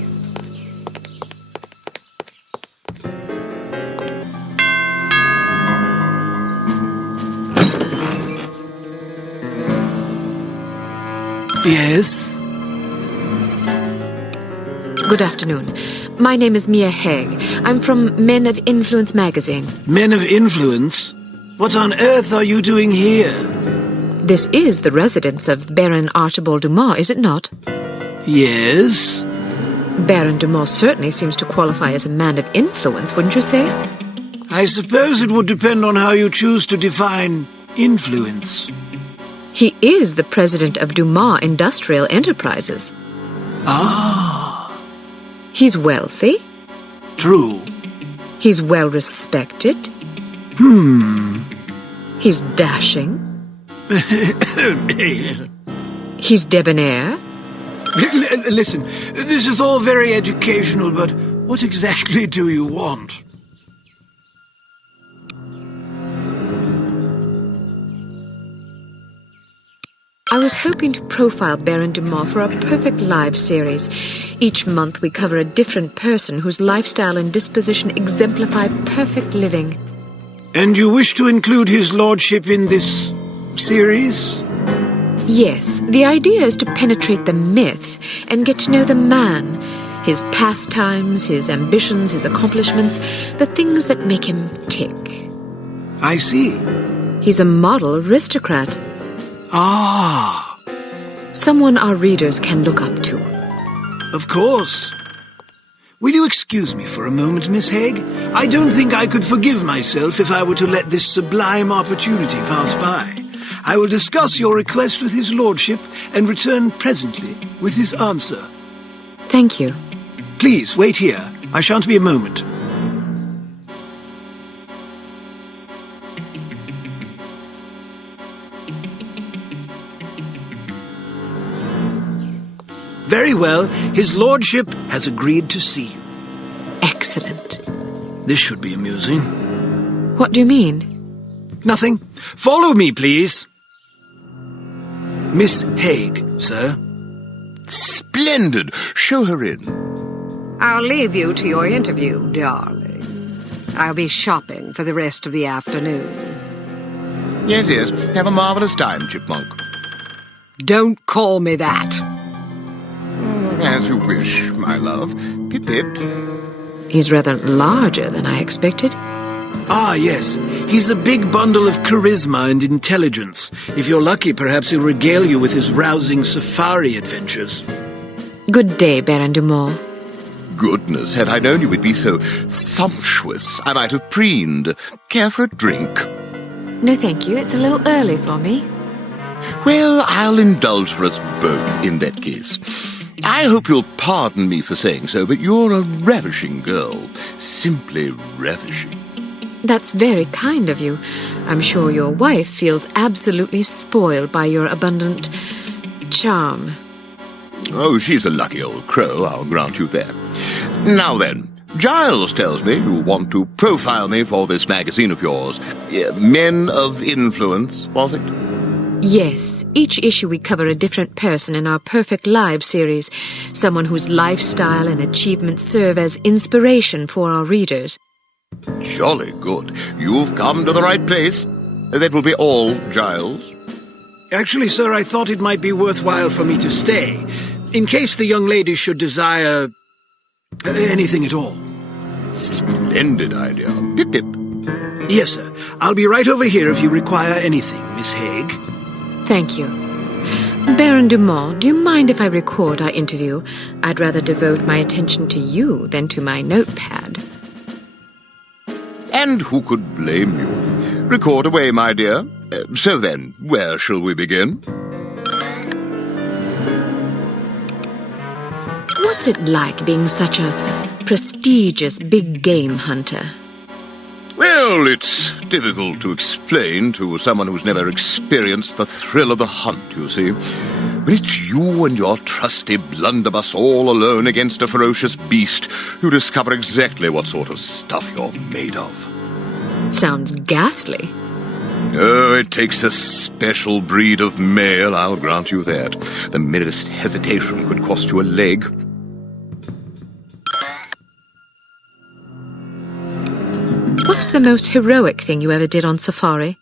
Yes? Good afternoon. My name is Mia Haig. I'm from Men of Influence magazine. Men of Influence? What on earth are you doing here? This is the residence of Baron Archibald Dumas, is it not? Yes? Baron Dumas certainly seems to qualify as a man of influence, wouldn't you say? I suppose it would depend on how you choose to define influence. He is the president of Dumas Industrial Enterprises. Ah. He's wealthy. True. He's well respected. He's dashing. He's debonair. Listen, this is all very educational, but what exactly do you want? I was hoping to profile Baron Dumas for our Perfect Lives series. Each month we cover a different person whose lifestyle and disposition exemplify perfect living. And you wish to include his lordship in this series? Yes, the idea is to penetrate the myth and get to know the man, his pastimes, his ambitions, his accomplishments, the things that make him tick. I see. He's a model aristocrat. Ah. Someone our readers can look up to. Of course. Will you excuse me for a moment, Miss Haig? I don't think I could forgive myself if I were to let this sublime opportunity pass by. I will discuss your request with his lordship and return presently with his answer. Thank you. Please, wait here. I shan't be a moment. Very well. His lordship has agreed to see you. Excellent. This should be amusing. What do you mean? Nothing. Follow me, please. Miss Haig, sir. Splendid. Show her in. I'll leave you to your interview, darling. I'll be shopping for the rest of the afternoon. Yes, yes. Have a marvelous time, Chipmunk. Don't call me that. As you wish, my love. Pip-pip. He's rather larger than I expected. Ah, yes. He's a big bundle of charisma and intelligence. If you're lucky, perhaps he'll regale you with his rousing safari adventures. Good day, Baron Dumas. Goodness, had I known you would be so sumptuous, I might have preened. Care for a drink? No, thank you. It's a little early for me. Well, I'll indulge for us both in that case. I hope you'll pardon me for saying so, but you're a ravishing girl. Simply ravishing. That's very kind of you. I'm sure your wife feels absolutely spoiled by your abundant charm. Oh, she's a lucky old crow, I'll grant you that. Now then, Giles tells me you want to profile me for this magazine of yours. Men of Influence, was it? Yes, each issue we cover a different person in our Perfect Lives series, someone whose lifestyle and achievements serve as inspiration for our readers. Jolly good. You've come to the right place. That will be all, Giles. Actually, sir, I thought it might be worthwhile for me to stay, in case the young lady should desire anything at all. Splendid idea. Pip-pip. Yes, sir. I'll be right over here if you require anything, Miss Haig. Thank you. Baron Dumont, do you mind if I record our interview? I'd rather devote my attention to you than to my notepad. And who could blame you? Record away, my dear. So then, where shall we begin? What's it like being such a prestigious big game hunter? Well, it's difficult to explain to someone who's never experienced the thrill of the hunt, you see. When it's you and your trusty blunderbuss all alone against a ferocious beast, you discover exactly what sort of stuff you're made of. Sounds ghastly. Oh, it takes a special breed of male, I'll grant you that. The merest hesitation could cost you a leg. What's the most heroic thing you ever did on safari?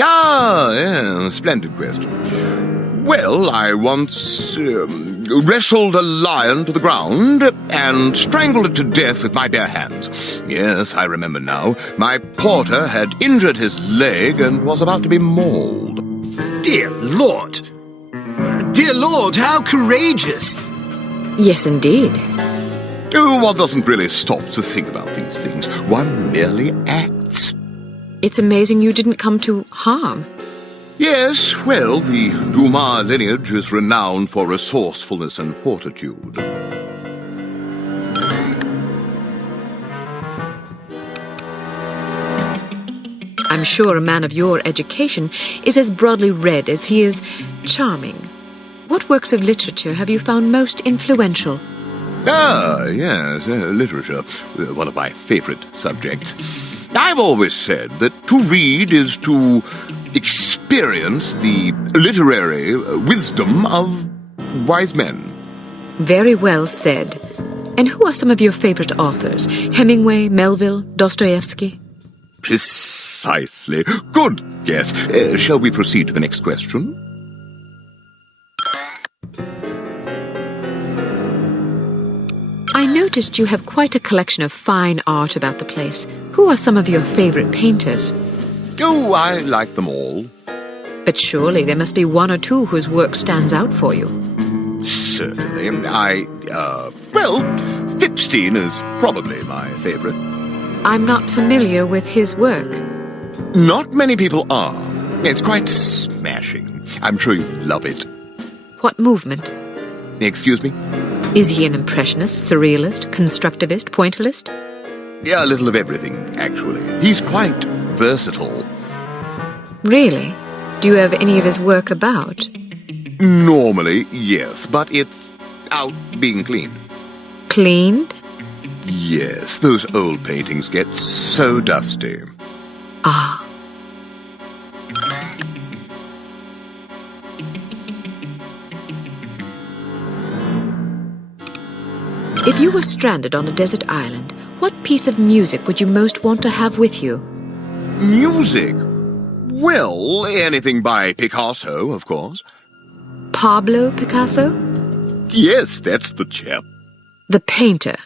Ah, yeah, splendid question. Well, I once wrestled a lion to the ground and strangled it to death with my bare hands. Yes, I remember now. My porter had injured his leg and was about to be mauled. Dear Lord! Dear Lord, how courageous! Yes, indeed. Oh, one doesn't really stop to think about these things. One merely acts. It's amazing you didn't come to harm. Yes, well, the Dumas lineage is renowned for resourcefulness and fortitude. I'm sure a man of your education is as broadly read as he is charming. What works of literature have you found most influential? Ah, yes, literature, one of my favorite subjects. I've always said that to read is to experience the literary wisdom of wise men. Very well said. And who are some of your favorite authors? Hemingway, Melville, Dostoevsky? Precisely. Good guess. Shall we proceed to the next question? I noticed you have quite a collection of fine art about the place. Who are some of your favorite painters? Oh, I like them all. But surely there must be one or two whose work stands out for you. Certainly. Well, Fipstein is probably my favorite. I'm not familiar with his work. Not many people are. It's quite smashing. I'm sure you love it. What movement? Excuse me? Is he an impressionist, surrealist, constructivist, pointillist? Yeah, a little of everything, actually. He's quite versatile. Really? Do you have any of his work about? Normally, yes, but it's out being cleaned. Cleaned? Yes, those old paintings get so dusty. Ah. If you were stranded on a desert island, what piece of music would you most want to have with you? Music? Well, anything by Picasso, of course. Pablo Picasso? Yes, that's the chap. The painter?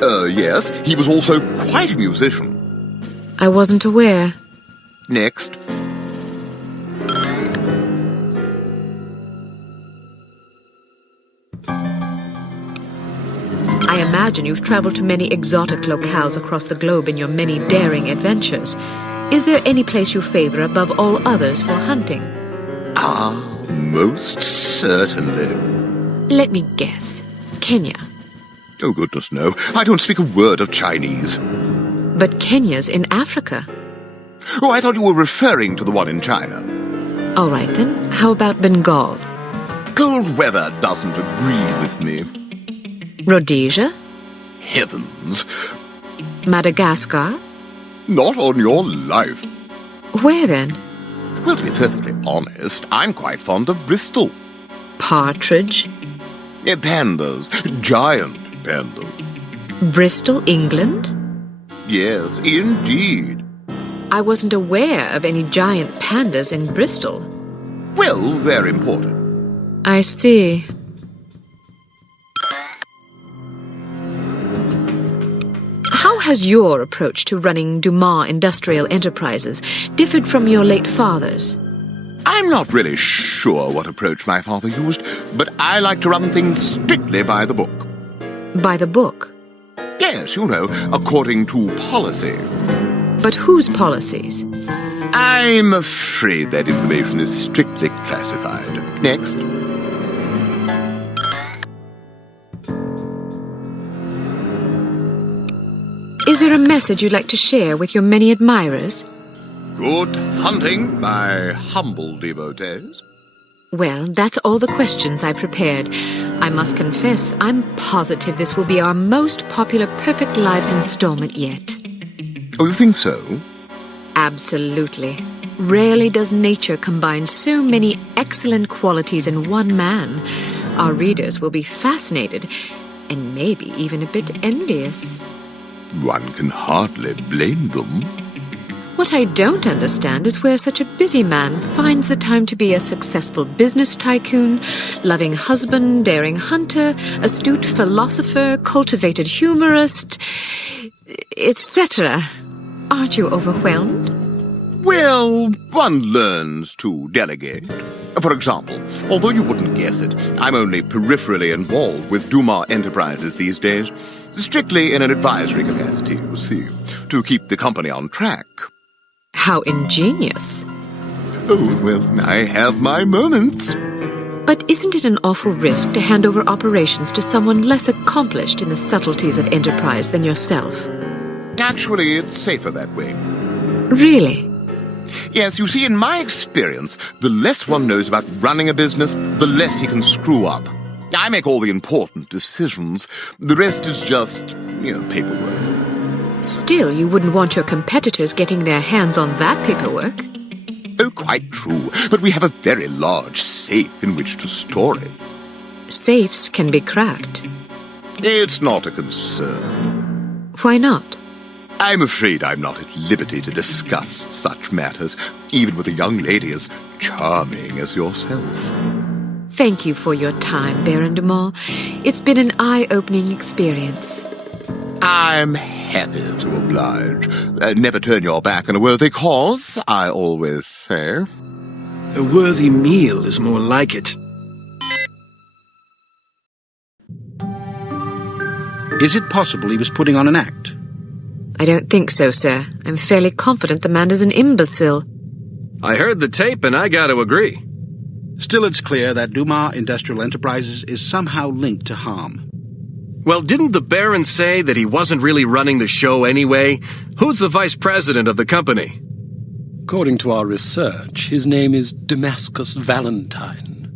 Yes. He was also quite a musician. I wasn't aware. Next. I imagine you've traveled to many exotic locales across the globe in your many daring adventures. Is there any place you favor above all others for hunting? Ah, most certainly. Let me guess. Kenya. Oh, goodness, no. I don't speak a word of Chinese. But Kenya's in Africa. Oh, I thought you were referring to the one in China. All right, then. How about Bengal? Cold weather doesn't agree with me. Rhodesia? Heavens. Madagascar? Not on your life. Where then? Well, to be perfectly honest, I'm quite fond of Bristol. Partridge? Pandas. Giant pandas. Bristol, England? Yes, indeed. I wasn't aware of any giant pandas in Bristol. Well, they're important. I see. How has your approach to running Dumas Industrial Enterprises differed from your late father's? I'm not really sure what approach my father used, but I like to run things strictly by the book. By the book? Yes, you know, according to policy. But whose policies? I'm afraid that information is strictly classified. Next. Is there a message you'd like to share with your many admirers? Good hunting, my humble devotees. Well, that's all the questions I prepared. I must confess, I'm positive this will be our most popular Perfect Lives installment yet. Oh, you think so? Absolutely. Rarely does nature combine so many excellent qualities in one man. Our readers will be fascinated, and maybe even a bit envious. One can hardly blame them. What I don't understand is where such a busy man finds the time to be a successful business tycoon, loving husband, daring hunter, astute philosopher, cultivated humorist, etc. Aren't you overwhelmed? Well, one learns to delegate. For example, although you wouldn't guess it, I'm only peripherally involved with Dumas Enterprises these days. Strictly in an advisory capacity, you see, to keep the company on track. How ingenious. Oh, well, I have my moments. But isn't it an awful risk to hand over operations to someone less accomplished in the subtleties of enterprise than yourself? Actually, it's safer that way. Really? Yes, you see, in my experience, the less one knows about running a business, the less he can screw up. I make all the important decisions. The rest is just, paperwork. Still, you wouldn't want your competitors getting their hands on that paperwork. Oh, quite true. But we have a very large safe in which to store it. Safes can be cracked. It's not a concern. Why not? I'm afraid I'm not at liberty to discuss such matters, even with a young lady as charming as yourself. Thank you for your time, Baron Dumas. It's been an eye-opening experience. I'm happy to oblige. Never turn your back on a worthy cause, I always say. A worthy meal is more like it. Is it possible he was putting on an act? I don't think so, sir. I'm fairly confident the man is an imbecile. I heard the tape and I gotta agree. Still, it's clear that Dumas Industrial Enterprises is somehow linked to harm. Well, didn't the Baron say that he wasn't really running the show anyway? Who's the vice president of the company? According to our research, his name is Damascus Valentine.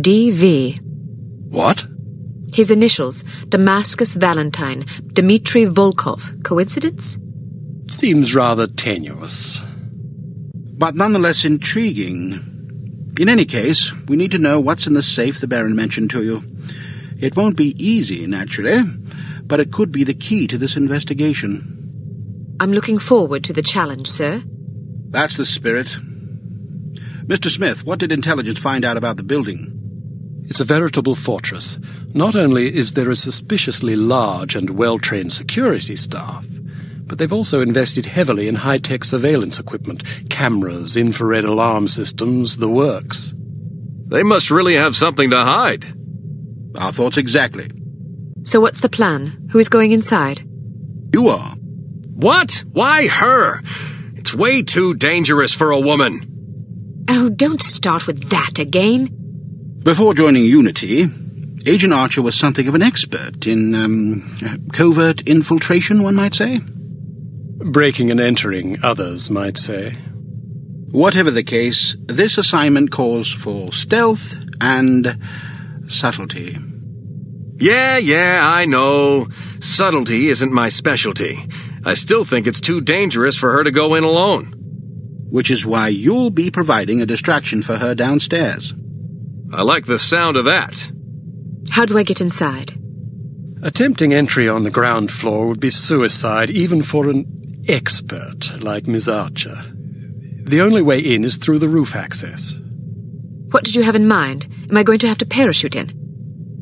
D.V. What? His initials, Damascus Valentine, Dmitry Volkov. Coincidence? Seems rather tenuous. But nonetheless intriguing. In any case, we need to know what's in the safe the Baron mentioned to you. It won't be easy, naturally, but it could be the key to this investigation. I'm looking forward to the challenge, sir. That's the spirit. Mr. Smith, what did intelligence find out about the building? It's a veritable fortress. Not only is there a suspiciously large and well-trained security staff, but they've also invested heavily in high-tech surveillance equipment, cameras, infrared alarm systems, the works. They must really have something to hide. Our thoughts exactly. So what's the plan? Who is going inside? You are. What? Why her? It's way too dangerous for a woman. Oh, don't start with that again. Before joining Unity, Agent Archer was something of an expert in, covert infiltration, one might say. Breaking and entering, others might say. Whatever the case, this assignment calls for stealth and subtlety. Yeah, I know. Subtlety isn't my specialty. I still think it's too dangerous for her to go in alone. Which is why you'll be providing a distraction for her downstairs. I like the sound of that. How do I get inside? Attempting entry on the ground floor would be suicide, even for an expert like Miss Archer. The only way in is through the roof access. What did you have in mind? Am I going to have to parachute in?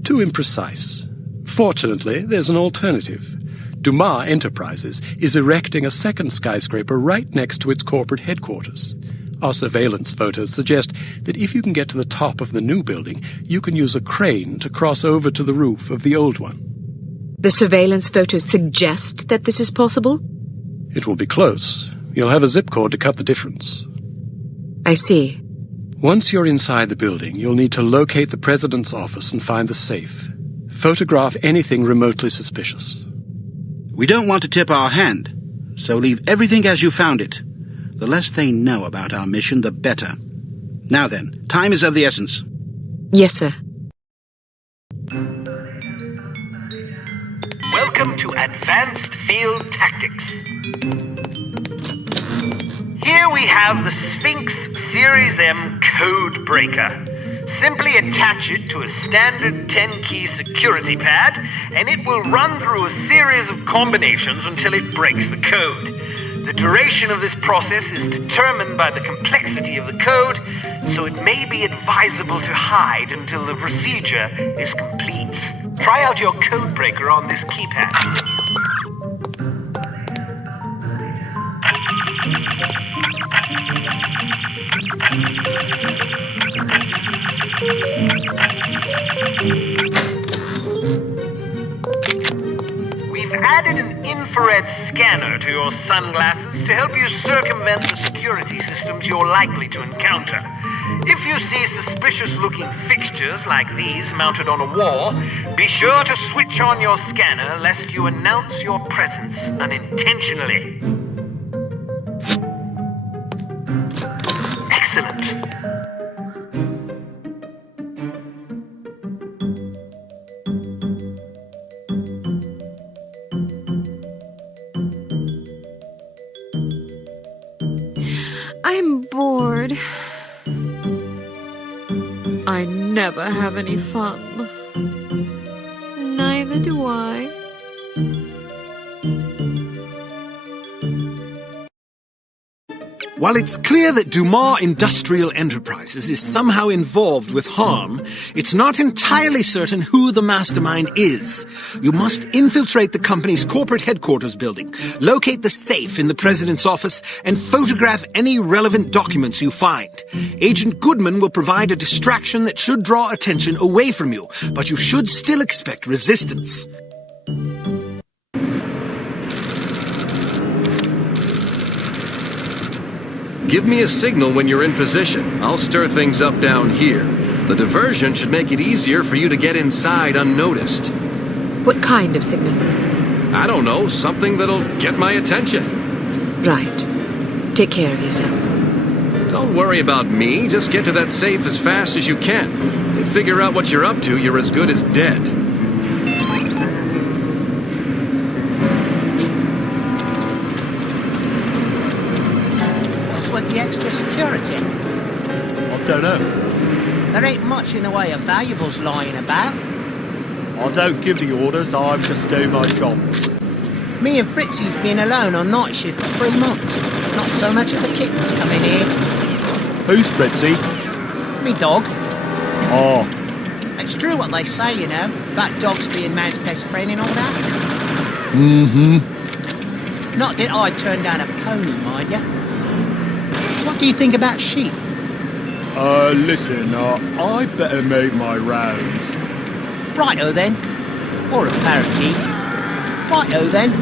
Too imprecise. Fortunately, there's an alternative. Dumas Enterprises is erecting a second skyscraper right next to its corporate headquarters. Our surveillance photos suggest that if you can get to the top of the new building, you can use a crane to cross over to the roof of the old one. The surveillance photos suggest that this is possible? It will be close. You'll have a zip cord to cut the difference. I see. Once you're inside the building, you'll need to locate the president's office and find the safe. Photograph anything remotely suspicious. We don't want to tip our hand, so leave everything as you found it. The less they know about our mission, the better. Now then, time is of the essence. Yes, sir. Welcome to Advanced Field Tactics. Here we have the Sphinx Series M Code Breaker. Simply attach it to a standard 10-key security pad, and it will run through a series of combinations until it breaks the code. The duration of this process is determined by the complexity of the code, so it may be advisable to hide until the procedure is complete. Try out your code breaker on this keypad. We've added an infrared scanner to your sunglasses to help you circumvent the security systems you're likely to encounter. If you see suspicious-looking fixtures like these mounted on a wall, be sure to switch on your scanner lest you announce your presence unintentionally. Excellent. I'm bored. I never have any fun. Neither do I. While it's clear that Dumas Industrial Enterprises is somehow involved with harm, it's not entirely certain who the mastermind is. You must infiltrate the company's corporate headquarters building, locate the safe in the president's office, and photograph any relevant documents you find. Agent Goodman will provide a distraction that should draw attention away from you, but you should still expect resistance. Give me a signal when you're in position. I'll stir things up down here. The diversion should make it easier for you to get inside unnoticed. What kind of signal? I don't know, something that'll get my attention. Right. Take care of yourself. Don't worry about me. Just get to that safe as fast as you can. You figure out what you're up to, you're as good as dead. With the extra security? I don't know. There ain't much in the way of valuables lying about. I don't give the orders, I'm just doing my job. Me and Fritzy's been alone on night shift for 3 months. Not so much as a kitten's come in here. Who's Fritzy? Me dog. Oh. It's true what they say, you know, about dogs being man's best friend and all that. Mm-hmm. Not that I'd turn down a pony, mind ya. What do you think about sheep? Listen, I'd better make my rounds. Righto then. Or a parakeet. Righto then.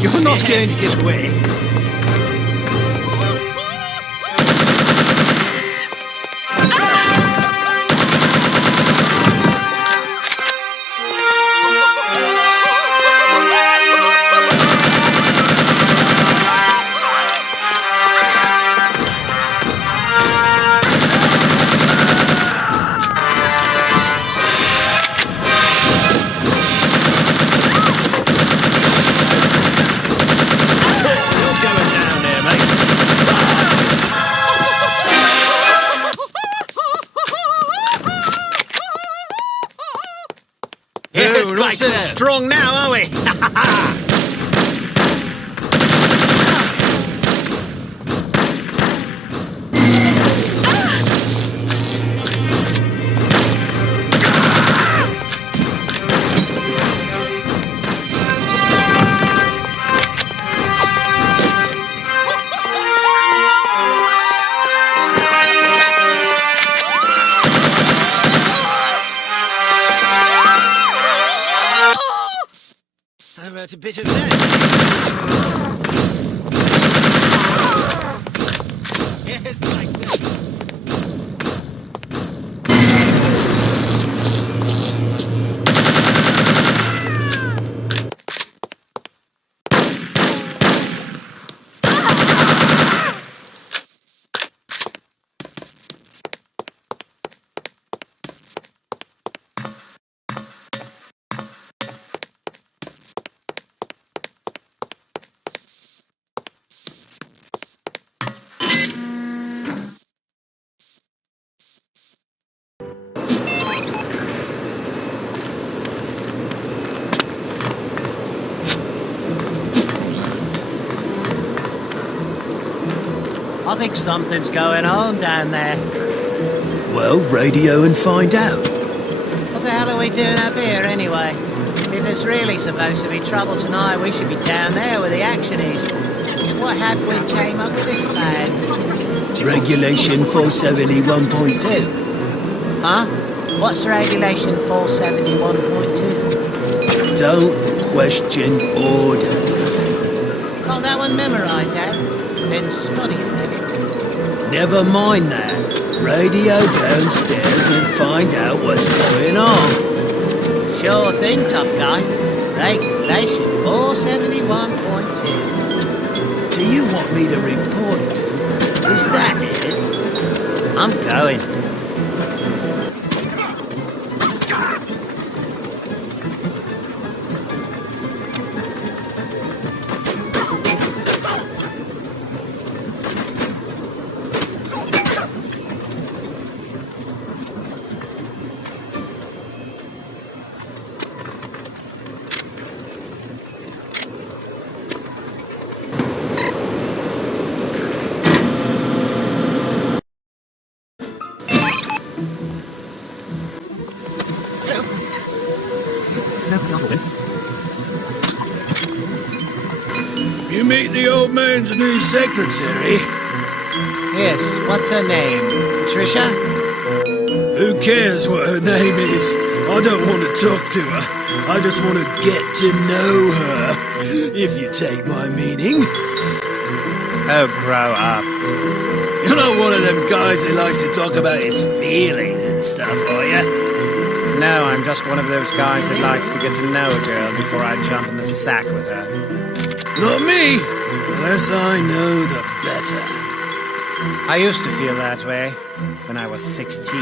You're not going to get away. Yes, we're quite not so so strong now, are we? How about a bit of that? Yes, quite so. I think something's going on down there. Well, radio and find out. What the hell are we doing up here, anyway? If there's really supposed to be trouble tonight, we should be down there where the action is. What have we came up with this plan? Regulation 471.2. Huh? What's Regulation 471.2? Don't question orders. Got that one memorised, Dad? Been studying, maybe? Never mind that. Radio downstairs and find out what's going on. Sure thing, tough guy. Regulation 471.2. Do you want me to report you? Is that it? I'm going. You meet the old man's new secretary? Yes, what's her name? Patricia? Who cares what her name is? I don't want to talk to her. I just want to get to know her, if you take my meaning. Oh, grow up. You're not one of them guys who likes to talk about his feelings and stuff, are you? No, I'm just one of those guys that likes to get to know a girl before I jump in the sack with her. Not me. The less I know, the better. I used to feel that way when I was 16.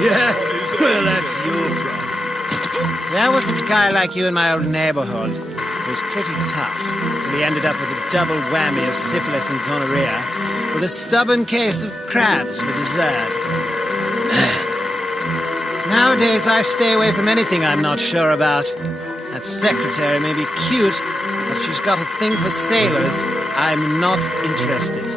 Yeah? Well, that's your problem. There was a guy like you in my old neighborhood who was pretty tough, till he ended up with a double whammy of syphilis and gonorrhea, with a stubborn case of crabs for dessert. Nowadays, I stay away from anything I'm not sure about. That secretary may be cute, but if she's got a thing for sailors, I'm not interested.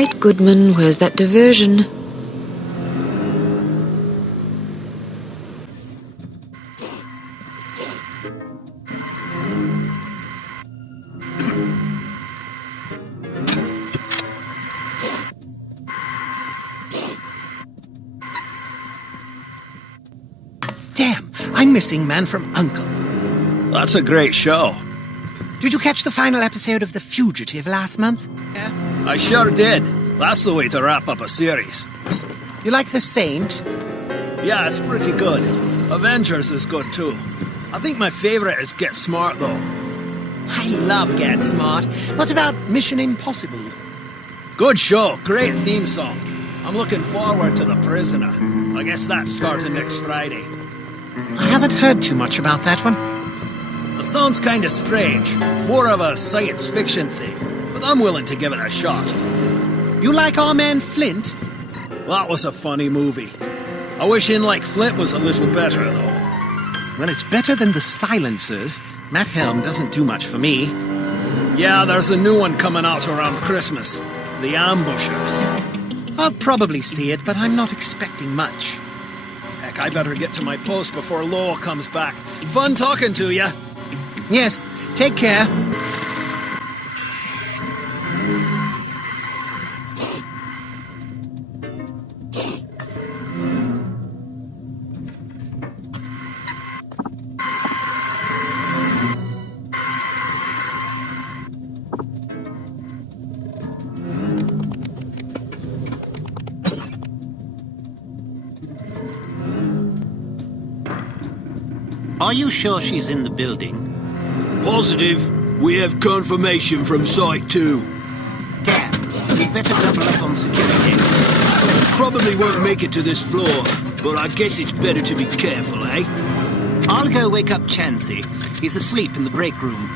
right, Goodman. Where's that diversion? Damn, I'm missing Man from U.N.C.L.E. That's a great show. Did you catch the final episode of The Fugitive last month? Yeah, I sure did. That's the way to wrap up a series. You like The Saint? Yeah, it's pretty good. Avengers is good too. I think my favorite is Get Smart though. I love Get Smart. What about Mission Impossible? Good show, great theme song. I'm looking forward to The Prisoner. I guess that's starting next Friday. I haven't heard too much about that one. It sounds kind of strange. More of a science fiction thing. But I'm willing to give it a shot. You like our man Flint? That was a funny movie. I wish In Like Flint was a little better, though. Well, it's better than The Silencers. Matt Helm doesn't do much for me. Yeah, there's a new one coming out around Christmas. The Ambushers. I'll probably see it, but I'm not expecting much. Heck, I better get to my post before Lowell comes back. Fun talking to you. Yes, take care. Are you sure she's in the building? Positive. We have confirmation from Site 2. Damn, we'd better double up on security. Probably won't make it to this floor, but I guess it's better to be careful, eh? I'll go wake up Chansey. He's asleep in the break room.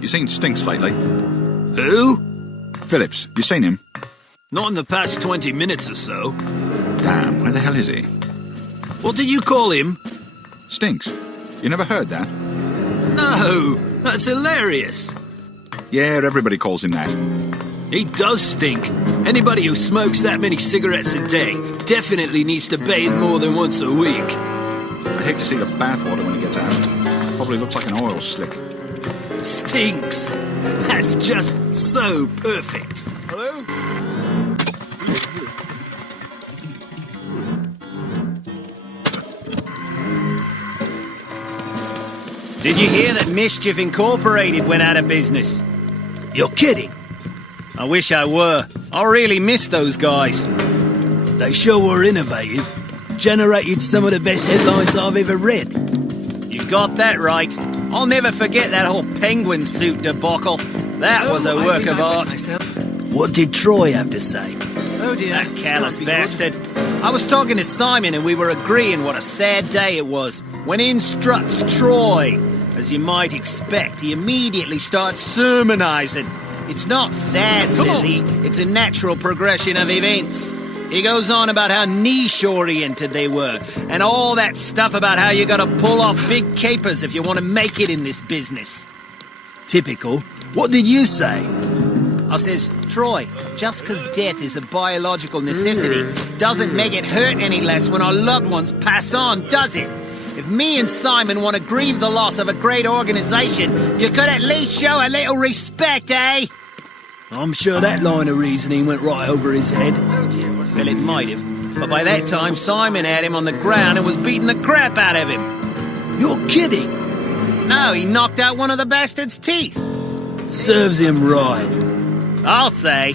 You seen Stinks lately? Who? Phillips, you seen him? Not in the past 20 minutes or so. Damn, where the hell is he? What did you call him? Stinks. You never heard that? No, that's hilarious. Yeah, everybody calls him that. He does stink. Anybody who smokes that many cigarettes a day definitely needs to bathe more than once a week. I'd hate to see the bathwater when he gets out. Probably looks like an oil slick. Stinks. That's just so perfect. Hello? Did you hear that Mischief Incorporated went out of business? You're kidding. I wish I were. I really miss those guys. They sure were innovative. Generated some of the best headlines I've ever read. You got that right. I'll never forget that whole penguin suit debacle. That was a work of art. What did Troy have to say? Oh dear, that careless bastard. I was talking to Simon and we were agreeing what a sad day it was. When in struts Troy. As you might expect, he immediately starts sermonizing. It's not sad, says he. It's a natural progression of events. He goes on about how niche-oriented they were, and all that stuff about how you gotta pull off big capers if you want to make it in this business. Typical. What did you say? I says, Troy, just because death is a biological necessity doesn't make it hurt any less when our loved ones pass on, does it? If me and Simon want to grieve the loss of a great organization, you could at least show a little respect, eh? I'm sure that line of reasoning went right over his head. Well, it might have. But by that time, Simon had him on the ground and was beating the crap out of him. You're kidding. No, he knocked out one of the bastard's teeth. Serves him right. I'll say.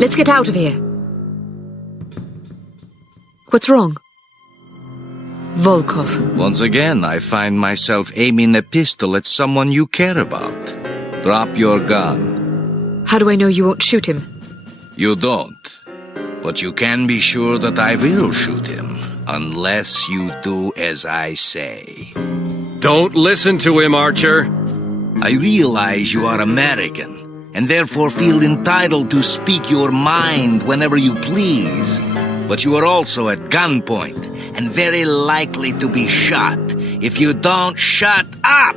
Let's get out of here. What's wrong? Volkov. Once again, I find myself aiming a pistol at someone you care about. Drop your gun. How do I know you won't shoot him? You don't. But you can be sure that I will shoot him, unless you do as I say. Don't listen to him, Archer. I realize you are American, and therefore feel entitled to speak your mind whenever you please. But you are also at gunpoint, and very likely to be shot if you don't shut up!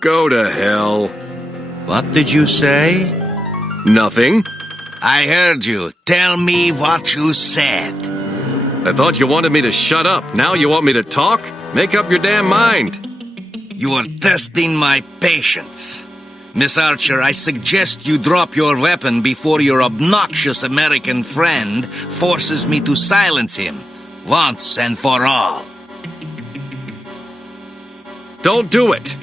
Go to hell. What did you say? Nothing. I heard you. Tell me what you said. I thought you wanted me to shut up. Now you want me to talk? Make up your damn mind. You are testing my patience. Miss Archer, I suggest you drop your weapon before your obnoxious American friend forces me to silence him, once and for all. Don't do it!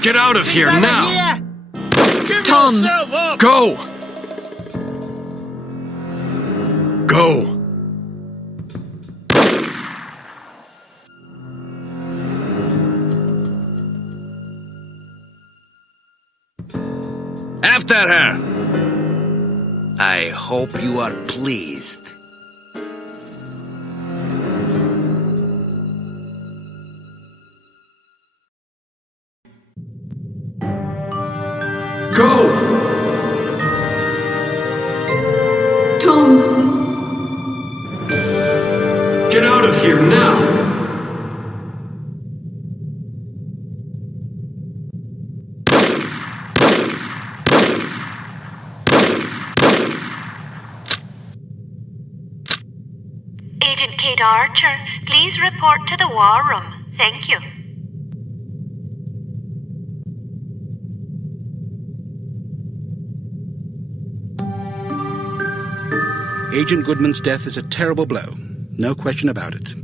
Get out of here now! Tom! Go! Go! After her! I hope you are pleased. Go! Tom! Get out of here now! Agent Kate Archer, please report to the war room. Thank you. Agent Goodman's death is a terrible blow, no question about it.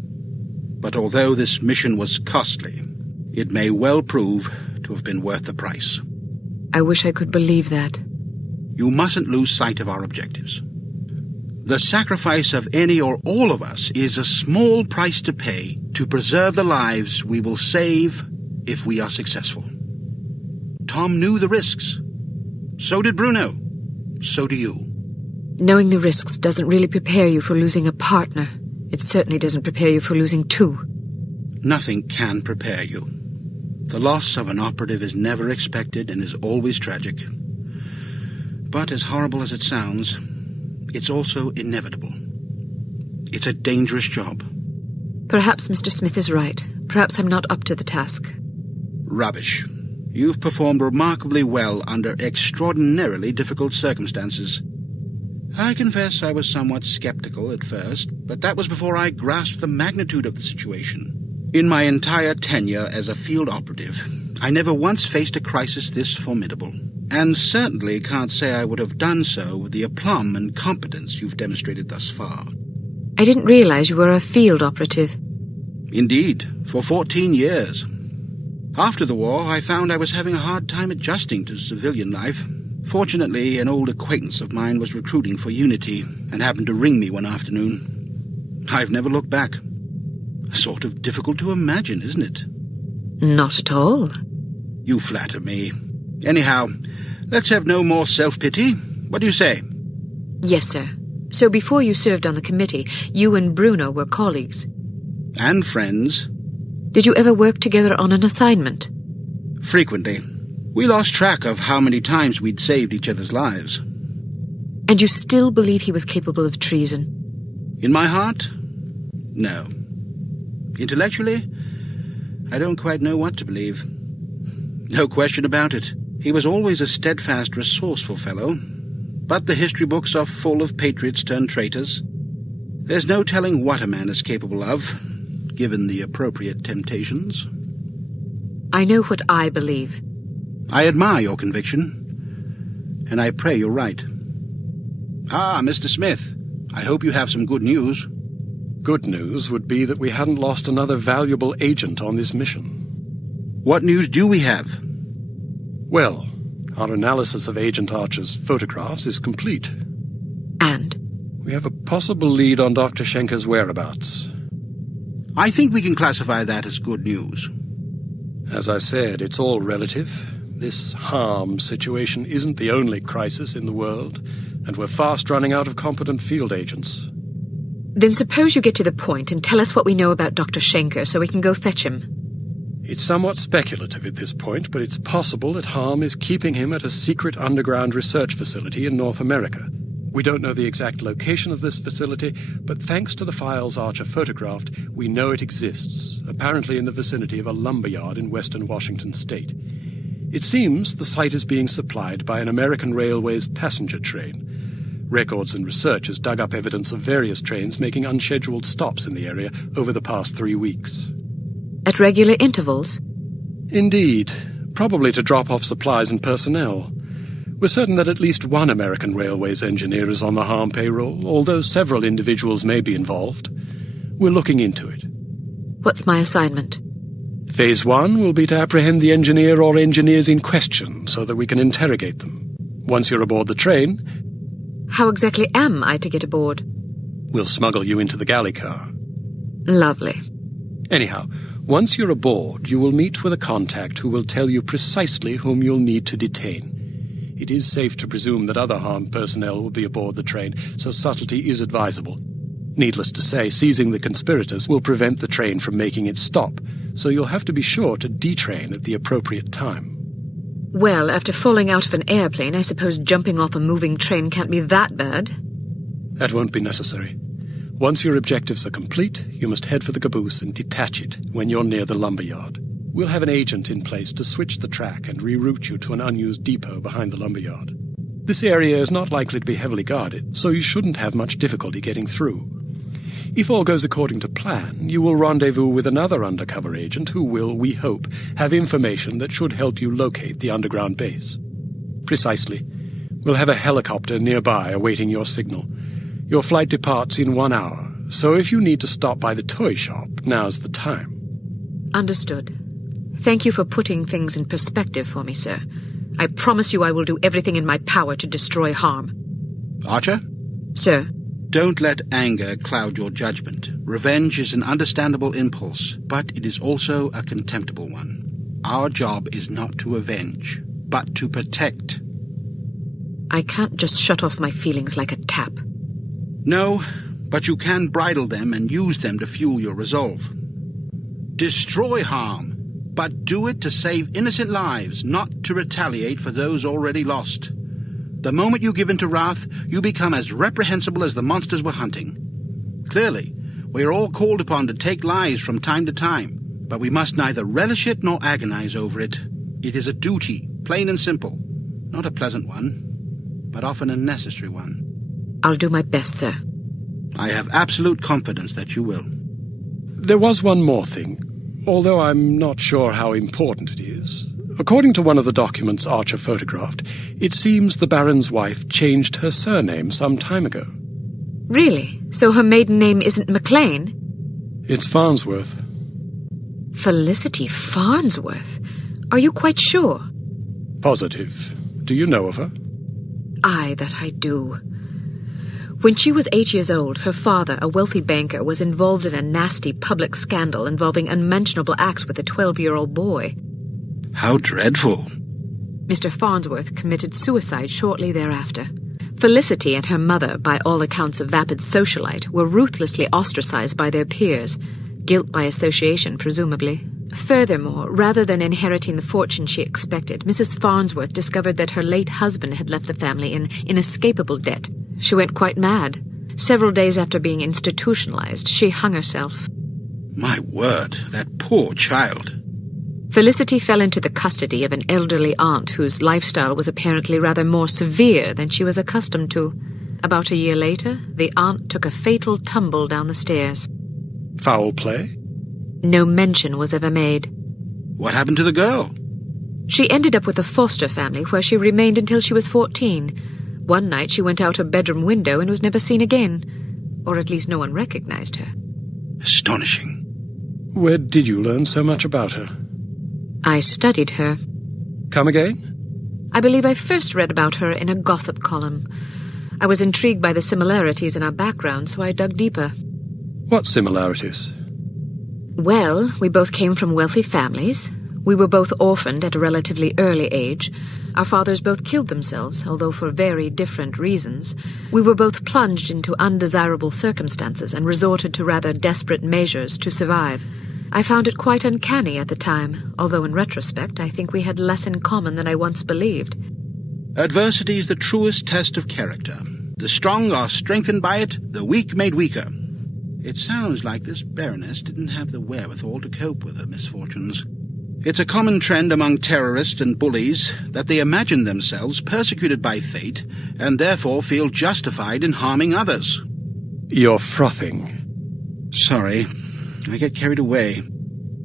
But although this mission was costly, it may well prove to have been worth the price. I wish I could believe that. You mustn't lose sight of our objectives. The sacrifice of any or all of us is a small price to pay to preserve the lives we will save if we are successful. Tom knew the risks. So did Bruno. So do you. Knowing the risks doesn't really prepare you for losing a partner. It certainly doesn't prepare you for losing two. Nothing can prepare you. The loss of an operative is never expected and is always tragic. But as horrible as it sounds, it's also inevitable. It's a dangerous job. Perhaps Mr. Smith is right. Perhaps I'm not up to the task. Rubbish. You've performed remarkably well under extraordinarily difficult circumstances. I confess I was somewhat skeptical at first, but that was before I grasped the magnitude of the situation. In my entire tenure as a field operative, I never once faced a crisis this formidable, and certainly can't say I would have done so with the aplomb and competence you've demonstrated thus far. I didn't realize you were a field operative. Indeed, for 14 years. After the war, I found I was having a hard time adjusting to civilian life. Fortunately, an old acquaintance of mine was recruiting for Unity and happened to ring me one afternoon. I've never looked back. Sort of difficult to imagine, isn't it? Not at all. You flatter me. Anyhow, let's have no more self-pity. What do you say? Yes, sir. So before you served on the committee, you and Bruno were colleagues. And friends. Did you ever work together on an assignment? Frequently. We lost track of how many times we'd saved each other's lives. And you still believe he was capable of treason? In my heart? No. Intellectually, I don't quite know what to believe. No question about it. He was always a steadfast, resourceful fellow, but the history books are full of patriots turned traitors. There's no telling what a man is capable of, given the appropriate temptations. I know what I believe. I admire your conviction, and I pray you're right. Ah, Mr. Smith, I hope you have some good news. Good news would be that we hadn't lost another valuable agent on this mission. What news do we have? Well, our analysis of Agent Archer's photographs is complete. And? We have a possible lead on Dr. Schenker's whereabouts. I think we can classify that as good news. As I said, it's all relative. This harm situation isn't the only crisis in the world, and we're fast running out of competent field agents. Then suppose you get to the point and tell us what we know about Dr. Schenker so we can go fetch him. It's somewhat speculative at this point, but it's possible that harm is keeping him at a secret underground research facility in North America. We don't know the exact location of this facility, but thanks to the files Archer photographed, we know it exists, apparently in the vicinity of a lumberyard in western Washington state. It seems the site is being supplied by an American Railways passenger train. Records and research has dug up evidence of various trains making unscheduled stops in the area over the past 3 weeks. At regular intervals? Indeed, probably to drop off supplies and personnel. We're certain that at least one American Railways engineer is on the harm payroll, although several individuals may be involved. We're looking into it. What's my assignment? Phase 1 will be to apprehend the engineer or engineers in question so that we can interrogate them. Once you're aboard the train... How exactly am I to get aboard? We'll smuggle you into the galley car. Lovely. Anyhow, once you're aboard, you will meet with a contact who will tell you precisely whom you'll need to detain. It is safe to presume that other harmed personnel will be aboard the train, so subtlety is advisable. Needless to say, seizing the conspirators will prevent the train from making its stop, so you'll have to be sure to detrain at the appropriate time. Well, after falling out of an airplane, I suppose jumping off a moving train can't be that bad. That won't be necessary. Once your objectives are complete, you must head for the caboose and detach it when you're near the lumberyard. We'll have an agent in place to switch the track and reroute you to an unused depot behind the lumberyard. This area is not likely to be heavily guarded, so you shouldn't have much difficulty getting through. If all goes according to plan, you will rendezvous with another undercover agent who will, we hope, have information that should help you locate the underground base. Precisely. We'll have a helicopter nearby awaiting your signal. Your flight departs in 1 hour, so if you need to stop by the toy shop, now's the time. Understood. Thank you for putting things in perspective for me, sir. I promise you I will do everything in my power to destroy harm. Archer? Sir? Don't let anger cloud your judgment. Revenge is an understandable impulse, but it is also a contemptible one. Our job is not to avenge, but to protect. I can't just shut off my feelings like a tap. No, but you can bridle them and use them to fuel your resolve. Destroy harm. but do it to save innocent lives, not to retaliate for those already lost. The moment you give in to wrath, you become as reprehensible as the monsters we're hunting. Clearly, we are all called upon to take lives from time to time, but we must neither relish it nor agonize over it. It is a duty, plain and simple. Not a pleasant one, but often a necessary one. I'll do my best, sir. I have absolute confidence that you will. There was one more thing, although I'm not sure how important it is. According to one of the documents Archer photographed, it seems the Baron's wife changed her surname some time ago. Really? So her maiden name isn't McLean? It's Farnsworth. Felicity Farnsworth? Are you quite sure? Positive. Do you know of her? Aye, that I do. When she was 8 years old, her father, a wealthy banker, was involved in a nasty public scandal involving unmentionable acts with a 12-year-old boy. How dreadful. Mr. Farnsworth committed suicide shortly thereafter. Felicity and her mother, by all accounts a vapid socialite, were ruthlessly ostracized by their peers. Guilt by association, presumably. Furthermore, rather than inheriting the fortune she expected, Mrs. Farnsworth discovered that her late husband had left the family in inescapable debt. She went quite mad. Several days after being institutionalized, she hung herself. My word, that poor child. Felicity fell into the custody of an elderly aunt whose lifestyle was apparently rather more severe than she was accustomed to. About a year later, the aunt took a fatal tumble down the stairs. Foul play? No mention was ever made. What happened to the girl? She ended up with a foster family where she remained until she was 14. One night she went out her bedroom window and was never seen again. Or at least no one recognized her. Astonishing. Where did you learn so much about her? I studied her. Come again? I believe I first read about her in a gossip column. I was intrigued by the similarities in our background, so I dug deeper. What similarities? Well, we both came from wealthy families. We were both orphaned at a relatively early age. Our fathers both killed themselves, although for very different reasons. We were both plunged into undesirable circumstances and resorted to rather desperate measures to survive. I found it quite uncanny at the time, although in retrospect I think we had less in common than I once believed. Adversity is the truest test of character. The strong are strengthened by it, the weak made weaker. It sounds like this Baroness didn't have the wherewithal to cope with her misfortunes. It's a common trend among terrorists and bullies that they imagine themselves persecuted by fate and therefore feel justified in harming others. You're frothing. Sorry, I get carried away.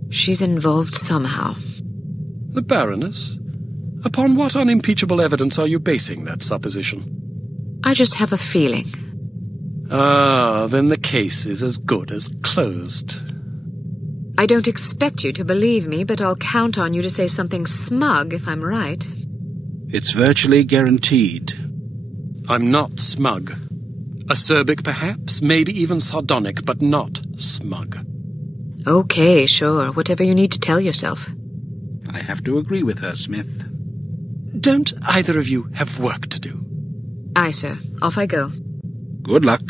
She's involved somehow. The Baroness? Upon what unimpeachable evidence are you basing that supposition? I just have a feeling. Ah, then the case is as good as closed. I don't expect you to believe me, but I'll count on you to say something smug if I'm right. It's virtually guaranteed. I'm not smug. Acerbic, perhaps, maybe even sardonic, but not smug. Okay, sure. Whatever you need to tell yourself. I have to agree with her, Smith. Don't either of you have work to do? Aye, sir. Off I go. Good luck.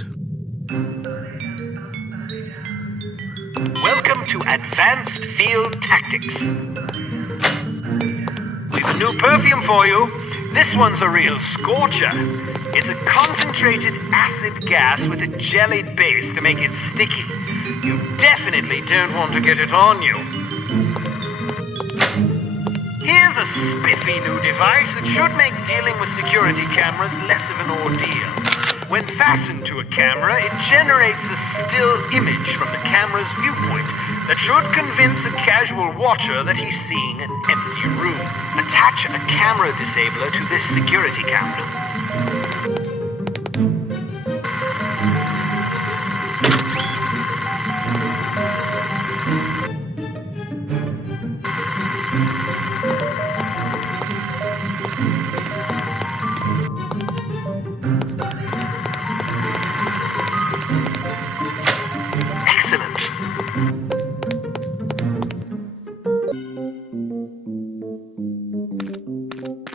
Welcome to Advanced Field Tactics. We've a new perfume for you. This one's a real scorcher. It's a concentrated acid gas with a jellied base to make it sticky. You definitely don't want to get it on you. Here's a spiffy new device that should make dealing with security cameras less of an ordeal. When fastened to a camera, it generates a still image from the camera's viewpoint that should convince a casual watcher that he's seeing an empty room. Attach a camera disabler to this security camera.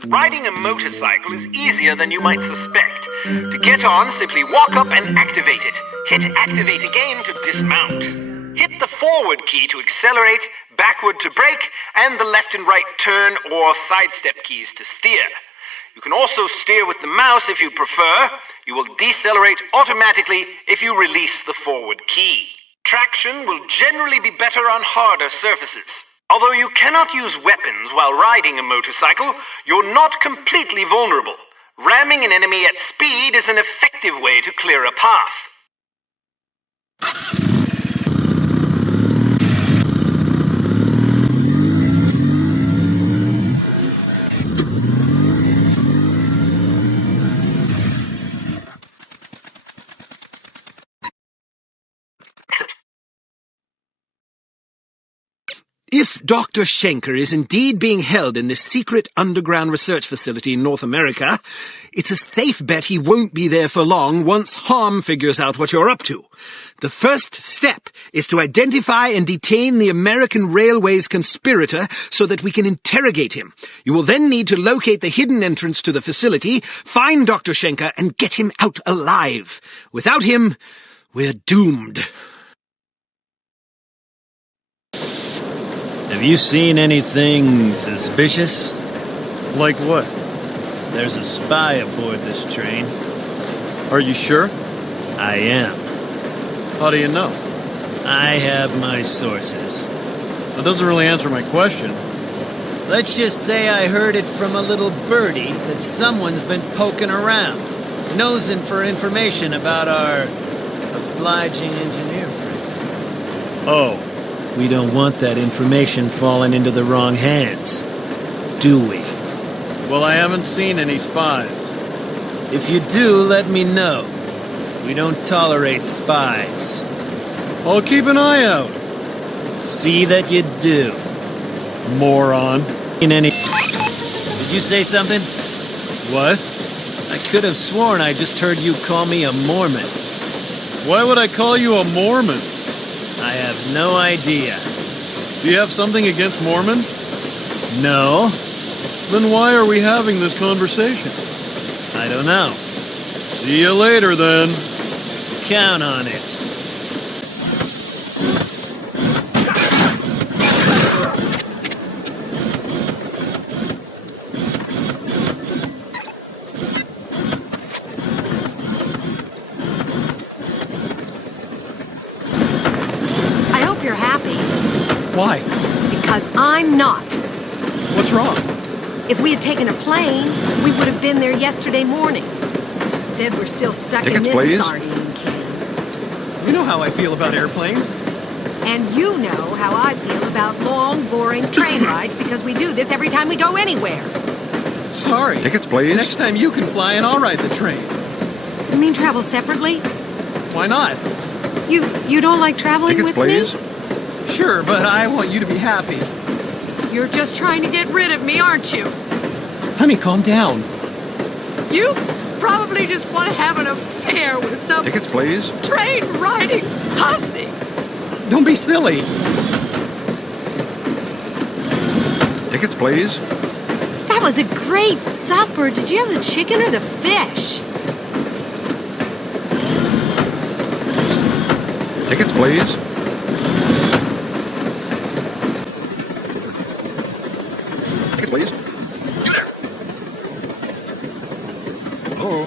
Riding a motorcycle is easier than you might suspect. To get on, simply walk up and activate it. Hit activate again to dismount. Hit the forward key to accelerate, backward to brake, and the left and right turn or sidestep keys to steer. You can also steer with the mouse if you prefer. You will decelerate automatically if you release the forward key. Traction will generally be better on harder surfaces. Although you cannot use weapons while riding a motorcycle, you're not completely vulnerable. Ramming an enemy at speed is an effective way to clear a path. If Dr. Schenker is indeed being held in this secret underground research facility in North America, it's a safe bet he won't be there for long once Harm figures out what you're up to. The first step is to identify and detain the American Railways conspirator so that we can interrogate him. You will then need to locate the hidden entrance to the facility, find Dr. Schenker, and get him out alive. Without him, we're doomed. Have you seen anything suspicious? Like what? There's a spy aboard this train. Are you sure? I am. How do you know? I have my sources. That doesn't really answer my question. Let's just say I heard it from a little birdie that someone's been poking around, nosing for information about our obliging engineer friend. Oh. We don't want that information falling into the wrong hands, do we? Well, I haven't seen any spies. If you do, let me know. We don't tolerate spies. I'll keep an eye out. See that you do. Moron. Did you say something? What? I could have sworn I just heard you call me a Mormon. Why would I call you a Mormon? I have no idea. Do you have something against Mormons? No. Then why are we having this conversation? I don't know. See you later, then. Count on it. You're happy. Why? Because I'm not. What's wrong? If we had taken a plane, we would have been there yesterday morning. Instead, we're still stuck in this sardine can. You know how I feel about airplanes. And you know how I feel about long, boring train rides because we do this every time we go anywhere. Sorry. Tickets, please. Next time you can fly and I'll ride the train. You mean travel separately? Why not? You don't like traveling Tickets, with please. me? Sure, but I want you to be happy. You're just trying to get rid of me, aren't you? Honey, calm down. You probably just want to have an affair with some Tickets, please. train-riding hussy. Don't be silly. Tickets, please. That was a great supper. Did you have the chicken or the fish? Tickets, please. Tickets, please. Hello.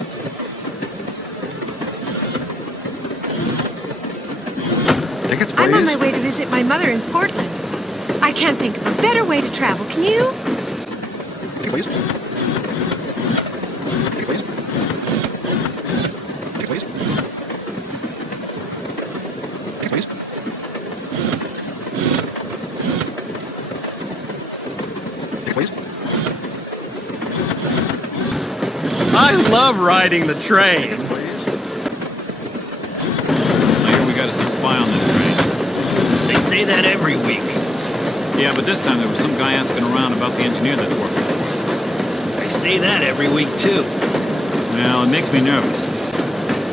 Tickets, please. I'm on my way to visit my mother in Portland. I can't think of a better way to travel. Can you? Tickets, please. Tickets, please. Tickets, please. Tickets, please. Tickets, please. I love riding the train. Tickets, please. I hear we got us a spy on this train. They say that every week. Yeah, but this time there was some guy asking around about the engineer that's working for us. They say that every week, too. Well, it makes me nervous.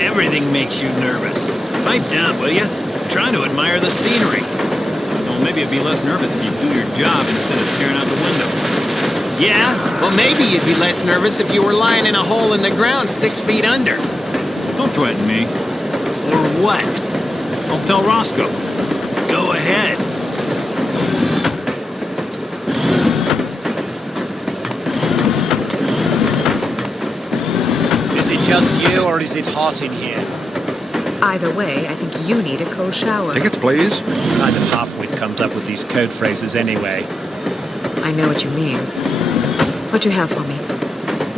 Everything makes you nervous. Pipe down, will you? I'm trying to admire the scenery. Well, maybe you'd be less nervous if you do your job instead of staring out the window. Yeah? Well, maybe you'd be less nervous if you were lying in a hole in the ground 6 feet under. Don't threaten me. Or what? I'll tell Roscoe. Go ahead. ahead. Is it just you, or is it hot in here? Either way, I think you need a cold shower. Tickets, please. What kind of half-wit comes up with these code phrases anyway? I know what you mean. What do you have for me?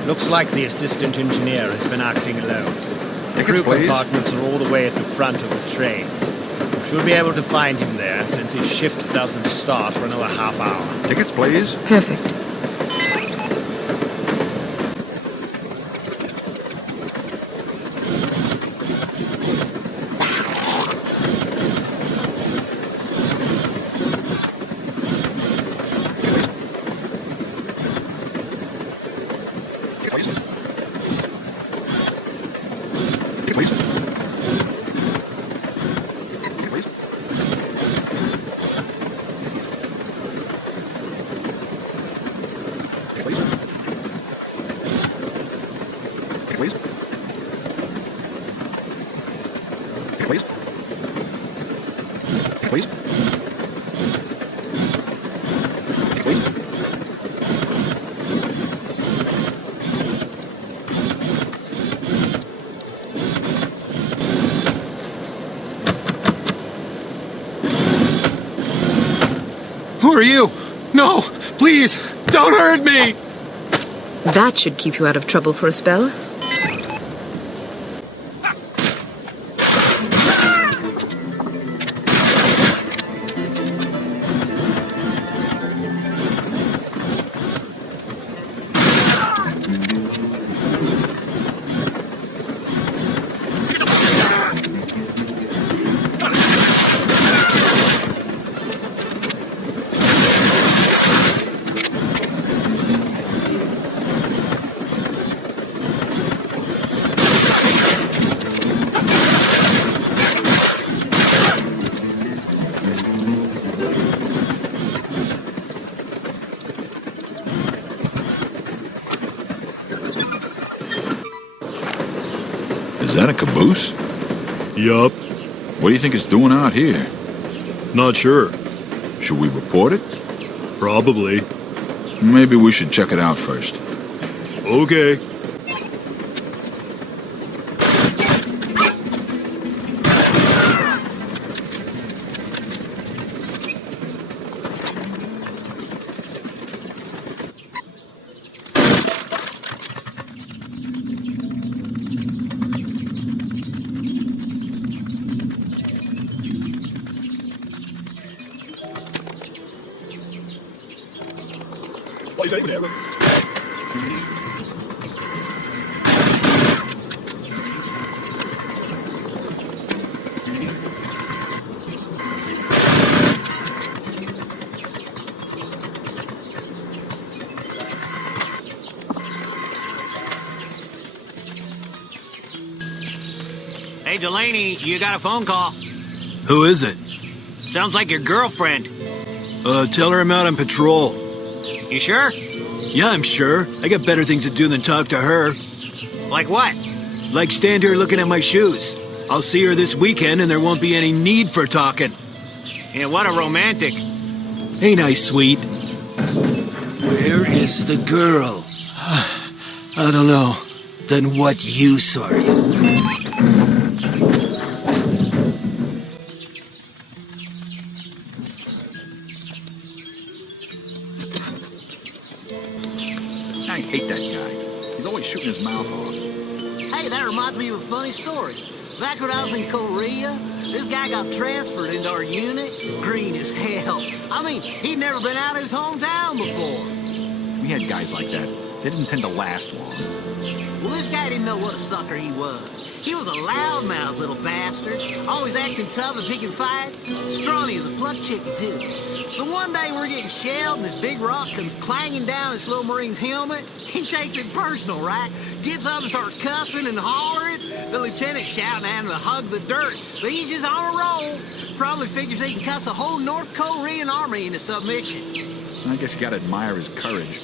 Looks like the assistant engineer has been acting alone. The Tickets, crew please. compartments are all the way at the front of the train. You should be able to find him there, since his shift doesn't start for another half hour. Tickets, please. Perfect. Who are you? No, please, don't hurt me! That should keep you out of trouble for a spell. Is that a caboose? Yup. What do you think it's doing out here? Not sure. Should we report it? Probably. Maybe we should check it out first. Okay. Hey, Delaney, you got a phone call. Who is it? Sounds like your girlfriend. Tell her I'm out on patrol. You sure? Yeah, I'm sure. I got better things to do than talk to her. Like what? Like stand here looking at my shoes. I'll see her this weekend and there won't be any need for talking. Yeah, what a romantic. Ain't I sweet? Where is the girl? I don't know. Then what use are you? I hate that guy. He's always shooting his mouth off. Hey, that reminds me of a funny story. Back when I was in Korea, this guy got transferred into our unit. Green as hell. I mean, he'd never been out of his hometown before. We had guys like that. They didn't tend to last long. Well, this guy didn't know what a sucker he was. He was a loudmouth little bastard, always acting tough and picking fights. Scrawny as a plucked chicken, too. So one day we're getting shelled and this big rock comes clanging down his little Marine's helmet. He takes it personal, right? Gets up and starts cussing and hollering. The lieutenant shouting at him to hug the dirt. But he's just on a roll. Probably figures he can cuss a whole North Korean army into submission. I guess you gotta admire his courage.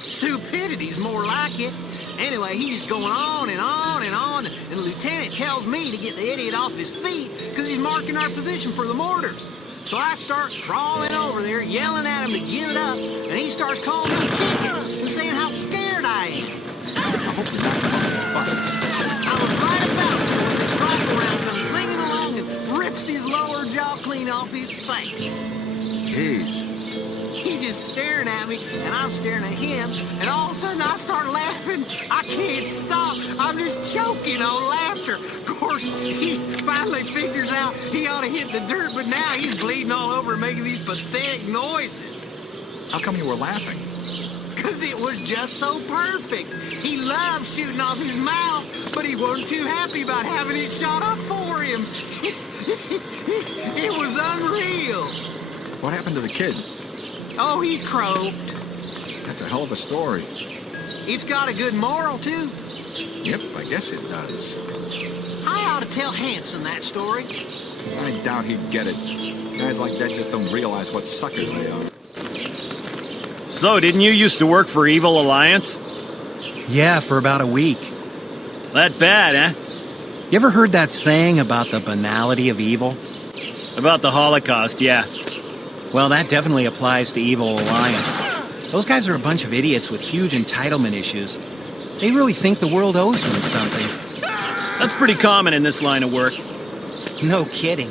Stupidity's more like it. Anyway, he's just going on and on and on, and the lieutenant tells me to get the idiot off his feet because he's marking our position for the mortars. So I start crawling over there, yelling at him to give it up, and he starts calling me chicken and saying how scared I am. I hope you're not I was right about to when this rifle round comes singing along and rips his lower jaw clean off his face. Jeez. He's just staring at me, and I'm staring at him, and all of a sudden I start laughing. I can't stop. I'm just choking on laughter. Of course, he finally figures out he ought to hit the dirt, but now he's bleeding all over and making these pathetic noises. How come you were laughing? Because it was just so perfect. He loved shooting off his mouth, but he wasn't too happy about having it shot off for him. It was unreal. What happened to the kid? Oh, he croaked. That's a hell of a story. It's got a good moral, too. Yep, I guess it does. I ought to tell Hanson that story. I doubt he'd get it. Guys like that just don't realize what suckers they are. So, didn't you used to work for Evil Alliance? Yeah, for about a week. That bad, eh? You ever heard that saying about the banality of evil? About the Holocaust, yeah. Well, that definitely applies to Evil Alliance. Those guys are a bunch of idiots with huge entitlement issues. They really think the world owes them something. That's pretty common in this line of work. No kidding.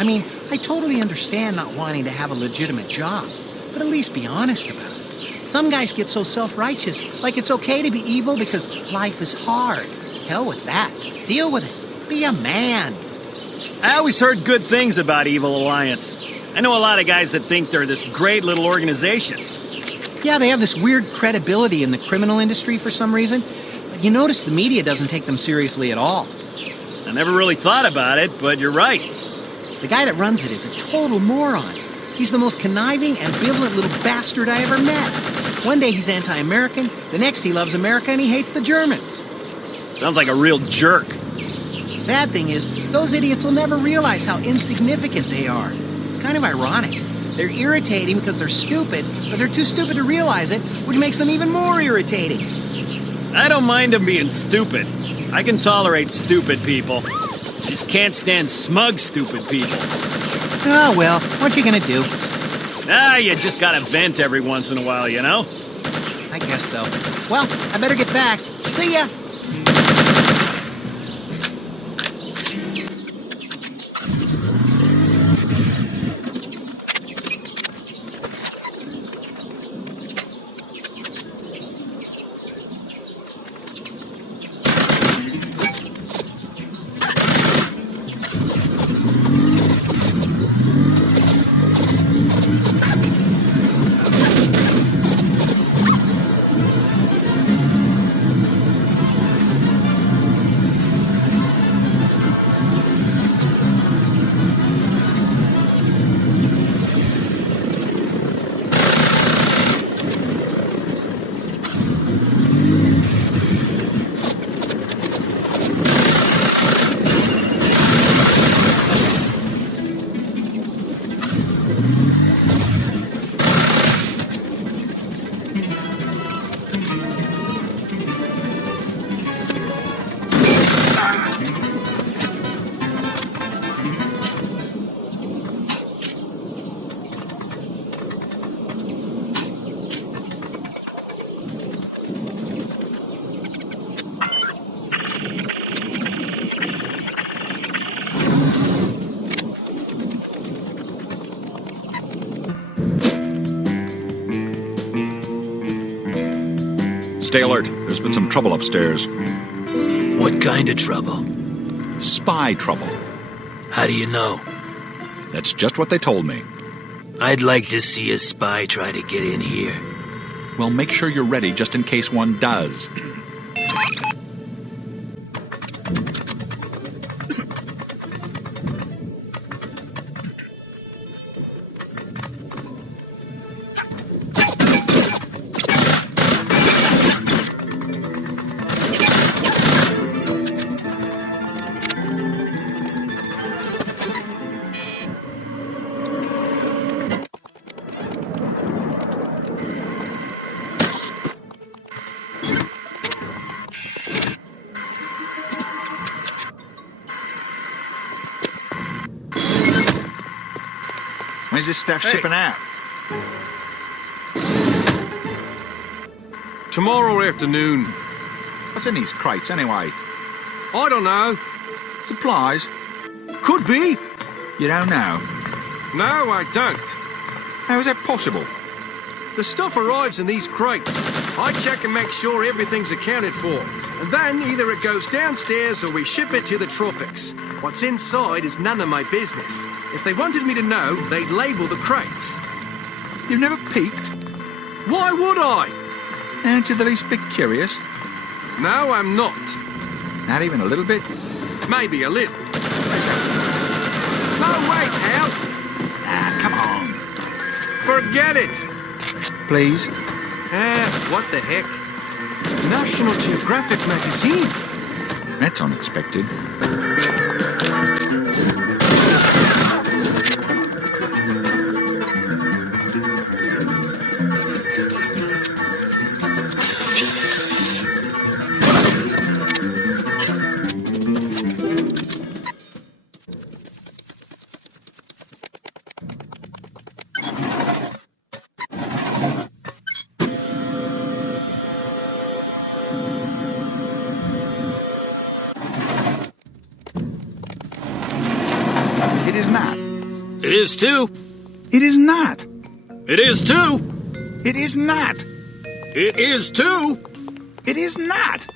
I mean, I totally understand not wanting to have a legitimate job, but at least be honest about it. Some guys get so self-righteous, like it's okay to be evil because life is hard. Hell with that. Deal with it. Be a man. I always heard good things about Evil Alliance. I know a lot of guys that think they're this great little organization. Yeah, they have this weird credibility in the criminal industry for some reason. But you notice the media doesn't take them seriously at all. I never really thought about it, but you're right. The guy that runs it is a total moron. He's the most conniving, ambivalent little bastard I ever met. One day he's anti-American, the next he loves America and he hates the Germans. Sounds like a real jerk. Sad thing is, those idiots will never realize how insignificant they are. It's kind of ironic. They're irritating because they're stupid, but they're too stupid to realize it, which makes them even more irritating. I don't mind them being stupid. I can tolerate stupid people. Just can't stand smug, stupid people. Oh, well, what you gonna do? You just gotta vent every once in a while, you know? I guess so. Well, I better get back. See ya! Stay alert. There's been some trouble upstairs. What kind of trouble? Spy trouble. How do you know? That's just what they told me. I'd like to see a spy try to get in here. Well, make sure you're ready just in case one does. When's this stuff shipping out? Tomorrow afternoon. What's in these crates, anyway? I don't know. Supplies? Could be. You don't know. No, I don't. How is that possible? The stuff arrives in these crates. I check and make sure everything's accounted for. And then either it goes downstairs or we ship it to the tropics. What's inside is none of my business. If they wanted me to know, they'd label the crates. You've never peeked? Why would I? Aren't you the least bit curious? No, I'm not. Not even a little bit? Maybe a little. No, wait, Hal. Come on. Forget it. Please? What the heck? National Geographic magazine. That's unexpected. It is not. It is too. It is not. It is too. It is not. It is too. It is not.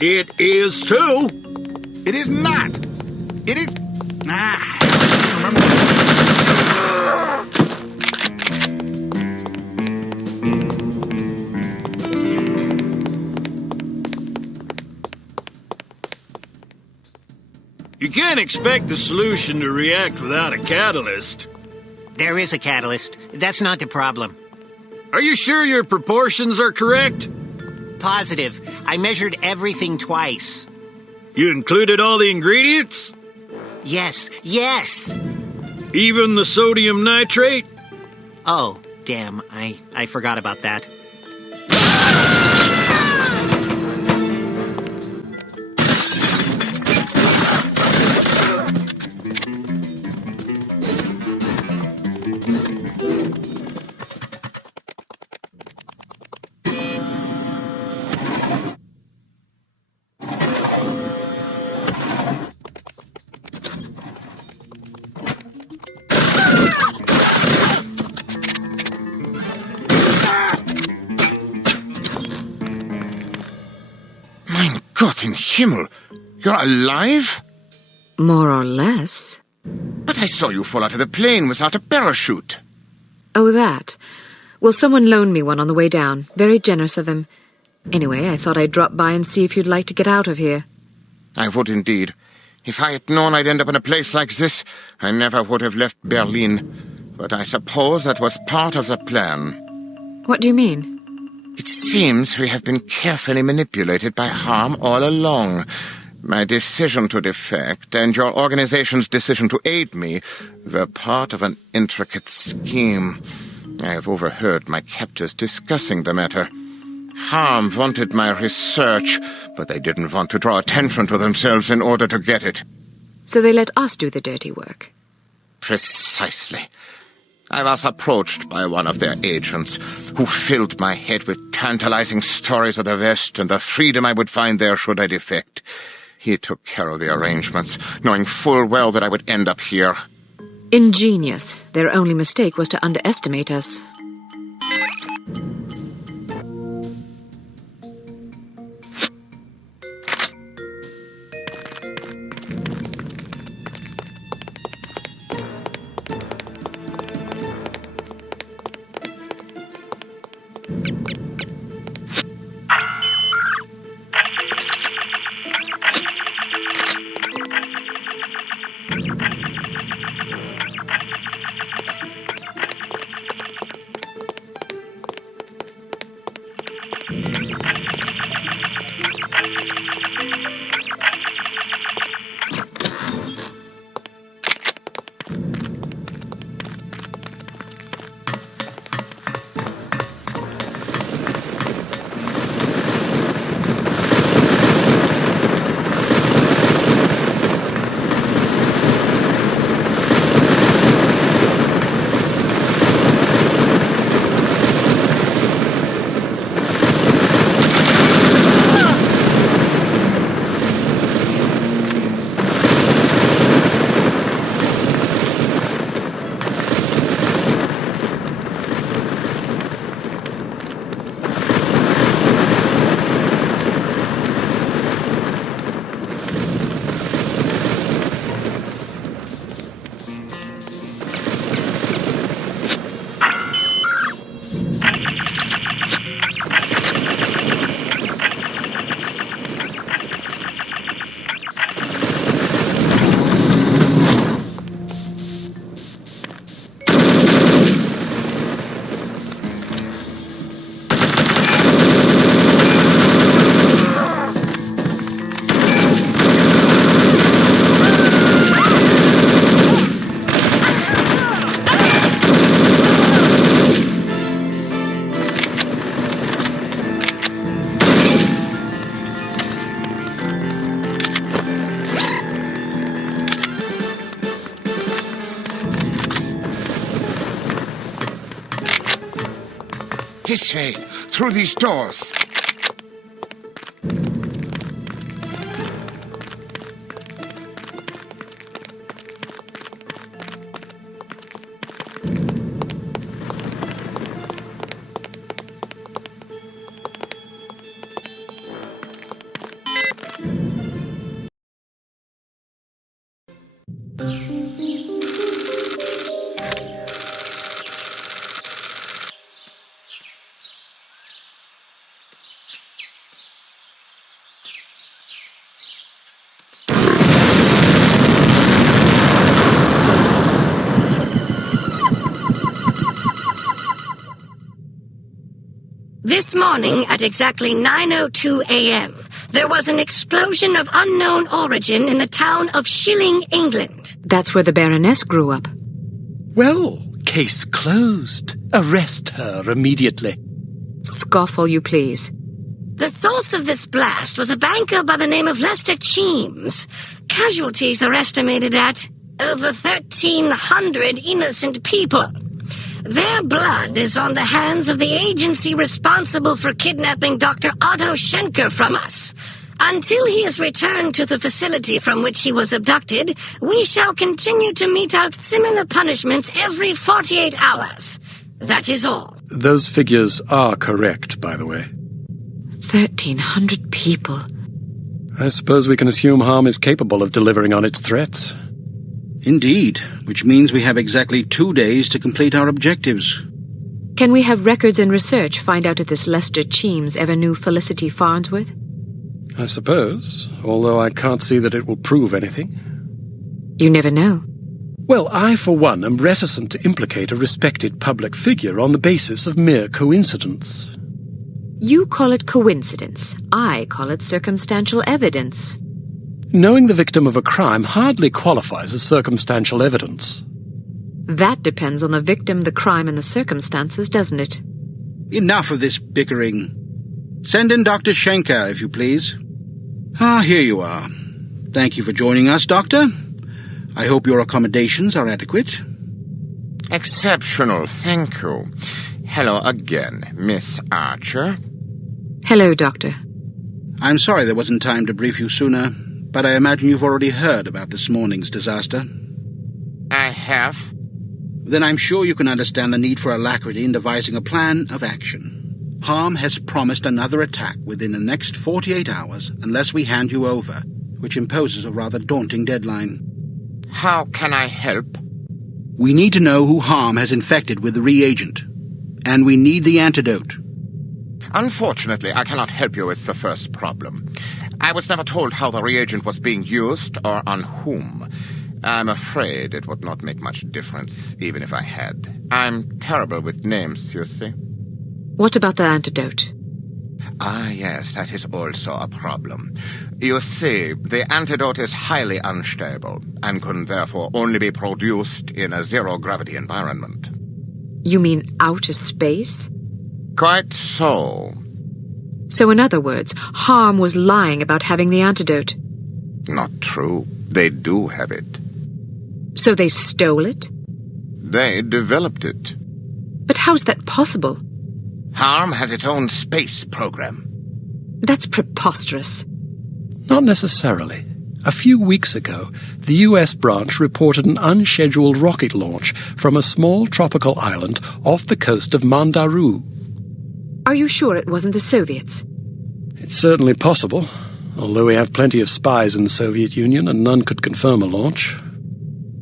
It is too. It is not. It is... You can't expect the solution to react without a catalyst. There is a catalyst. That's not the problem. Are you sure your proportions are correct? Positive. I measured everything twice. You included all the ingredients? Yes, yes! Even the sodium nitrate? Oh, damn. I forgot about that. Gott in Himmel! You're alive? More or less. But I saw you fall out of the plane without a parachute. Oh, that. Well, someone loaned me one on the way down. Very generous of him. Anyway, I thought I'd drop by and see if you'd like to get out of here. I would indeed. If I had known I'd end up in a place like this, I never would have left Berlin. But I suppose that was part of the plan. What do you mean? It seems we have been carefully manipulated by harm all along. My decision to defect and your organization's decision to aid me were part of an intricate scheme. I have overheard my captors discussing the matter. Harm wanted my research, but they didn't want to draw attention to themselves in order to get it. So they let us do the dirty work. Precisely. I was approached by one of their agents, who filled my head with tantalizing stories of the West and the freedom I would find there should I defect. He took care of the arrangements, knowing full well that I would end up here. Ingenious. Their only mistake was to underestimate us. This way, through these doors. This morning at exactly 9:02 a.m., there was an explosion of unknown origin in the town of Shilling, England. That's where the Baroness grew up. Well, case closed. Arrest her immediately. Scoff all you please. The source of this blast was a banker by the name of Lester Cheems. Casualties are estimated at over 1,300 innocent people. Their blood is on the hands of the agency responsible for kidnapping Dr. Otto Schenker from us. Until he is returned to the facility from which he was abducted, we shall continue to mete out similar punishments every 48 hours. That is all. Those figures are correct, by the way. 1,300 people. I suppose we can assume Harm is capable of delivering on its threats. Indeed, which means we have exactly 2 days to complete our objectives. Can we have records and research find out if this Lester Cheems ever knew Felicity Farnsworth? I suppose, although I can't see that it will prove anything. You never know. Well, I, for one, am reticent to implicate a respected public figure on the basis of mere coincidence. You call it coincidence. I call it circumstantial evidence. Knowing the victim of a crime hardly qualifies as circumstantial evidence. That depends on the victim, the crime, and the circumstances, doesn't it? Enough of this bickering. Send in Dr. Schenker, if you please. Ah, here you are. Thank you for joining us, Doctor. I hope your accommodations are adequate. Exceptional, thank you. Hello again, Miss Archer. Hello, Doctor. I'm sorry there wasn't time to brief you sooner, but I imagine you've already heard about this morning's disaster. I have. Then I'm sure you can understand the need for alacrity in devising a plan of action. Harm has promised another attack within the next 48 hours unless we hand you over, which imposes a rather daunting deadline. How can I help? We need to know who Harm has infected with the reagent, and we need the antidote. Unfortunately, I cannot help you with the first problem. I was never told how the reagent was being used or on whom. I'm afraid it would not make much difference, even if I had. I'm terrible with names, you see. What about the antidote? Ah, yes, that is also a problem. You see, the antidote is highly unstable and can therefore only be produced in a zero-gravity environment. You mean outer space? Quite so. So in other words, Harm was lying about having the antidote. Not true. They do have it. So they stole it? They developed it. But how's that possible? Harm has its own space program. That's preposterous. Not necessarily. A few weeks ago, the U.S. branch reported an unscheduled rocket launch from a small tropical island off the coast of Mandaru. Are you sure it wasn't the Soviets? It's certainly possible, although we have plenty of spies in the Soviet Union and none could confirm a launch.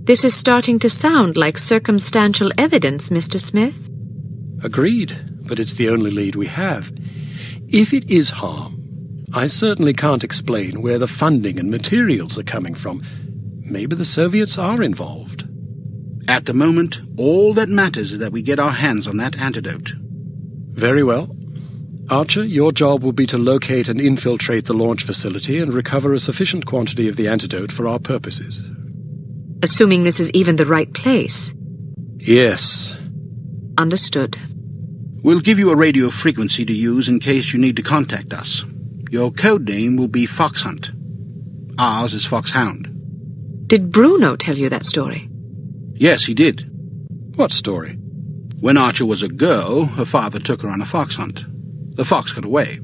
This is starting to sound like circumstantial evidence, Mr. Smith. Agreed, but it's the only lead we have. If it is Harm, I certainly can't explain where the funding and materials are coming from. Maybe the Soviets are involved. At the moment, all that matters is that we get our hands on that antidote. Very well. Archer, your job will be to locate and infiltrate the launch facility and recover a sufficient quantity of the antidote for our purposes. Assuming this is even the right place. Yes. Understood. We'll give you a radio frequency to use in case you need to contact us. Your code name will be Fox Hunt. Ours is Foxhound. Did Bruno tell you that story? Yes, he did. What story? When Archer was a girl, her father took her on a fox hunt. The fox got away.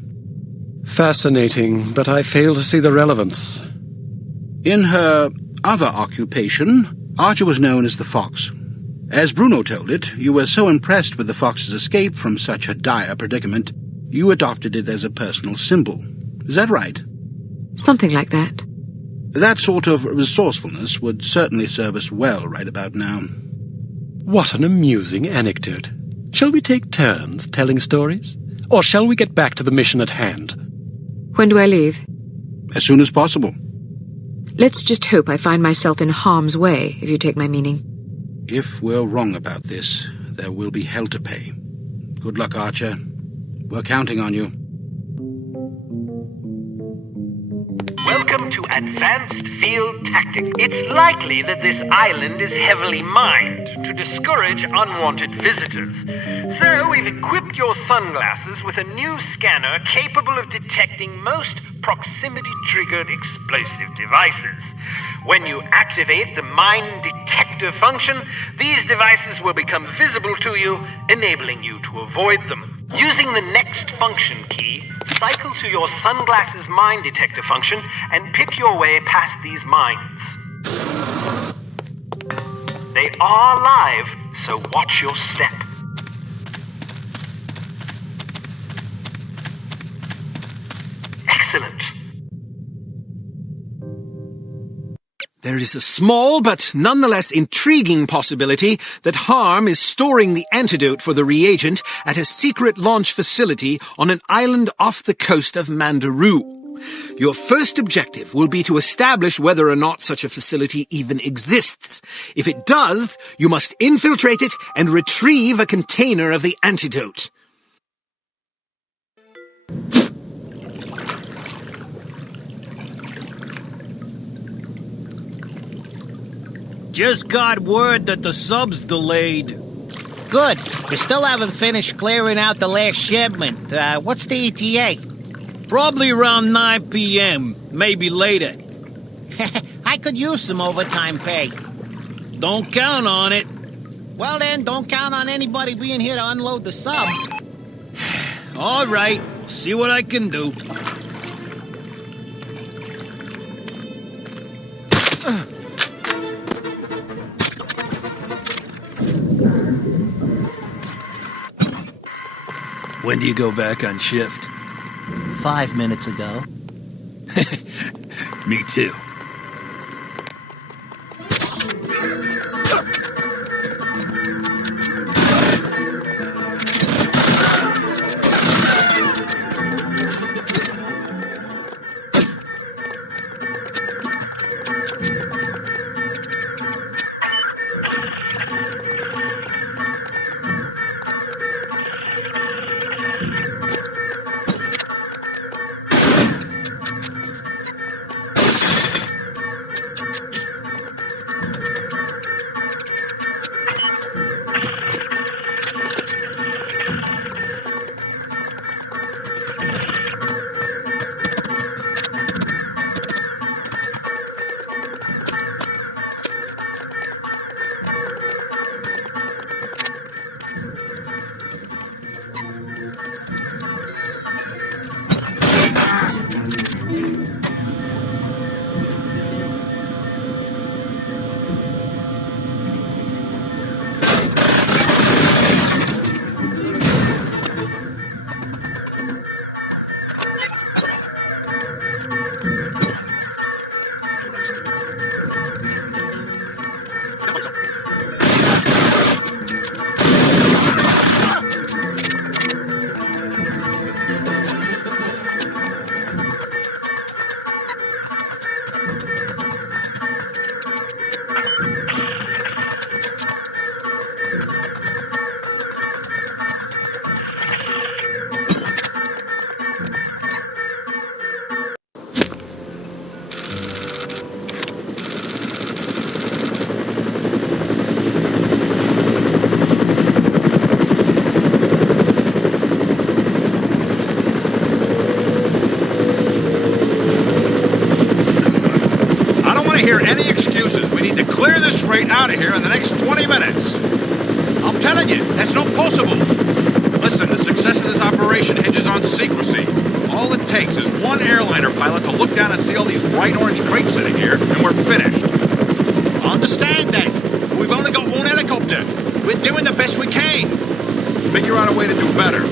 Fascinating, but I fail to see the relevance. In her other occupation, Archer was known as the Fox. As Bruno told it, you were so impressed with the fox's escape from such a dire predicament, you adopted it as a personal symbol. Is that right? Something like that. That sort of resourcefulness would certainly serve us well right about now. What an amusing anecdote. Shall we take turns telling stories? Or shall we get back to the mission at hand? When do I leave? As soon as possible. Let's just hope I find myself in harm's way, if you take my meaning. If we're wrong about this, there will be hell to pay. Good luck, Archer. We're counting on you. Welcome to Advanced Field Tactics. It's likely that this island is heavily mined to discourage unwanted visitors. So we've equipped your sunglasses with a new scanner capable of detecting most proximity-triggered explosive devices. When you activate the mine detector function, these devices will become visible to you, enabling you to avoid them. Using the next function key, cycle to your sunglasses mine detector function and pick your way past these mines. They are live, so watch your step. Excellent. There is a small but nonetheless intriguing possibility that Harm is storing the antidote for the reagent at a secret launch facility on an island off the coast of Mandaroo. Your first objective will be to establish whether or not such a facility even exists. If it does, you must infiltrate it and retrieve a container of the antidote. Just got word that the sub's delayed. Good. We still haven't finished clearing out the last shipment. What's the ETA? Probably around 9 p.m., maybe later. I could use some overtime pay. Don't count on it. Well then, don't count on anybody being here to unload the sub. All right, see what I can do. When do you go back on shift? 5 minutes ago. Me too. Any excuses. We need to clear this freight out of here in the next 20 minutes. I'm telling you, that's not possible. Listen, the success of this operation hinges on secrecy. All it takes is one airliner pilot to look down and see all these bright orange crates sitting here, and we're finished. I understand that. We've only got one helicopter. We're doing the best we can. Figure out a way to do better.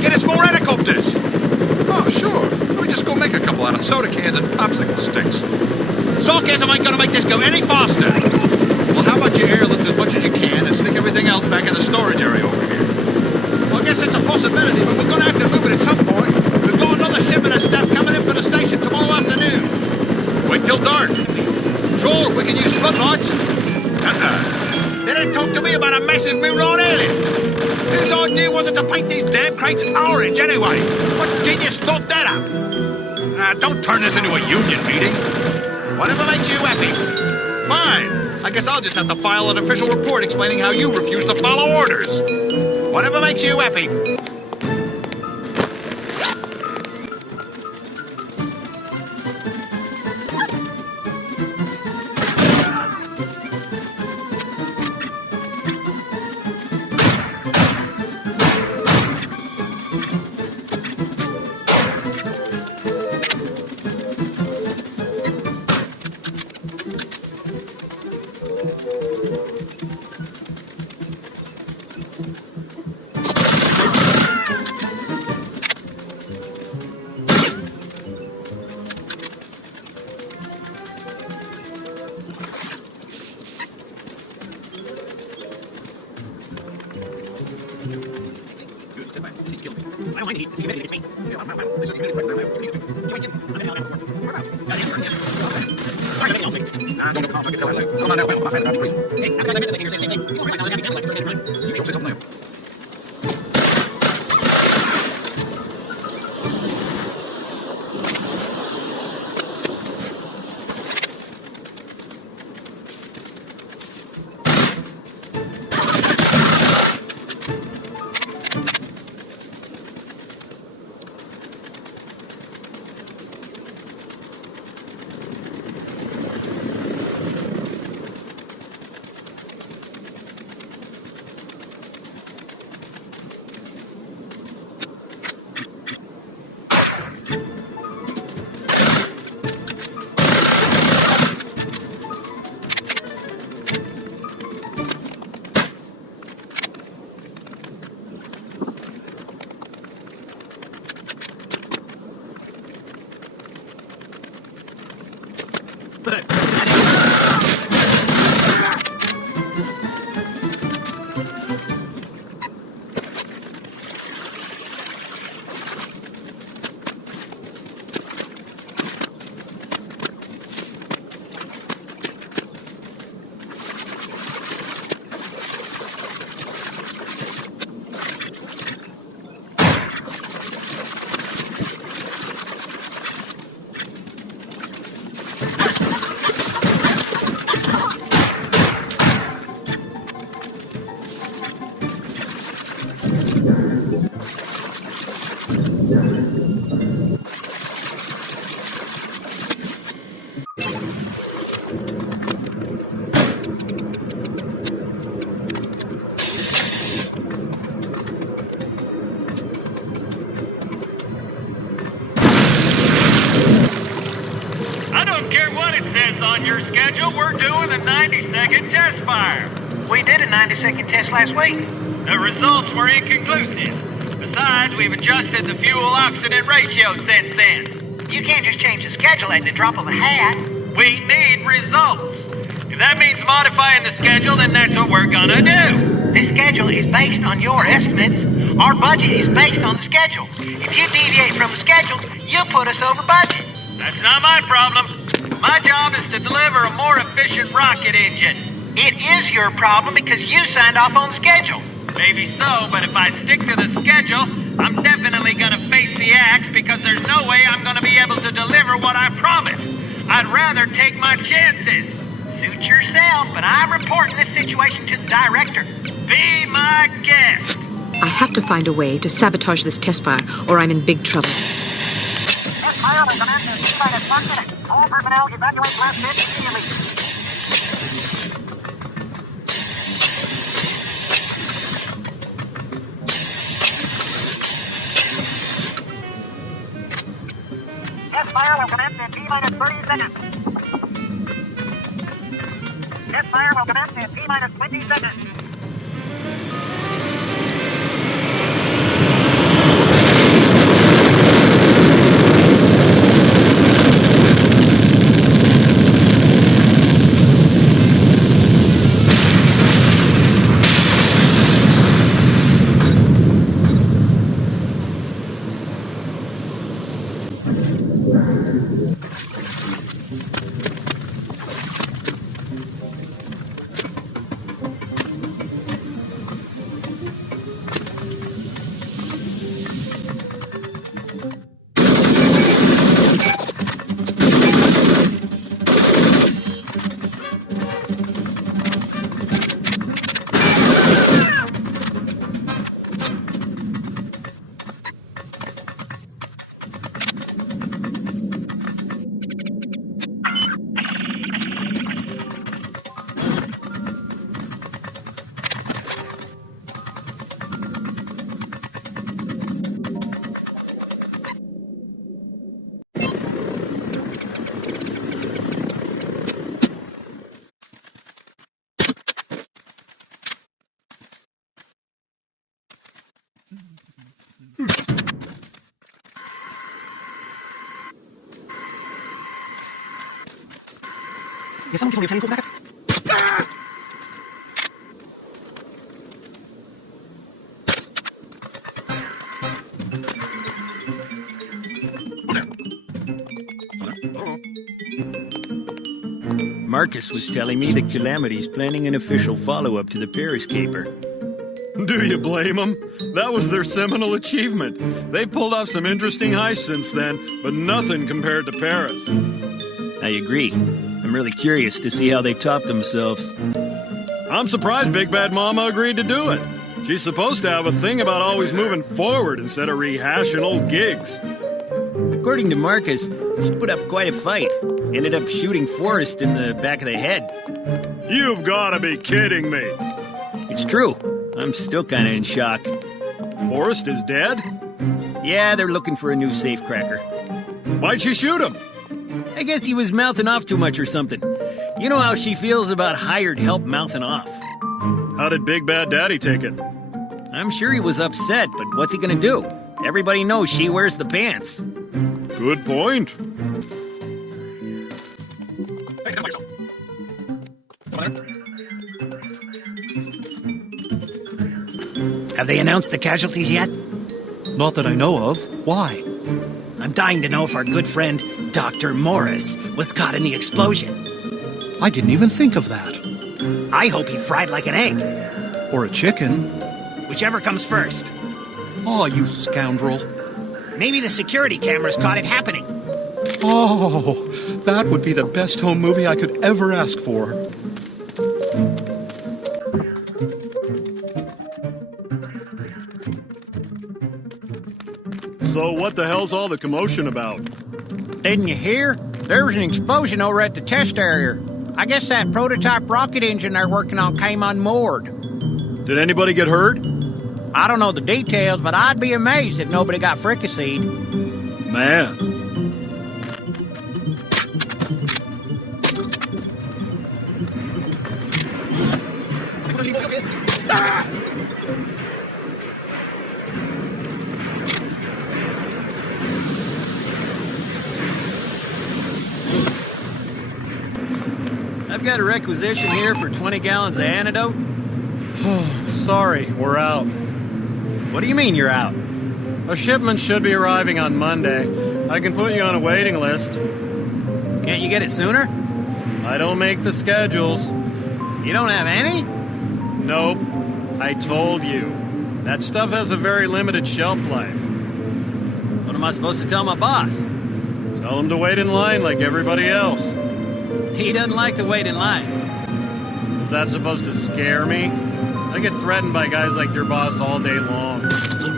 Get us more helicopters. Oh, sure. Let me just go make a couple out of soda cans and popsicle sticks. Sarcasm ain't gonna make this go any faster. Well, how about you airlift as much as you can and stick everything else back in the storage area over here? Well, I guess it's a possibility, but we're gonna have to move it at some point. We've got another shipment of stuff coming in for the station tomorrow afternoon. Wait till dark. Sure, if we can use floodlights. They didn't talk to me about a massive moonlight airlift. Whose idea was it to paint these damn crates orange anyway? What genius thought that up? Don't turn this into a union meeting. Whatever makes you happy. Fine. I guess I'll just have to file an official report explaining how you refuse to follow orders. Whatever makes you happy. On your schedule, we're doing a 90-second test fire. We did a 90-second test last week. The results were inconclusive. Besides, we've adjusted the fuel-oxidant ratio since then. You can't just change the schedule at the drop of a hat. We need results. If that means modifying the schedule, then that's what we're gonna do. This schedule is based on your estimates. Our budget is based on the schedule. If you deviate from the schedule, you'll put us over budget. That's not my problem. My job is to deliver a more efficient rocket engine. It is your problem because you signed off on the schedule. Maybe so, but if I stick to the schedule, I'm definitely gonna face the axe because there's no way I'm gonna be able to deliver what I promised. I'd rather take my chances. Suit yourself, but I'm reporting this situation to the director. Be my guest. I have to find a way to sabotage this test fire, or I'm in big trouble. Test fire will commence inside of 1 minute. All personnel evacuate last bit immediately. Test fire will commence in T-minus 30 seconds. Test fire will commence in T-minus 20 seconds. Yeah, someone can tell you back. Marcus was telling me that Calamity's planning an official follow-up to the Paris Caper. Do you blame them? That was their seminal achievement. They pulled off some interesting heists since then, but nothing compared to Paris. I agree. I'm really curious to see how they top themselves. I'm surprised Big Bad Mama agreed to do it. She's supposed to have a thing about always moving forward instead of rehashing old gigs. According to Marcus, she put up quite a fight. Ended up shooting Forrest in the back of the head. You've got to be kidding me. It's true. I'm still kind of in shock. Forrest is dead? Yeah, they're looking for a new safecracker. Why'd she shoot him? I guess he was mouthing off too much or something. You know how she feels about hired help mouthing off. How did Big Bad Daddy take it? I'm sure he was upset, but what's he gonna do? Everybody knows she wears the pants. Good point. Have they announced the casualties yet? Not that I know of. Why? I'm dying to know if our good friend, Dr. Morris, was caught in the explosion. I didn't even think of that. I hope he fried like an egg. Or a chicken. Whichever comes first. Oh, you scoundrel. Maybe the security cameras caught it happening. Oh, that would be the best home movie I could ever ask for. So what the hell's all the commotion about? Didn't you hear? There was an explosion over at the test area. I guess that prototype rocket engine they're working on came unmoored. Did anybody get hurt? I don't know the details, but I'd be amazed if nobody got fricasseed. Man. I've got a requisition here for 20 gallons of antidote. Sorry, we're out. What do you mean you're out? A shipment should be arriving on Monday. I can put you on a waiting list. Can't you get it sooner? I don't make the schedules. You don't have any? Nope. I told you. That stuff has a very limited shelf life. What am I supposed to tell my boss? Tell him to wait in line like everybody else. He doesn't like to wait in line. Is that supposed to scare me? I get threatened by guys like your boss all day long.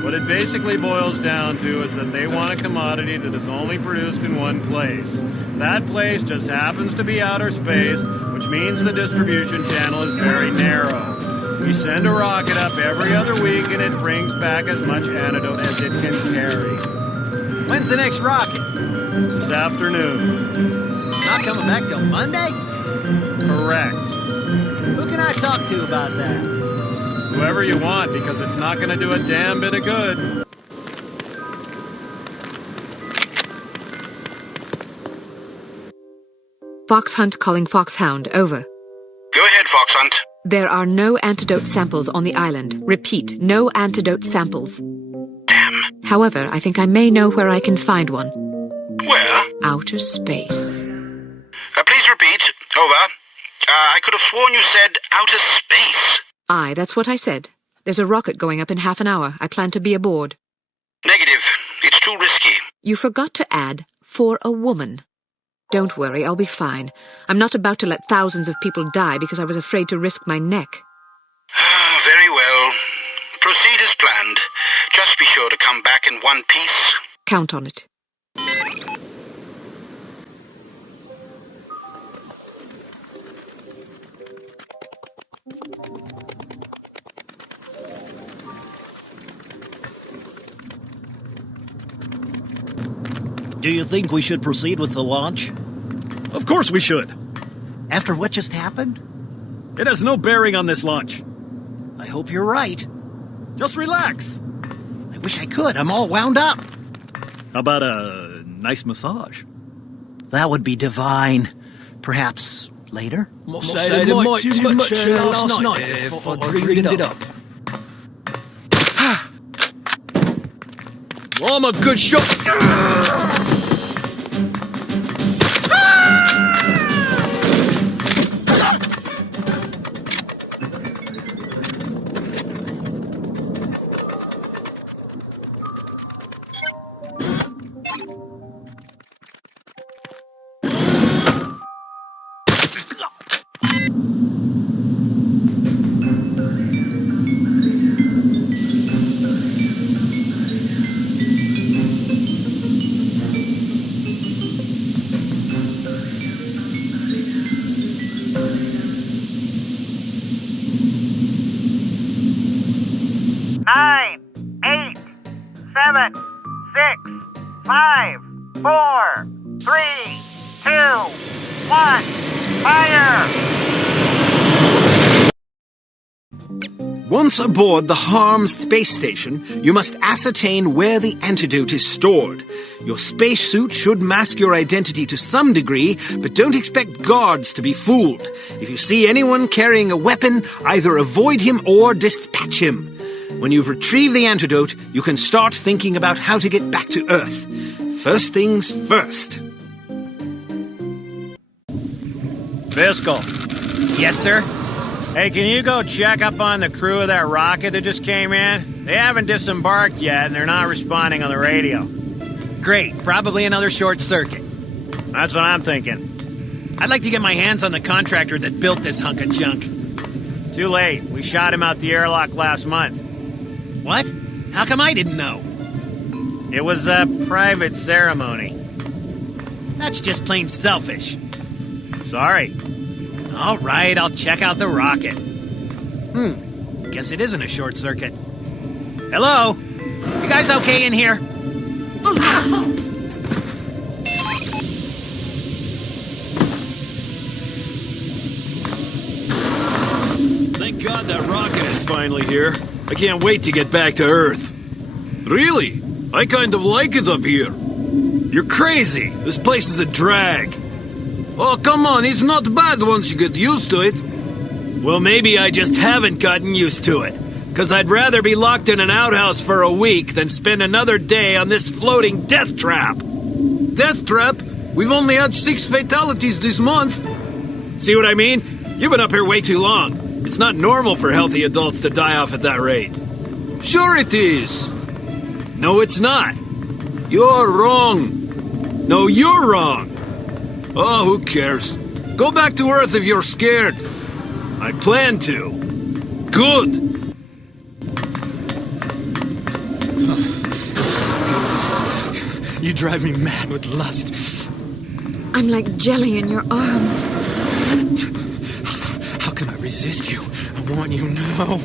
What it basically boils down to is that they want a commodity that is only produced in one place. That place just happens to be outer space, which means the distribution channel is very narrow. We send a rocket up every other week and it brings back as much antidote as it can carry. When's the next rocket? This afternoon. Not coming back till Monday? Correct. Who can I talk to about that? Whoever you want, because it's not going to do a damn bit of good. Fox Hunt calling Foxhound, over. Go ahead, Fox Hunt. There are no antidote samples on the island. Repeat, no antidote samples. Damn. However, I think I may know where I can find one. Where? Outer space. Please repeat. Over. I could have sworn you said outer space. Aye, that's what I said. There's a rocket going up in half an hour. I plan to be aboard. Negative. It's too risky. You forgot to add, for a woman. Don't worry, I'll be fine. I'm not about to let thousands of people die because I was afraid to risk my neck. Very well. Proceed as planned. Just be sure to come back in one piece. Count on it. Do you think we should proceed with the launch? Of course we should. After what just happened? It has no bearing on this launch. I hope you're right. Just relax. I wish I could. I'm all wound up. How about a nice massage? That would be divine. Perhaps later? Must say they might too much last night if I dreamed it up. Well, I'm a good shot. Nine, 8, 7, 6, 5, 4, 3, 2, 1, fire! Once aboard the Harm space station, you must ascertain where the antidote is stored. Your spacesuit should mask your identity to some degree, but don't expect guards to be fooled. If you see anyone carrying a weapon, either avoid him or dispatch him. When you've retrieved the antidote, you can start thinking about how to get back to Earth. First things first. Fiscal. Yes, sir? Hey, can you go check up on the crew of that rocket that just came in? They haven't disembarked yet, and they're not responding on the radio. Great. Probably another short circuit. That's what I'm thinking. I'd like to get my hands on the contractor that built this hunk of junk. Too late. We shot him out the airlock last month. What? How come I didn't know? It was a private ceremony. That's just plain selfish. Sorry. All right, I'll check out the rocket. Guess it isn't a short circuit. Hello? You guys okay in here? Thank God that rocket is finally here. I can't wait to get back to Earth. Really? I kind of like it up here. You're crazy. This place is a drag. Oh, come on. It's not bad once you get used to it. Well, maybe I just haven't gotten used to it. Because I'd rather be locked in an outhouse for a week than spend another day on this floating death trap. Death trap? We've only had 6 fatalities this month. See what I mean? You've been up here way too long. It's not normal for healthy adults to die off at that rate. Sure it is. No, it's not. You're wrong. No, you're wrong. Oh, who cares? Go back to Earth if you're scared. I plan to. Good. You drive me mad with lust. I'm like jelly in your arms. How can I resist you? I want you now.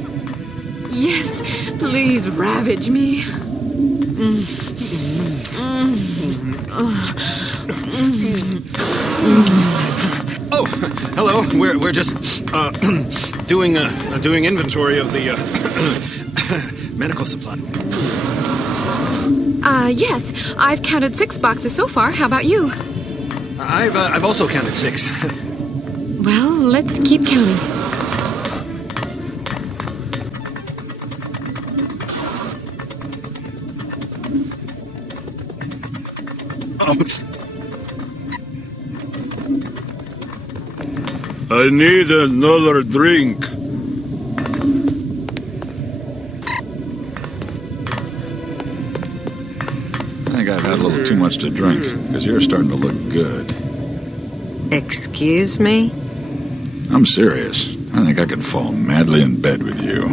Yes, please ravage me. Oh, hello. We're just doing inventory of the medical supply. Yes. I've counted 6 boxes so far. How about you? I've also counted 6. Well, let's keep counting. I need another drink. I think I've had a little too much to drink, because you're starting to look good. Excuse me? I'm serious. I think I could fall madly in bed with you.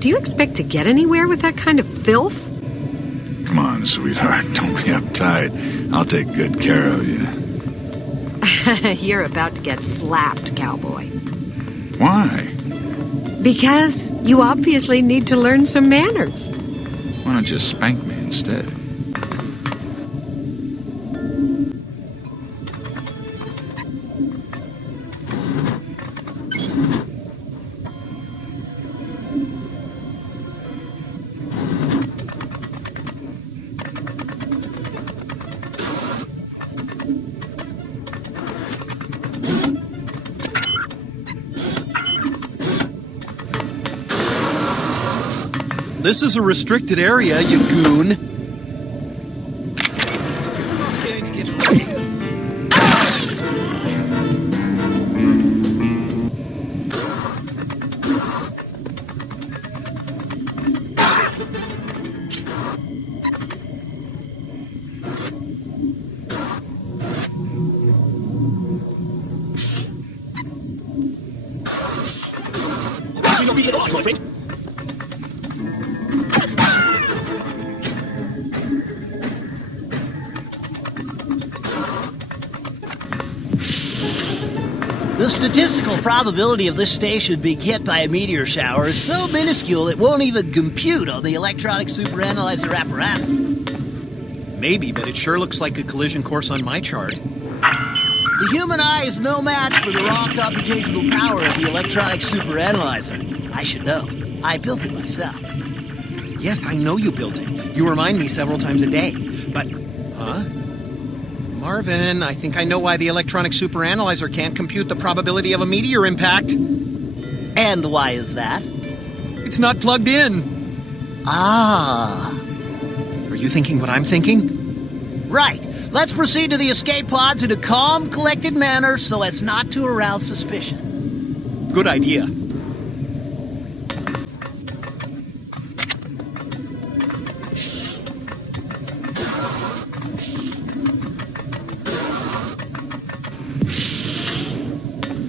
Do you expect to get anywhere with that kind of filth? Come on, sweetheart. Don't be uptight. I'll take good care of you. You're about to get slapped, cowboy. Why? Because you obviously need to learn some manners. Why don't you spank me instead? This is a restricted area, you goon. The statistical probability of this station being hit by a meteor shower is so minuscule it won't even compute on the electronic superanalyzer apparatus. Maybe, but it sure looks like a collision course on my chart. The human eye is no match for the raw computational power of the electronic superanalyzer. I should know. I built it myself. Yes, I know you built it. You remind me several times a day. But, Marvin, I think I know why the electronic superanalyzer can't compute the probability of a meteor impact. And why is that? It's not plugged in. Ah. Are you thinking what I'm thinking? Right. Let's proceed to the escape pods in a calm, collected manner so as not to arouse suspicion. Good idea.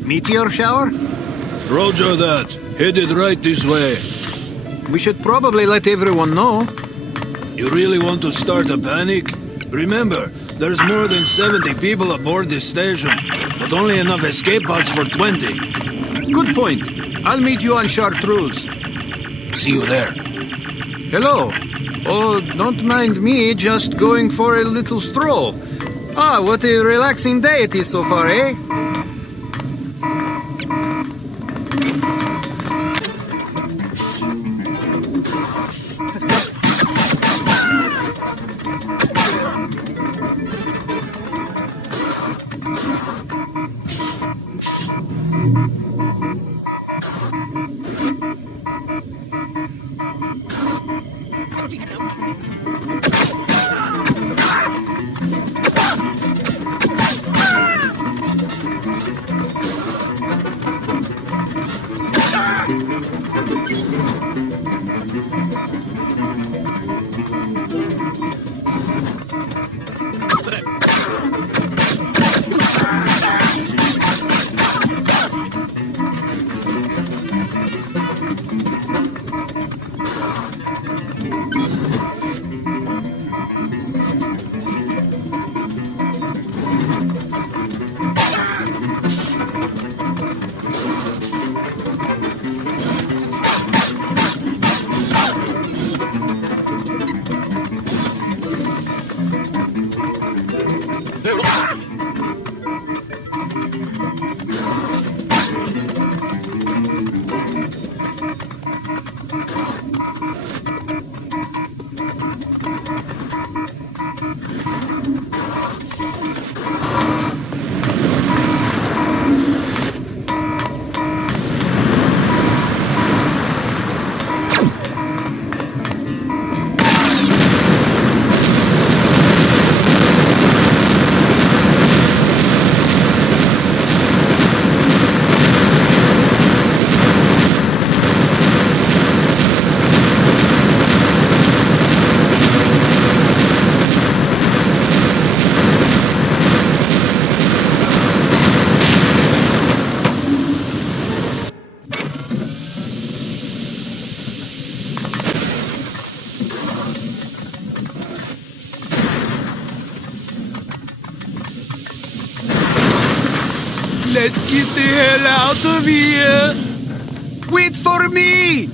Meteor shower? Roger that. Headed right this way. We should probably let everyone know. You really want to start a panic? Remember, there's more than 70 people aboard this station, but only enough escape pods for 20. Good point. I'll meet you on Chartreuse. See you there. Hello. Oh, don't mind me, just going for a little stroll. Ah, what a relaxing day it is so far, eh? Let's get the hell out of here! Wait for me!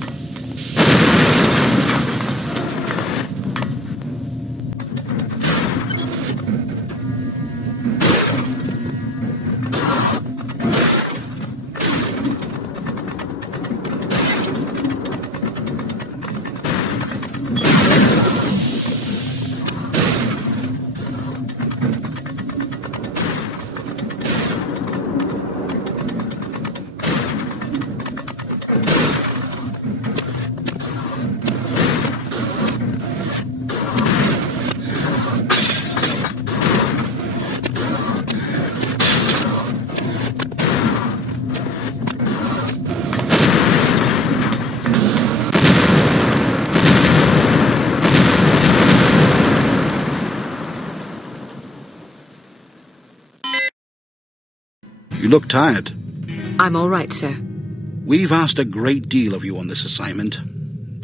You look tired. I'm all right, sir. We've asked a great deal of you on this assignment.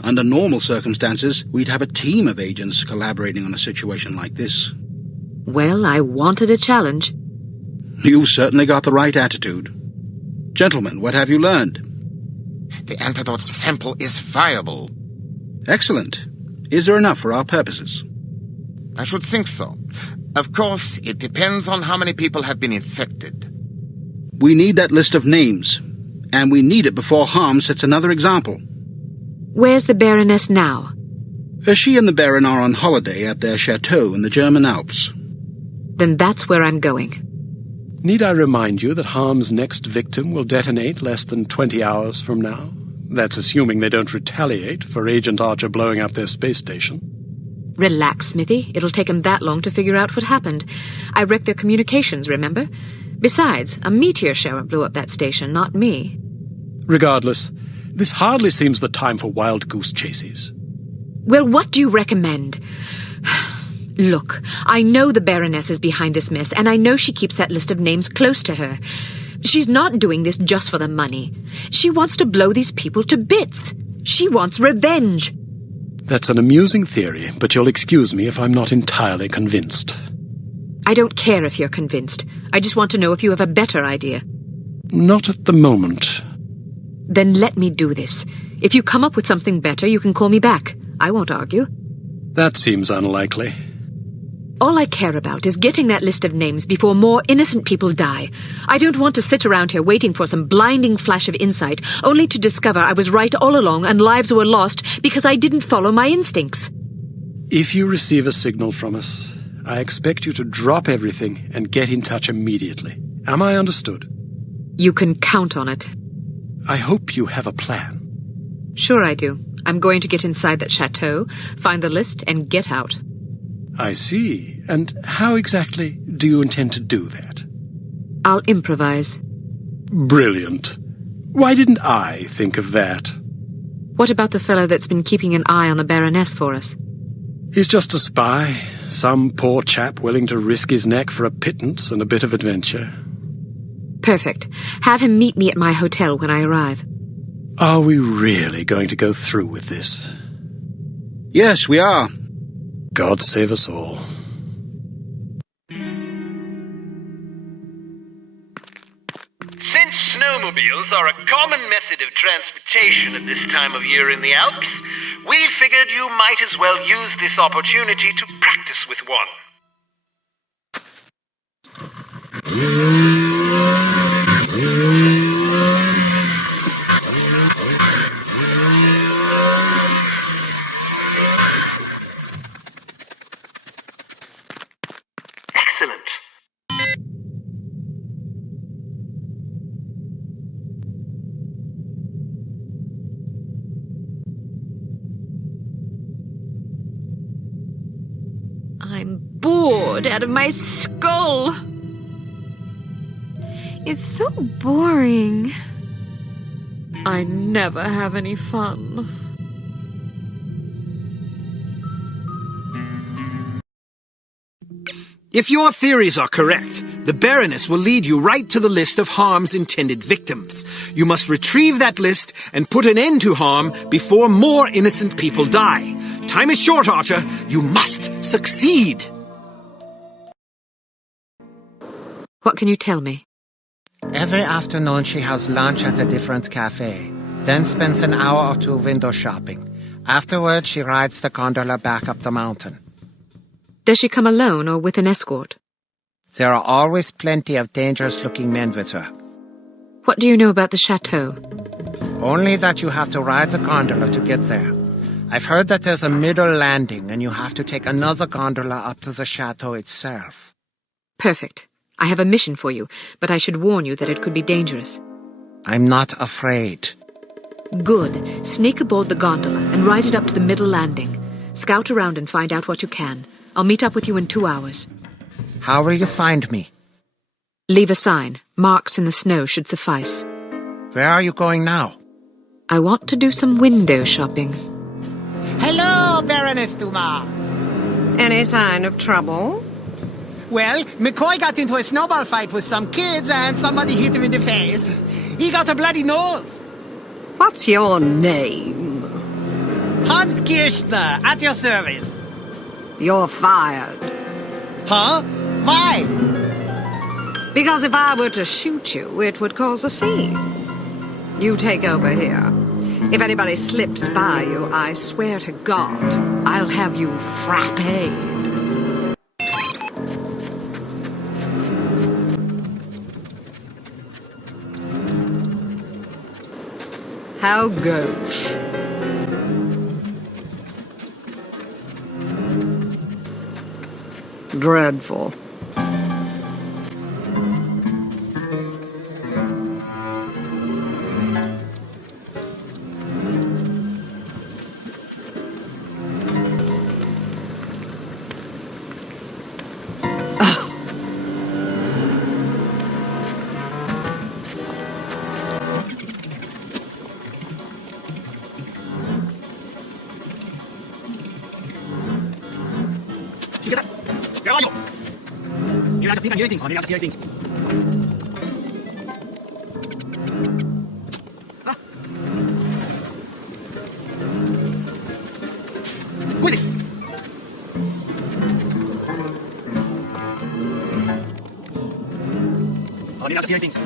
Under normal circumstances, we'd have a team of agents collaborating on a situation like this. Well, I wanted a challenge. You've certainly got the right attitude. Gentlemen, what have you learned? The antidote sample is viable. Excellent. Is there enough for our purposes? I should think so. Of course, it depends on how many people have been infected. We need that list of names, and we need it before Harm sets another example. Where's the Baroness now? She and the Baron are on holiday at their chateau in the German Alps. Then that's where I'm going. Need I remind you that Harm's next victim will detonate less than 20 hours from now? That's assuming they don't retaliate for Agent Archer blowing up their space station. Relax, Smithy. It'll take him that long to figure out what happened. I wrecked their communications, remember? Besides, a meteor shower blew up that station, not me. Regardless, this hardly seems the time for wild goose chases. Well, what do you recommend? Look, I know the Baroness is behind this mess, and I know she keeps that list of names close to her. She's not doing this just for the money. She wants to blow these people to bits. She wants revenge. That's an amusing theory, but you'll excuse me if I'm not entirely convinced. I don't care if you're convinced. I just want to know if you have a better idea. Not at the moment. Then let me do this. If you come up with something better, you can call me back. I won't argue. That seems unlikely. All I care about is getting that list of names before more innocent people die. I don't want to sit around here waiting for some blinding flash of insight, only to discover I was right all along and lives were lost because I didn't follow my instincts. If you receive a signal from us, I expect you to drop everything and get in touch immediately. Am I understood? You can count on it. I hope you have a plan. Sure I do. I'm going to get inside that chateau, find the list, and get out. I see. And how exactly do you intend to do that? I'll improvise. Brilliant. Why didn't I think of that? What about the fellow that's been keeping an eye on the Baroness for us? He's just a spy. Some poor chap willing to risk his neck for a pittance and a bit of adventure. Perfect. Have him meet me at my hotel when I arrive. Are we really going to go through with this? Yes, we are. God save us all. Since snowmobiles are a common method of transportation at this time of year in the Alps, we figured you might as well use this opportunity to practice with one. Excellent. I'm bored out of my skull. It's so boring. I never have any fun. If your theories are correct, the Baroness will lead you right to the list of Harm's intended victims. You must retrieve that list and put an end to Harm before more innocent people die. Time is short, Archer. You must succeed. What can you tell me? Every afternoon she has lunch at a different cafe, then spends an hour or two window shopping. Afterwards, she rides the gondola back up the mountain. Does she come alone or with an escort? There are always plenty of dangerous-looking men with her. What do you know about the chateau? Only that you have to ride the gondola to get there. I've heard that there's a middle landing and you have to take another gondola up to the chateau itself. Perfect. I have a mission for you, but I should warn you that it could be dangerous. I'm not afraid. Good. Sneak aboard the gondola and ride it up to the middle landing. Scout around and find out what you can. I'll meet up with you in 2 hours. How will you find me? Leave a sign. Marks in the snow should suffice. Where are you going now? I want to do some window shopping. Hello, Baroness Dumas. Any sign of trouble? Well, McCoy got into a snowball fight with some kids and somebody hit him in the face. He got a bloody nose. What's your name? Hans Kirchner, at your service. You're fired. Huh? Why? Because if I were to shoot you, it would cause a scene. You take over here. If anybody slips by you, I swear to God, I'll have you frappéed. How gauche. Dreadful. Who is it?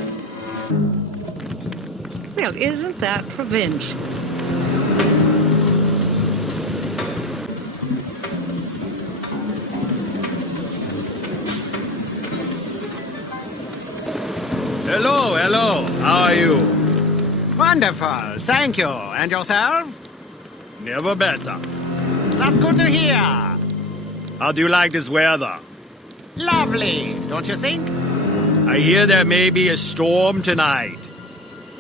Well, isn't that provincial? Hello, hello. How are you? Wonderful, thank you. And yourself? Never better. That's good to hear. How do you like this weather? Lovely, don't you think? I hear there may be a storm tonight.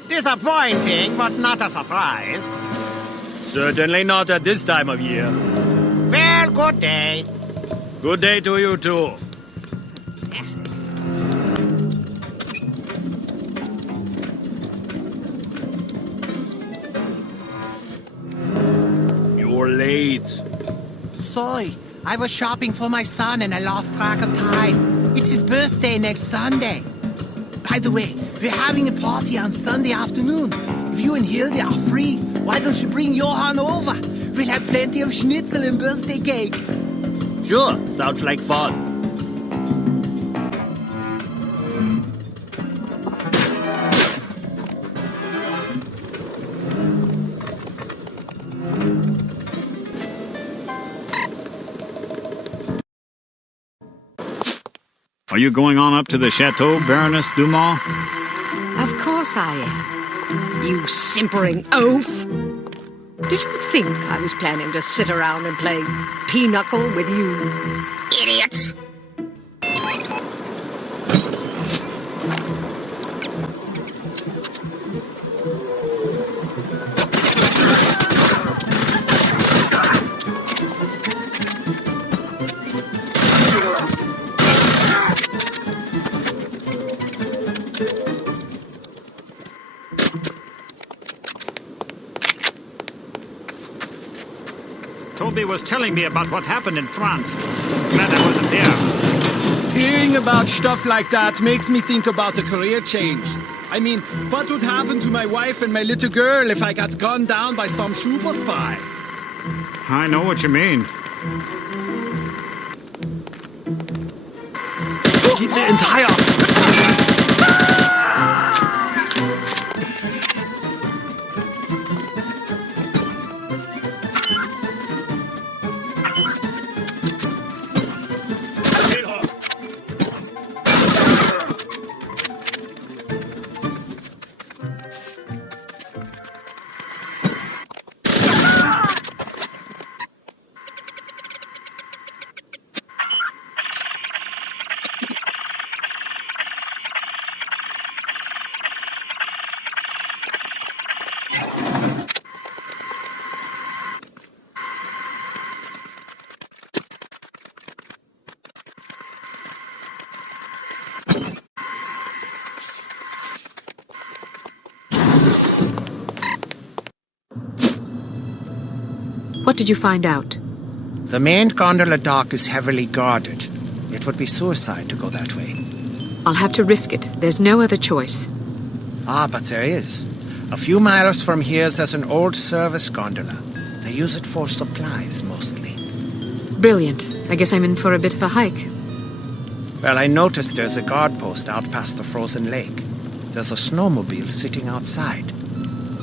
Disappointing, but not a surprise. Certainly not at this time of year. Well, good day. Good day to you too. You're late. Sorry, I was shopping for my son and I lost track of time. It's his birthday next Sunday. By the way, we're having a party on Sunday afternoon. If you and Hilde are free, why don't you bring Johann over? We'll have plenty of schnitzel and birthday cake. Sure, sounds like fun. Are you going on up to the chateau, Baroness Dumas? Of course I am. You simpering oaf! Did you think I was planning to sit around and play pinochle with you idiots? Toby was telling me about what happened in France. Glad I wasn't there. Hearing about stuff like that makes me think about a career change. I mean, what would happen to my wife and my little girl if I got gunned down by some super spy? I know what you mean. Get the entire... What did you find out? The main gondola dock is heavily guarded. It would be suicide to go that way. I'll have to risk it. There's no other choice. Ah, but there is. A few miles from here there's an old service gondola. They use it for supplies, mostly. Brilliant. I guess I'm in for a bit of a hike. Well, I noticed there's a guard post out past the frozen lake. There's a snowmobile sitting outside.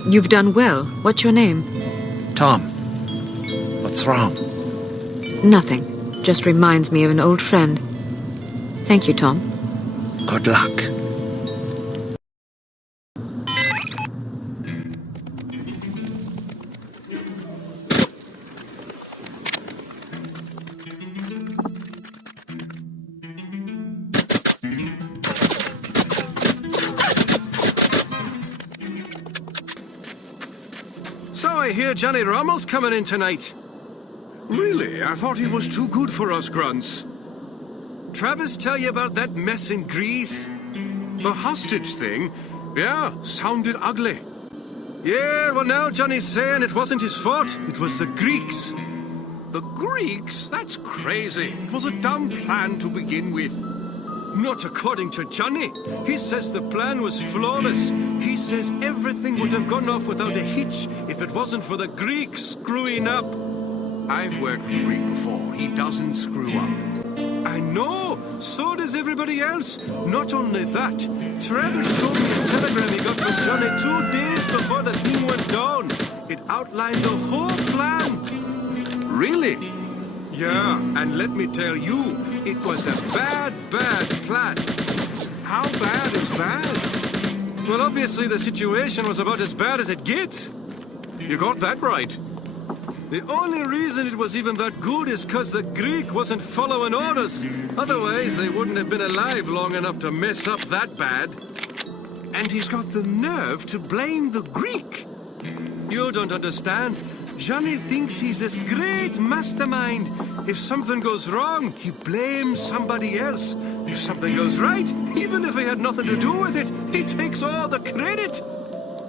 You've done well. What's your name? Tom. What's wrong? Nothing. Just reminds me of an old friend. Thank you, Tom. Good luck. So I hear Johnny Rommel's coming in tonight. Really? I thought he was too good for us grunts. Travis tell you about that mess in Greece? The hostage thing? Yeah, sounded ugly. Yeah, well now Johnny's saying it wasn't his fault. It was the Greeks. The Greeks? That's crazy. It was a dumb plan to begin with. Not according to Johnny. He says the plan was flawless. He says everything would have gone off without a hitch if it wasn't for the Greeks screwing up. I've worked with a Greek before. He doesn't screw up. I know. So does everybody else. Not only that, Travis showed me a telegram he got from Johnny 2 days before the thing went down. It outlined the whole plan. Really? Yeah, and let me tell you, it was a bad, bad plan. How bad is bad? Well, obviously the situation was about as bad as it gets. You got that right. The only reason it was even that good is because the Greek wasn't following orders. Otherwise, they wouldn't have been alive long enough to mess up that bad. And he's got the nerve to blame the Greek. You don't understand. Johnny thinks he's this great mastermind. If something goes wrong, he blames somebody else. If something goes right, even if he had nothing to do with it, he takes all the credit.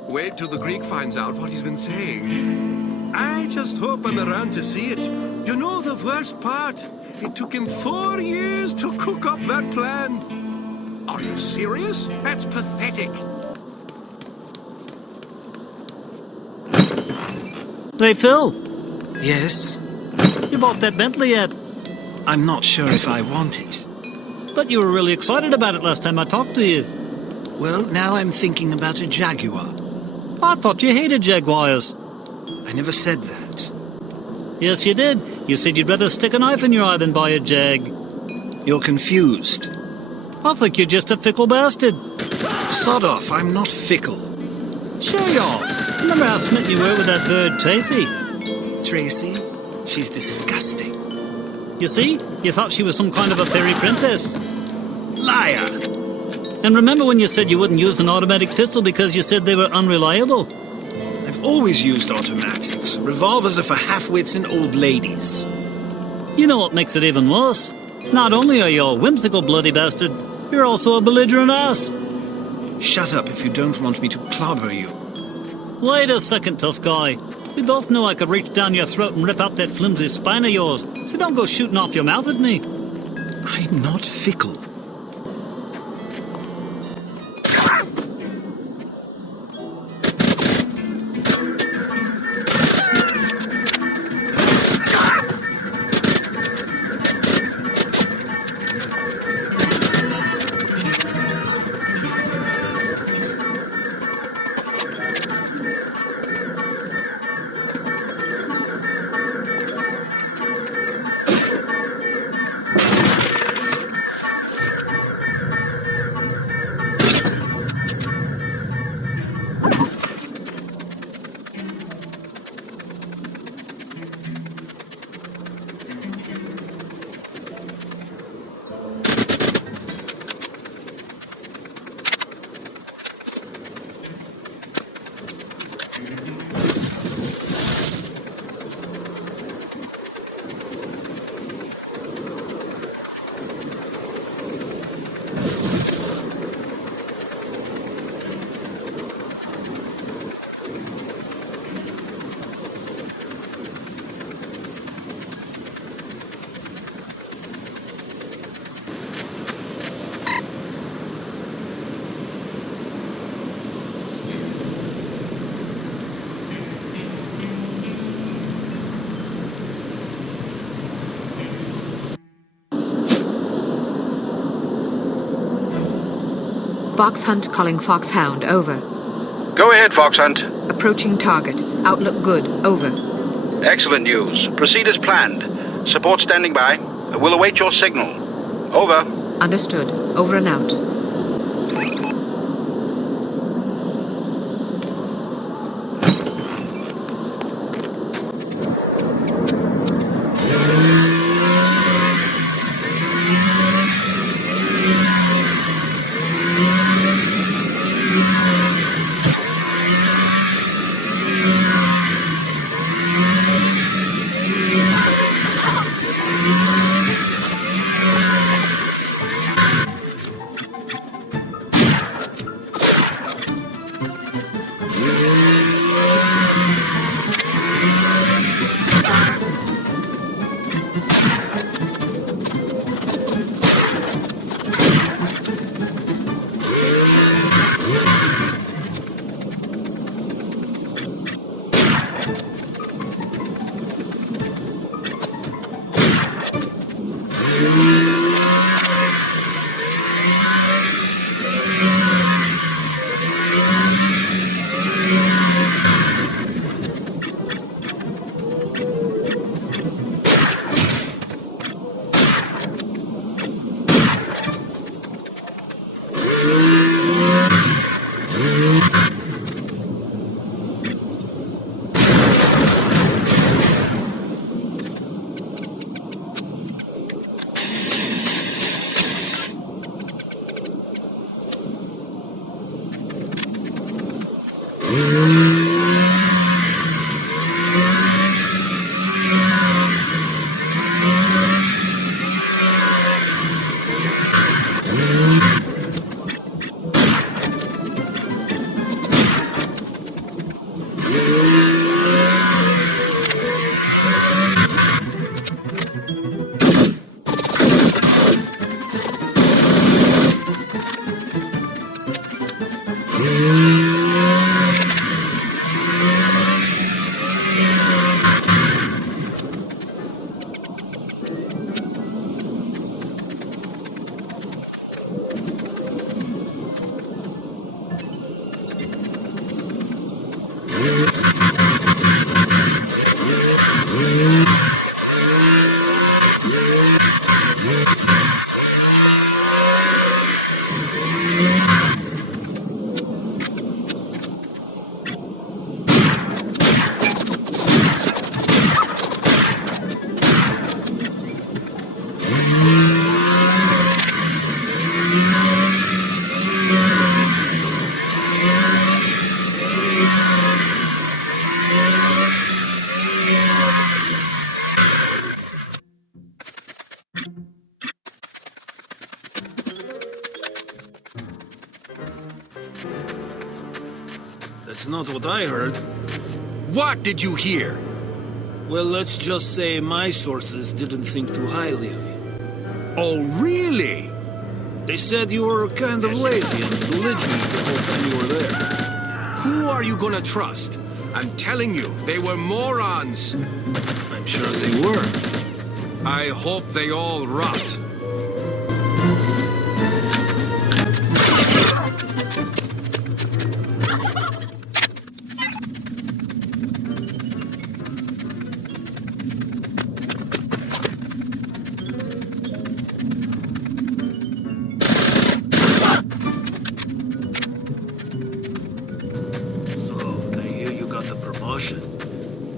Wait till the Greek finds out what he's been saying. I just hope I'm around to see it. You know the worst part? It took him 4 years to cook up that plan. Are you serious? That's pathetic. Hey, Phil. Yes? You bought that Bentley yet? I'm not sure if I want it. But you were really excited about it last time I talked to you. Well, now I'm thinking about a Jaguar. I thought you hated Jaguars. I never said that. Yes, you did. You said you'd rather stick a knife in your eye than buy a Jag. You're confused. I think you're just a fickle bastard. Sod off, I'm not fickle. Sure you are. Remember how smitten you were with that bird, Tracy? Tracy? She's disgusting. You see? You thought she was some kind of a fairy princess. Liar! And remember when you said you wouldn't use an automatic pistol because you said they were unreliable? I've always used automatics. Revolvers are for half-wits and old ladies. You know what makes it even worse? Not only are you a whimsical bloody bastard, you're also a belligerent ass. Shut up if you don't want me to clobber you. Wait a second, tough guy. We both know I could reach down your throat and rip out that flimsy spine of yours, so don't go shooting off your mouth at me. I'm not fickle. Fox Hunt calling Fox Hound, over. Go ahead, Fox Hunt. Approaching target. Outlook good, over. Excellent news. Proceed as planned. Support standing by. We'll await your signal. Over. Understood. Over and out. That's not what I heard. What did you hear? Well, let's just say my sources didn't think too highly of you. Oh, really? They said you were kind of lazy and belligerent the whole time you were there. Who are you gonna trust? I'm telling you, they were morons. I'm sure they were. I hope they all rot.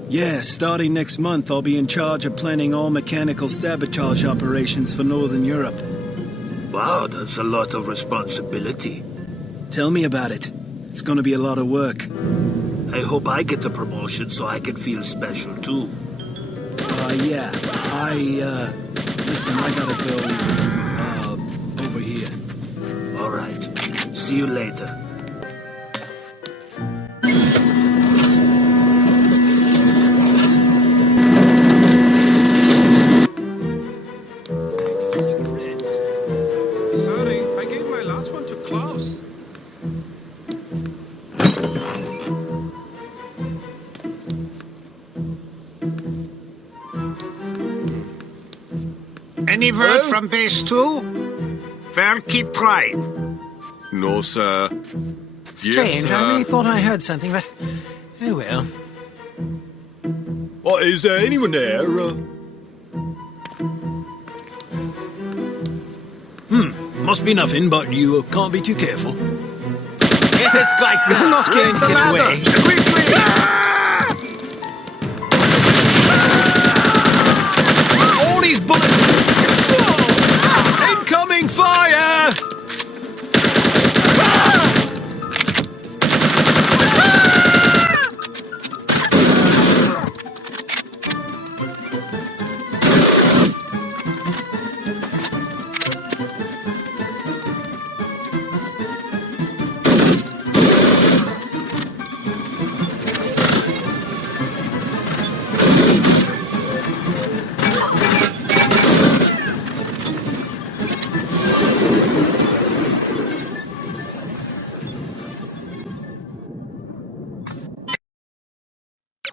Yeah, starting next month, I'll be in charge of planning all mechanical sabotage operations for Northern Europe. Wow, that's a lot of responsibility. Tell me about it. It's gonna be a lot of work. I hope I get the promotion so I can feel special too. Yeah. Listen, I gotta go, over here. All right. See you later. Any word from base 2? Well, keep trying. No, sir. Strange, I really thought I heard something, but... Oh well. Oh, is there anyone there? Must be nothing, but you can't be too careful. Yes, quite so. You're not going to get away. All these bullets! Whoa! Incoming fire!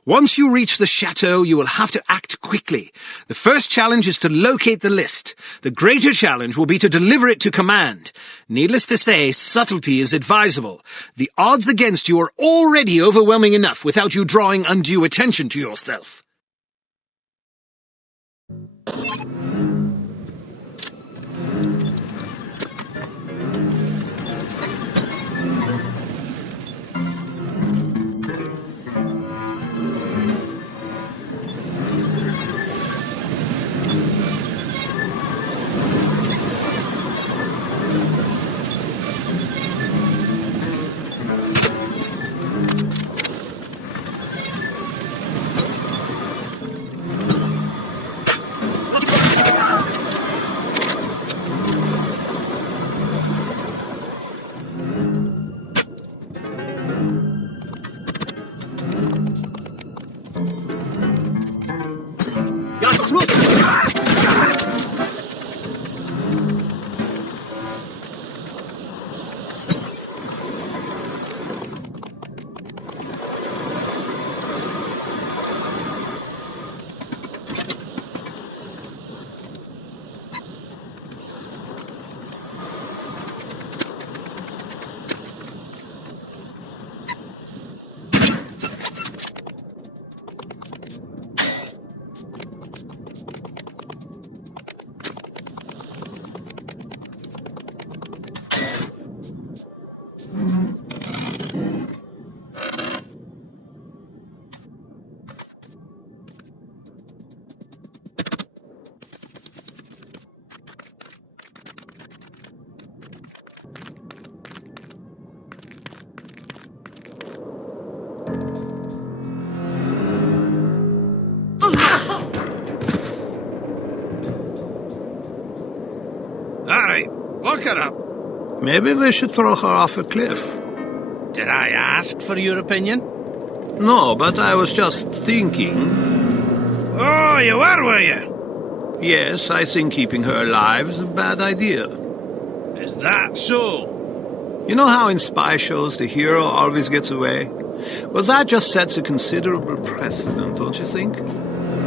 Once you reach the chateau, you will have to act quickly. The first challenge is to locate the list. The greater challenge will be to deliver it to command. Needless to say, subtlety is advisable. The odds against you are already overwhelming enough without you drawing undue attention to yourself. Look it up. Maybe we should throw her off a cliff. Did I ask for your opinion? No, but I was just thinking... Oh, you were you? Yes, I think keeping her alive is a bad idea. Is that so? You know how in spy shows the hero always gets away? Well, that just sets a considerable precedent, don't you think?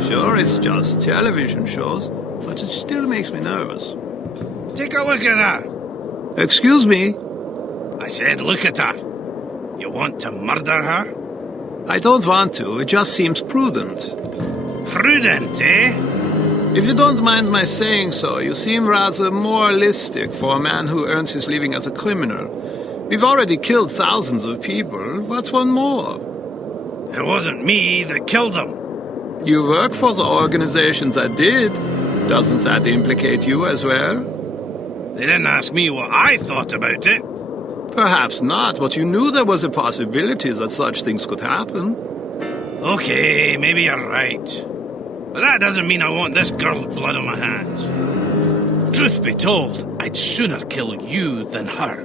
Sure, it's just television shows, but it still makes me nervous. Take a look at her. Excuse me? I said look at her. You want to murder her? I don't want to. It just seems prudent. Prudent, eh? If you don't mind my saying so, you seem rather moralistic for a man who earns his living as a criminal. We've already killed thousands of people. What's one more? It wasn't me that killed them. You work for the organization that did. Doesn't that implicate you as well? They didn't ask me what I thought about it. Perhaps not, but you knew there was a possibility that such things could happen. Okay, maybe you're right. But that doesn't mean I want this girl's blood on my hands. Truth be told, I'd sooner kill you than her.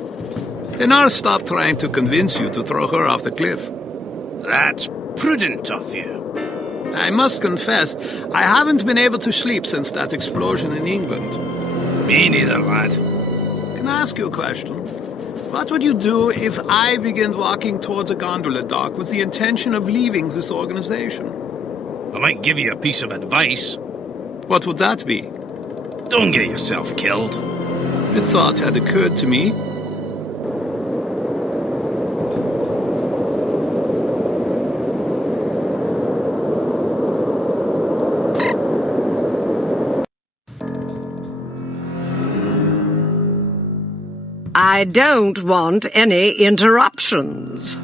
Then I'll stop trying to convince you to throw her off the cliff. That's prudent of you. I must confess, I haven't been able to sleep since that explosion in England. Me neither, lad. Can I ask you a question? What would you do if I began walking towards a gondola dock with the intention of leaving this organization? I might give you a piece of advice. What would that be? Don't get yourself killed. The thought had occurred to me. I don't want any interruptions.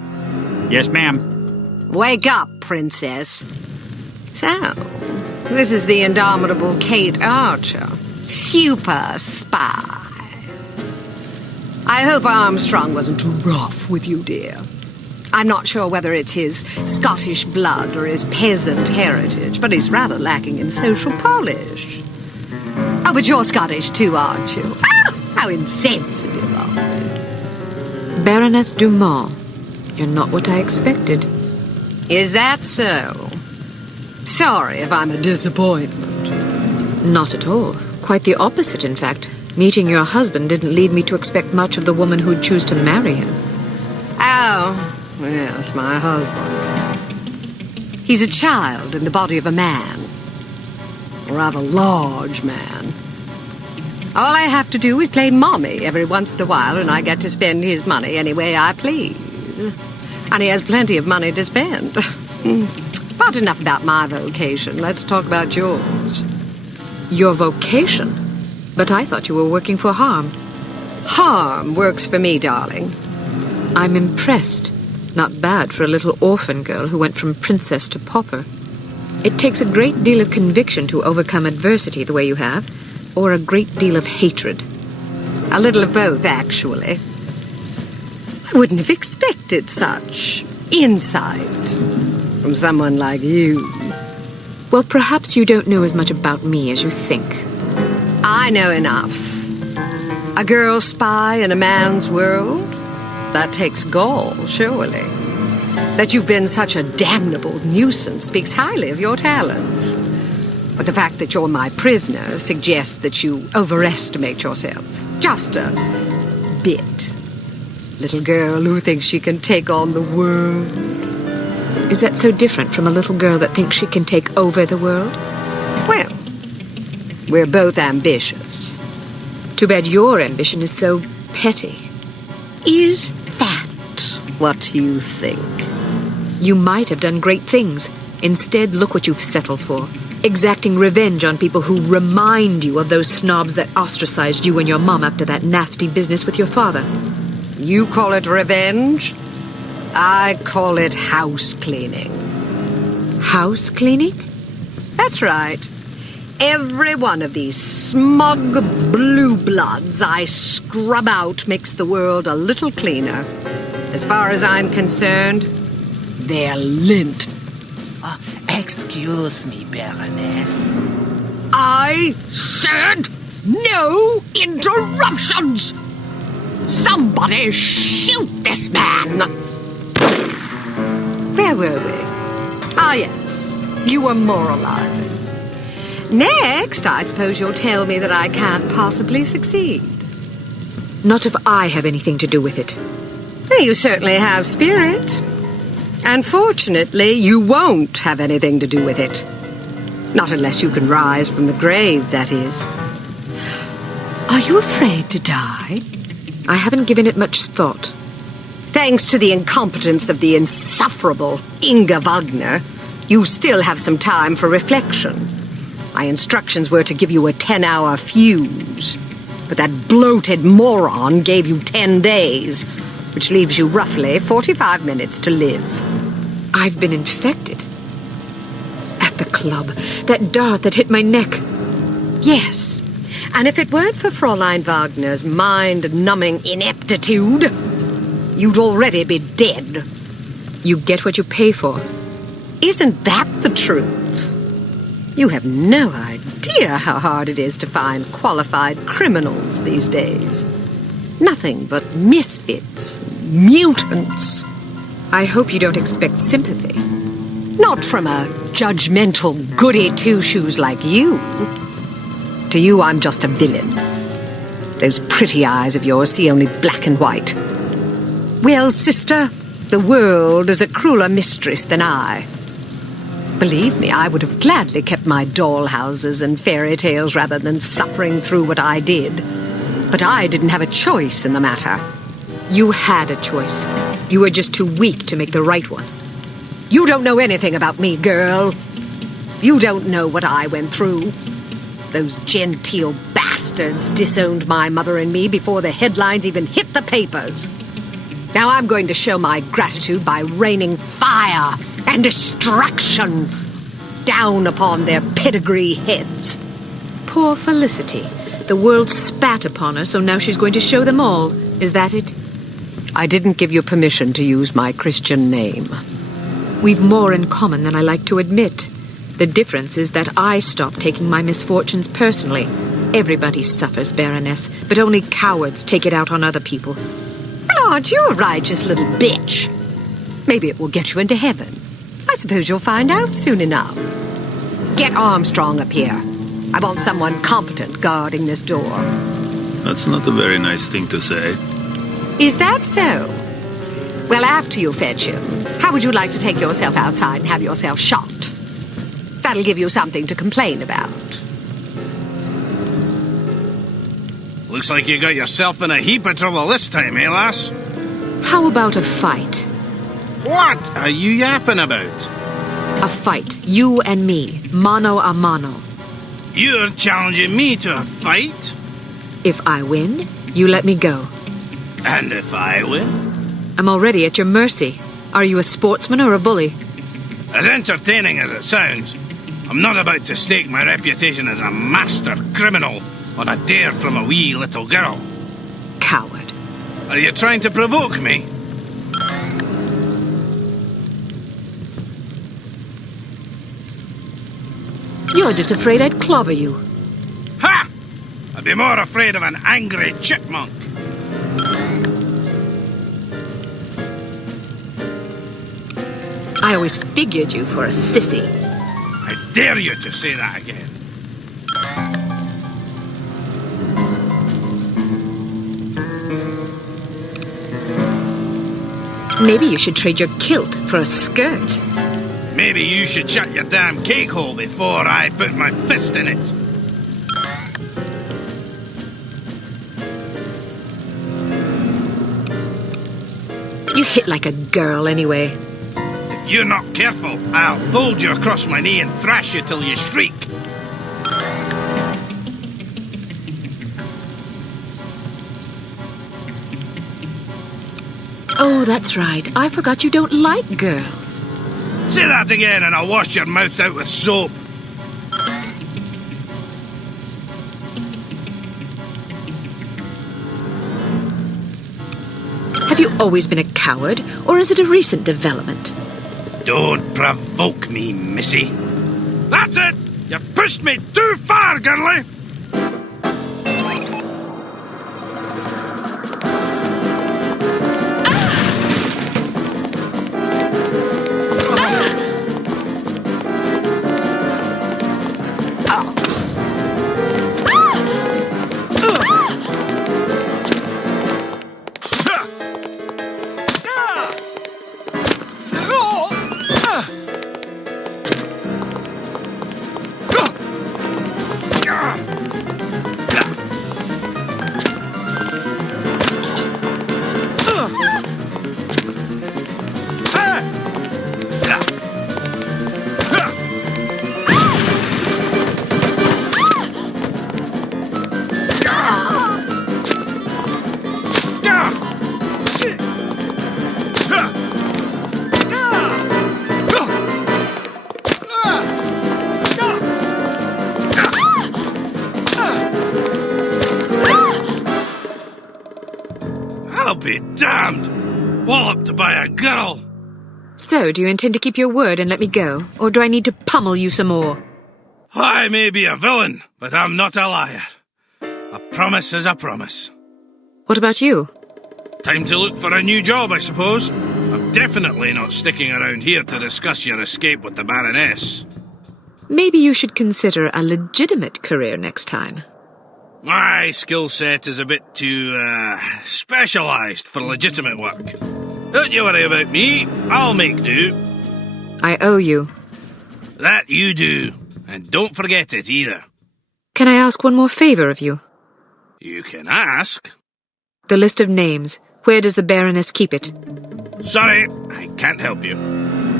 Yes, ma'am. Wake up, princess. So, this is the indomitable Kate Archer, super spy. I hope Armstrong wasn't too rough with you, dear. I'm not sure whether it's his Scottish blood or his peasant heritage, but he's rather lacking in social polish. Oh, but you're Scottish too, aren't you? Oh, how insensitive of me. Baroness Dumont, you're not what I expected. Is that so? Sorry if I'm a disappointment. Not at all. Quite the opposite, in fact. Meeting your husband didn't lead me to expect much of the woman who'd choose to marry him. Oh, yes, my husband. He's a child in the body of a man. A rather large man. All I have to do is play mommy every once in a while, and I get to spend his money any way I please. And he has plenty of money to spend. But enough about my vocation. Let's talk about yours. Your vocation? But I thought you were working for Harm. Harm works for me, darling. I'm impressed. Not bad for a little orphan girl who went from princess to pauper. It takes a great deal of conviction to overcome adversity the way you have, or a great deal of hatred. A little of both, actually. I wouldn't have expected such insight from someone like you. Well, perhaps you don't know as much about me as you think. I know enough. A girl spy in a man's world? That takes gall, surely. That you've been such a damnable nuisance speaks highly of your talents. But the fact that you're my prisoner suggests that you overestimate yourself. Just a bit. Little girl who thinks she can take on the world. Is that so different from a little girl that thinks she can take over the world? Well, we're both ambitious. Too bad your ambition is so petty. Is that what you think? You might have done great things. Instead, look what you've settled for. Exacting revenge on people who remind you of those snobs that ostracized you and your mom after that nasty business with your father. You call it revenge? I call it house cleaning. House cleaning? That's right. Every one of these smug blue bloods I scrub out makes the world a little cleaner. As far as I'm concerned, they're lint. Excuse me, Baroness. I said no interruptions! Somebody shoot this man! Where were we? Ah, yes. You were moralizing. Next, I suppose you'll tell me that I can't possibly succeed. Not if I have anything to do with it. You certainly have spirit. Unfortunately, you won't have anything to do with it. Not unless you can rise from the grave, that is. Are you afraid to die? I haven't given it much thought. Thanks to the incompetence of the insufferable Inga Wagner, you still have some time for reflection. My instructions were to give you a 10-hour fuse, but that bloated moron gave you 10 days, which leaves you roughly 45 minutes to live. I've been infected. At the club, that dart that hit my neck. Yes, and if it weren't for Fräulein Wagner's mind-numbing ineptitude, you'd already be dead. You get what you pay for. Isn't that the truth? You have no idea how hard it is to find qualified criminals these days. Nothing but misfits, mutants. I hope you don't expect sympathy. Not from a judgmental goody-two-shoes like you. To you, I'm just a villain. Those pretty eyes of yours see only black and white. Well, sister, the world is a crueler mistress than I. Believe me, I would have gladly kept my dollhouses and fairy tales rather than suffering through what I did. But I didn't have a choice in the matter. You had a choice. You were just too weak to make the right one. You don't know anything about me, girl. You don't know what I went through. Those genteel bastards disowned my mother and me before the headlines even hit the papers. Now I'm going to show my gratitude by raining fire and destruction down upon their pedigree heads. Poor Felicity. The world spat upon her, so now she's going to show them all. Is that it? I didn't give you permission to use my Christian name. We've more in common than I like to admit. The difference is that I stopped taking my misfortunes personally. Everybody suffers, Baroness, but only cowards take it out on other people. Well, aren't you a righteous little bitch? Maybe it will get you into heaven. I suppose you'll find out soon enough. Get Armstrong up here. I want someone competent guarding this door. That's not a very nice thing to say. Is that so? Well, after you fetch him, how would you like to take yourself outside and have yourself shot? That'll give you something to complain about. Looks like you got yourself in a heap of trouble this time, eh, lass? How about a fight? What are you yapping about? A fight. You and me. Mano a mano. You're challenging me to a fight? If I win, you let me go. And if I win? I'm already at your mercy. Are you a sportsman or a bully? As entertaining as it sounds, I'm not about to stake my reputation as a master criminal on a dare from a wee little girl. Coward. Are you trying to provoke me? You're just afraid I'd clobber you. Ha! I'd be more afraid of an angry chipmunk. I always figured you for a sissy. I dare you to say that again. Maybe you should trade your kilt for a skirt. Maybe you should shut your damn cake hole before I put my fist in it. You hit like a girl anyway. If you're not careful, I'll fold you across my knee and thrash you till you shriek. Oh, that's right. I forgot you don't like girls. Say that again and I'll wash your mouth out with soap. Have you always been a coward, or is it a recent development? Don't provoke me, missy. That's it! You've pushed me too far, girlie! I'll be damned! Walloped by a girl! So, do you intend to keep your word and let me go, or do I need to pummel you some more? I may be a villain, but I'm not a liar. A promise is a promise. What about you? Time to look for a new job, I suppose. I'm definitely not sticking around here to discuss your escape with the Baroness. Maybe you should consider a legitimate career next time. My skill set is a bit too, specialised for legitimate work. Don't you worry about me. I'll make do. I owe you. That you do. And don't forget it either. Can I ask one more favour of you? You can ask. The list of names. Where does the Baroness keep it? Sorry, I can't help you.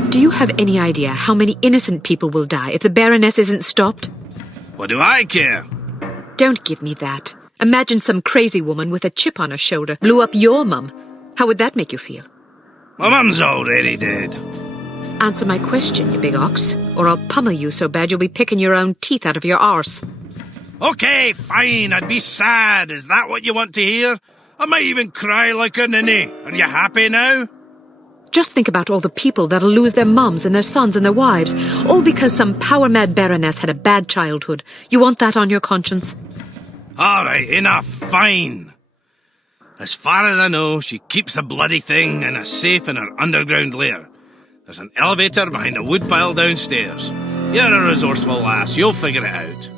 Do you have any idea how many innocent people will die if the Baroness isn't stopped? What do I care? Don't give me that. Imagine some crazy woman with a chip on her shoulder blew up your mum. How would that make you feel? My mum's already dead. Answer my question, you big ox, or I'll pummel you so bad you'll be picking your own teeth out of your arse. Okay, fine, I'd be sad. Is that what you want to hear? I might even cry like a ninny. Are you happy now? Just think about all the people that'll lose their mums and their sons and their wives, all because some power-mad baroness had a bad childhood. You want that on your conscience? All right, enough, fine. As far as I know, she keeps the bloody thing in a safe in her underground lair. There's an elevator behind a woodpile downstairs. You're a resourceful lass, you'll figure it out.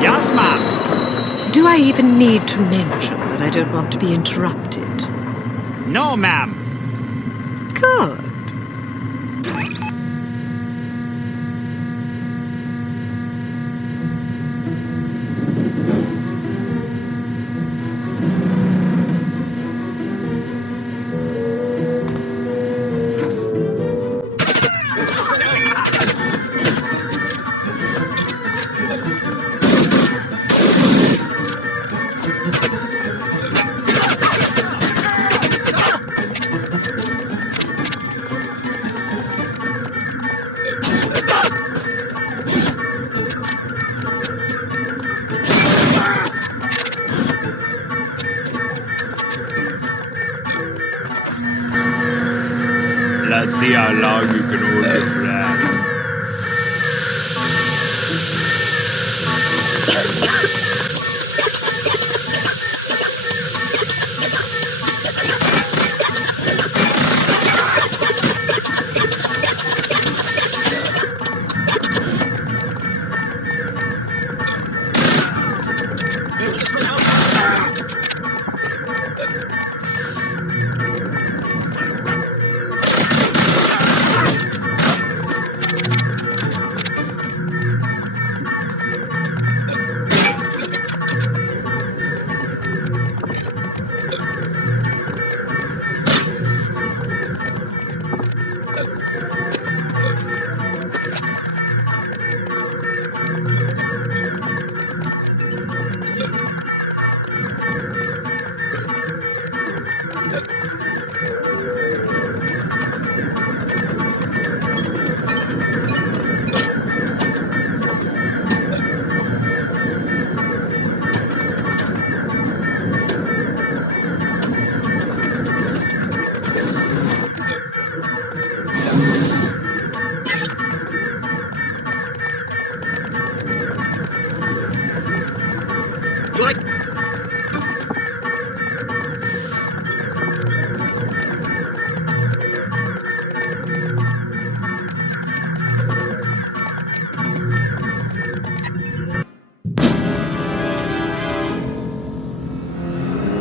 Yes, ma'am. Do I even need to mention that I don't want to be interrupted? No, ma'am. Good. Let's see how long you can hold your breath.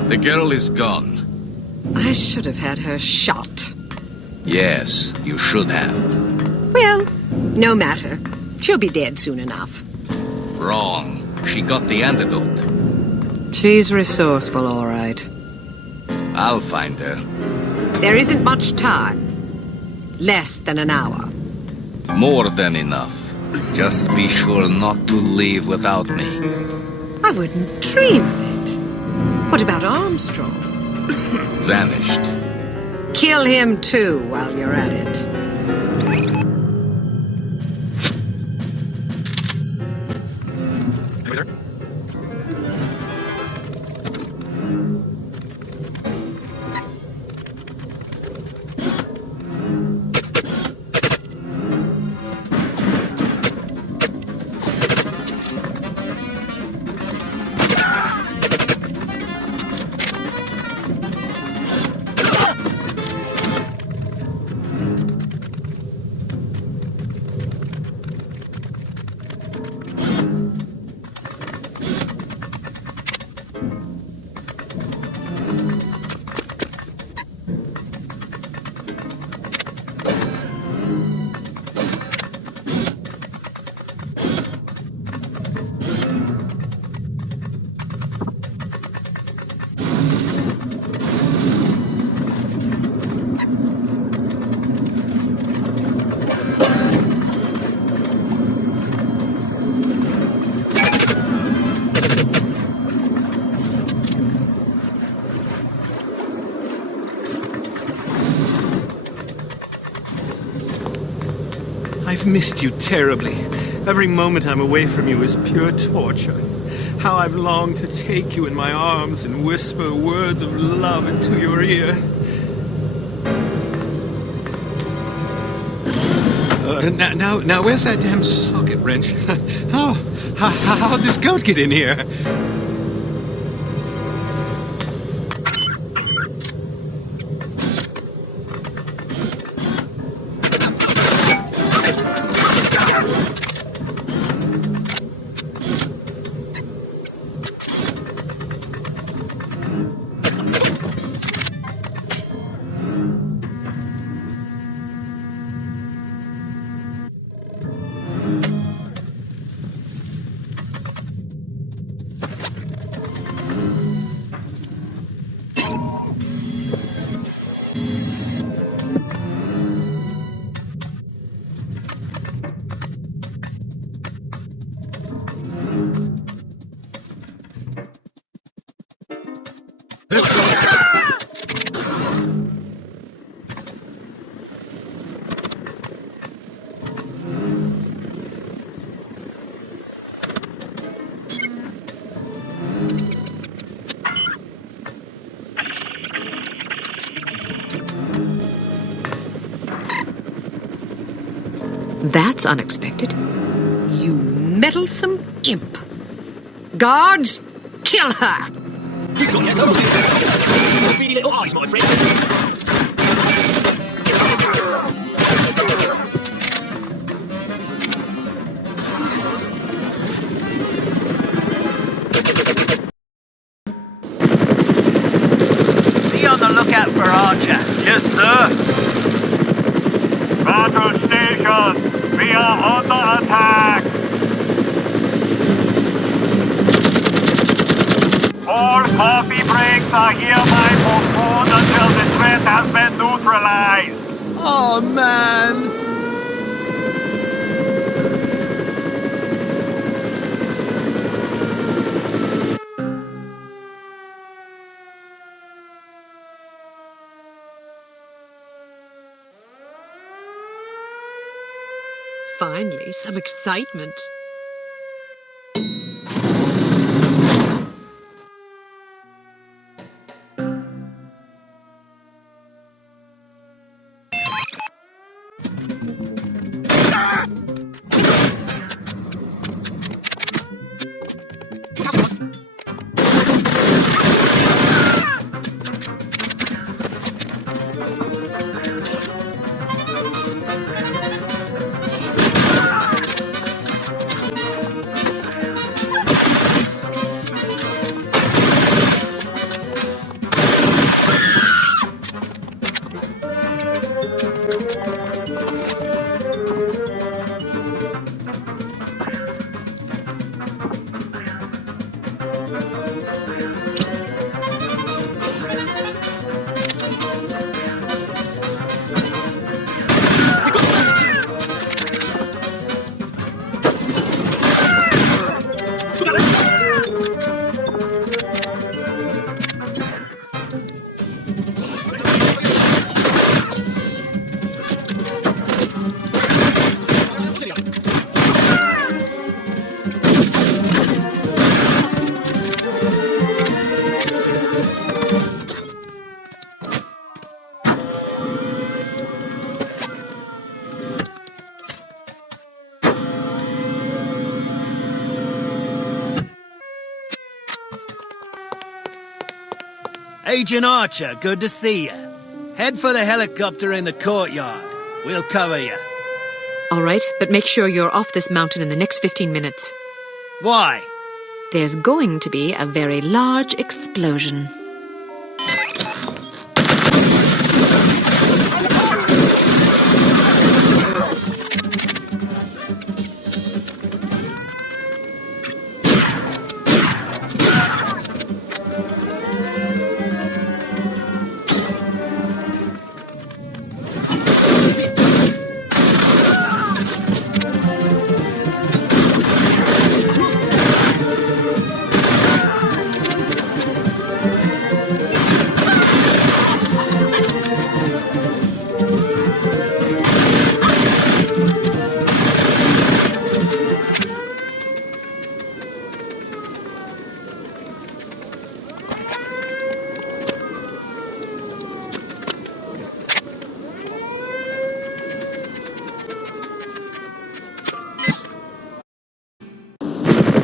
The girl is gone. I should have had her shot. Yes, you should have. Well, no matter. She'll be dead soon enough. Wrong. She got the antidote. She's resourceful, all right. I'll find her. There isn't much time. Less than an hour. More than enough. Just be sure not to leave without me. I wouldn't dream of it. What about Armstrong? Vanished. Kill him too while you're at it. I've missed you terribly. Every moment I'm away from you is pure torture. How I've longed to take you in my arms and whisper words of love into your ear. Now, where's that damn socket wrench? How'd this goat get in here? That's unexpected. You meddlesome imp. Guards, kill her! Little eyes, my friend. Be on the lookout for Archer. Yes, sir. Battle station, we are under attack. All coffee breaks are hereby postponed until the threat has been neutralized. Oh, man. Finally, some excitement. Agent Archer, good to see you. Head for the helicopter in the courtyard. We'll cover you. All right, but make sure you're off this mountain in the next 15 minutes. Why? There's going to be a very large explosion.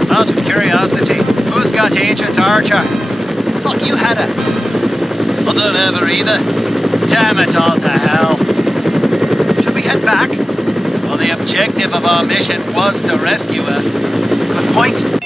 Out of curiosity, who's got Agent Archer? Thought you had it. I don't have her either. Damn it all to hell. Should we head back? Well, the objective of our mission was to rescue her. Good point.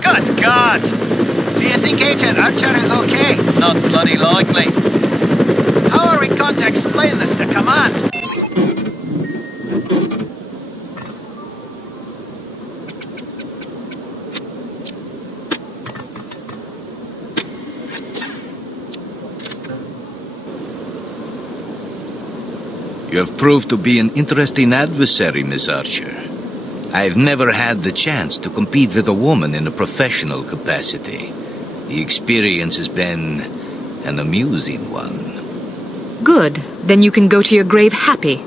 Good God! Do you think Agent Archer is okay? Not bloody likely. How are we going to explain this to command? You have proved to be an interesting adversary, Miss Archer. I've never had the chance to compete with a woman in a professional capacity. The experience has been an amusing one. Good. Then you can go to your grave happy.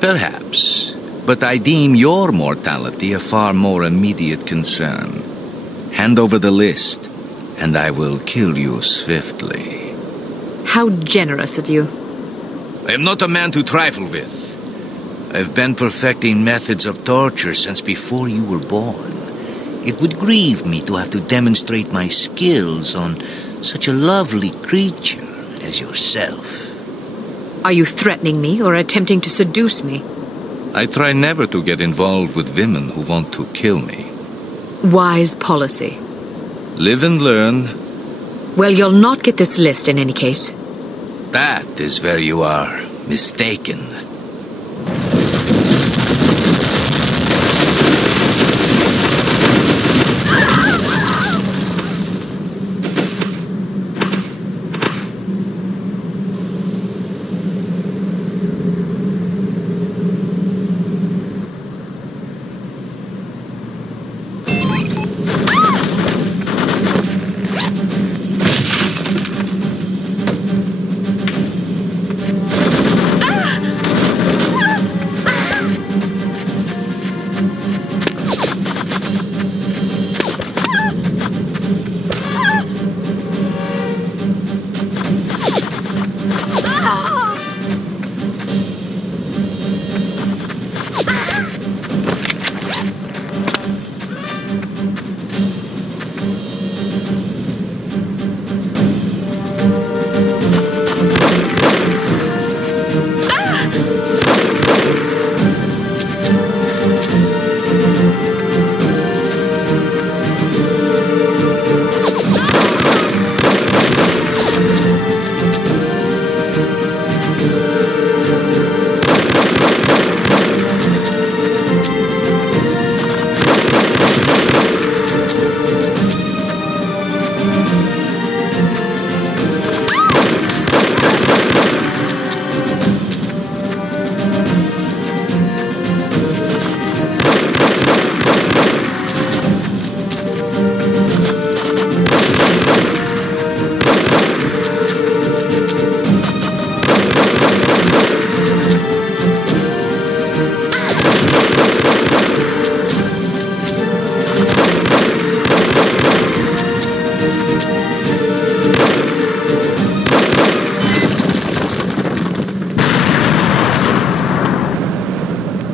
Perhaps. But I deem your mortality a far more immediate concern. Hand over the list, and I will kill you swiftly. How generous of you. I am not a man to trifle with. I've been perfecting methods of torture since before you were born. It would grieve me to have to demonstrate my skills on such a lovely creature as yourself. Are you threatening me or attempting to seduce me? I try never to get involved with women who want to kill me. Wise policy. Live and learn. Well, you'll not get this list in any case. That is where you are mistaken.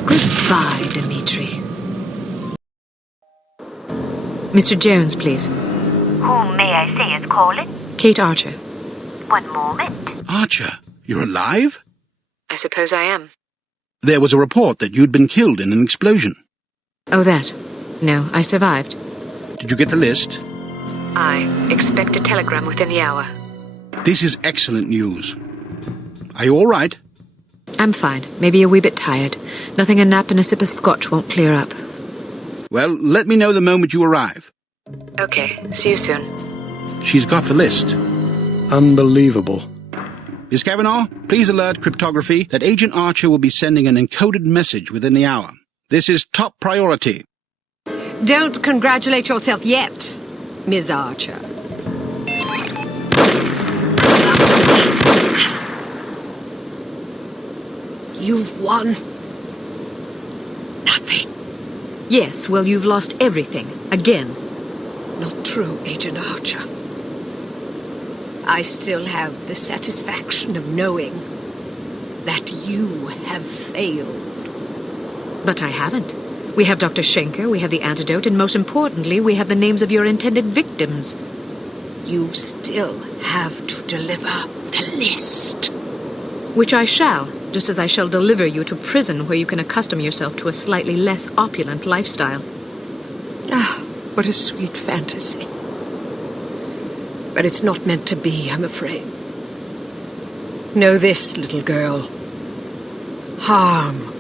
Goodbye, Dimitri. Mr. Jones, please. Whom may I say is calling? Kate Archer. One moment. Archer, you're alive? I suppose I am. There was a report that you'd been killed in an explosion. Oh, that. No, I survived. Did you get the list? I expect a telegram within the hour. This is excellent news. Are you all right? I'm fine. Maybe a wee bit tired. Nothing a nap and a sip of scotch won't clear up. Well, let me know the moment you arrive. Okay, see you soon. She's got the list. Unbelievable. Miss Kavanaugh, please alert cryptography that Agent Archer will be sending an encoded message within the hour. This is top priority. Don't congratulate yourself yet, Ms. Archer. You've won nothing. Yes, well, you've lost everything. Again. Not true, Agent Archer. I still have the satisfaction of knowing that you have failed. But I haven't. We have Dr. Schenker, we have the antidote, and most importantly, we have the names of your intended victims. You still have to deliver the list. Which I shall, just as I shall deliver you to prison where you can accustom yourself to a slightly less opulent lifestyle. Ah, what a sweet fantasy. But it's not meant to be, I'm afraid. Know this, little girl. Harm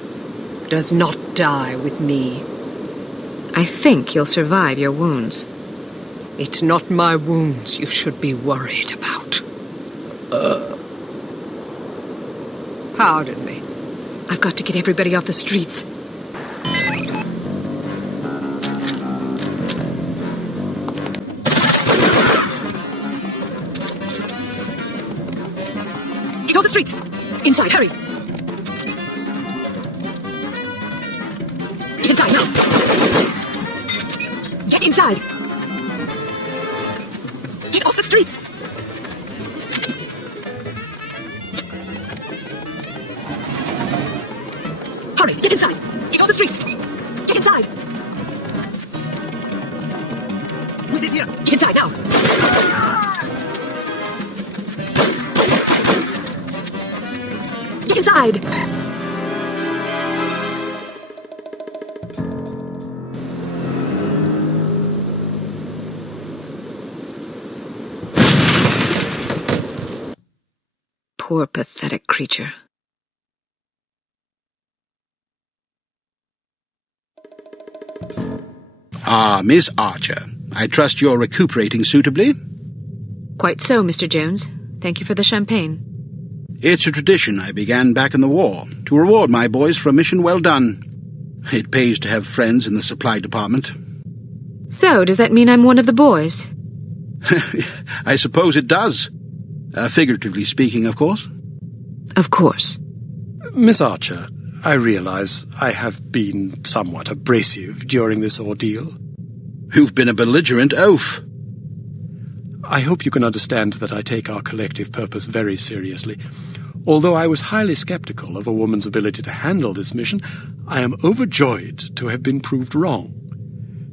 does not die with me. I think you'll survive your wounds. It's not my wounds you should be worried about. Pardon me. I've got to get everybody off the streets. He's off the streets! Inside, hurry! Get inside, now! Get inside! Get off the streets! Hurry, get inside! Get off the streets! Get inside! Who's this here? Get inside, now! Get inside! Poor, pathetic creature. Ah, Miss Archer. I trust you're recuperating suitably? Quite so, Mr. Jones. Thank you for the champagne. It's a tradition I began back in the war, to reward my boys for a mission well done. It pays to have friends in the supply department. So, does that mean I'm one of the boys? I suppose it does. Figuratively speaking, of course. Of course. Miss Archer, I realize I have been somewhat abrasive during this ordeal. You've been a belligerent oaf. I hope you can understand that I take our collective purpose very seriously. Although I was highly skeptical of a woman's ability to handle this mission, I am overjoyed to have been proved wrong.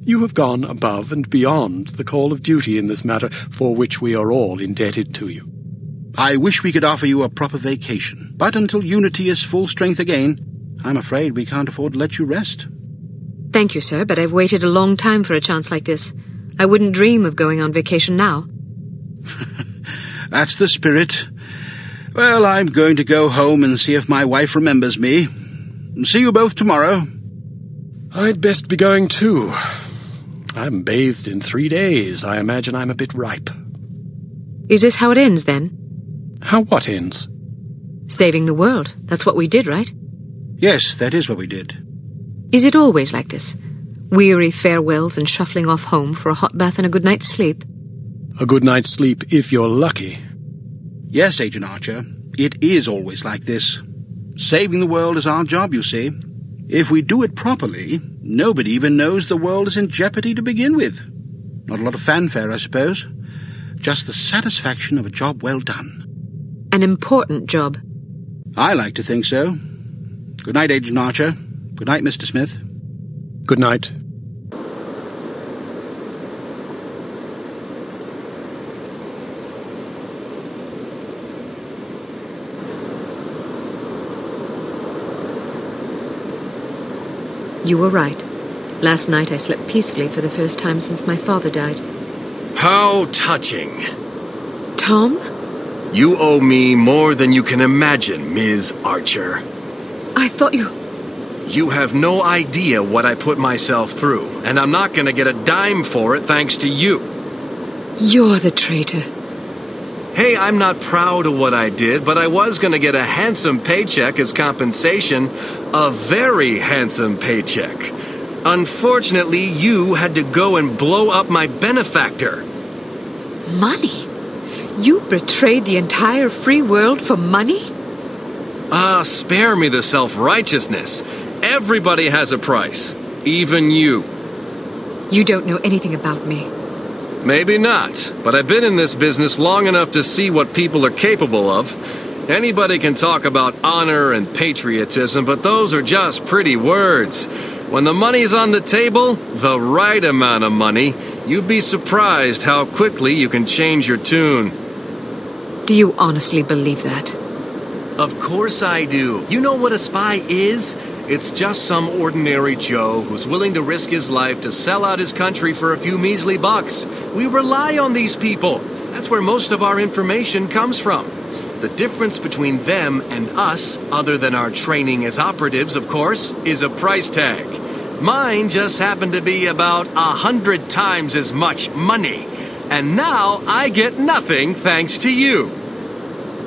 You have gone above and beyond the call of duty in this matter, for which we are all indebted to you. I wish we could offer you a proper vacation, but until Unity is full strength again, I'm afraid we can't afford to let you rest. Thank you, sir, but I've waited a long time for a chance like this. I wouldn't dream of going on vacation now. That's the spirit. Well, I'm going to go home and see if my wife remembers me. See you both tomorrow. I'd best be going too. I haven't bathed in 3 days. I imagine I'm a bit ripe. Is this how it ends, then? How what ends? Saving the world. That's what we did, right? Yes, that is what we did. Is it always like this? Weary farewells and shuffling off home for a hot bath and a good night's sleep? A good night's sleep if you're lucky. Yes, Agent Archer, it is always like this. Saving the world is our job, you see. If we do it properly, nobody even knows the world is in jeopardy to begin with. Not a lot of fanfare, I suppose. Just the satisfaction of a job well done. An important job. I like to think so. Good night, Agent Archer. Good night, Mr. Smith. Good night. You were right. Last night I slept peacefully for the first time since my father died. How touching. Tom? You owe me more than you can imagine, Ms. Archer. I thought you... You have no idea what I put myself through, and I'm not gonna get a dime for it thanks to you. You're the traitor. Hey, I'm not proud of what I did, but I was gonna get a handsome paycheck as compensation. A very handsome paycheck. Unfortunately, you had to go and blow up my benefactor. Money? You betrayed the entire free world for money? Ah, spare me the self-righteousness. Everybody has a price. Even you. You don't know anything about me. Maybe not, but I've been in this business long enough to see what people are capable of. Anybody can talk about honor and patriotism, but those are just pretty words. When the money's on the table, the right amount of money, you'd be surprised how quickly you can change your tune. Do you honestly believe that? Of course I do. You know what a spy is? It's just some ordinary Joe who's willing to risk his life to sell out his country for a few measly bucks. We rely on these people. That's where most of our information comes from. The difference between them and us, other than our training as operatives, of course, is a price tag. Mine just happened to be about 100 times as much money. And now I get nothing thanks to you.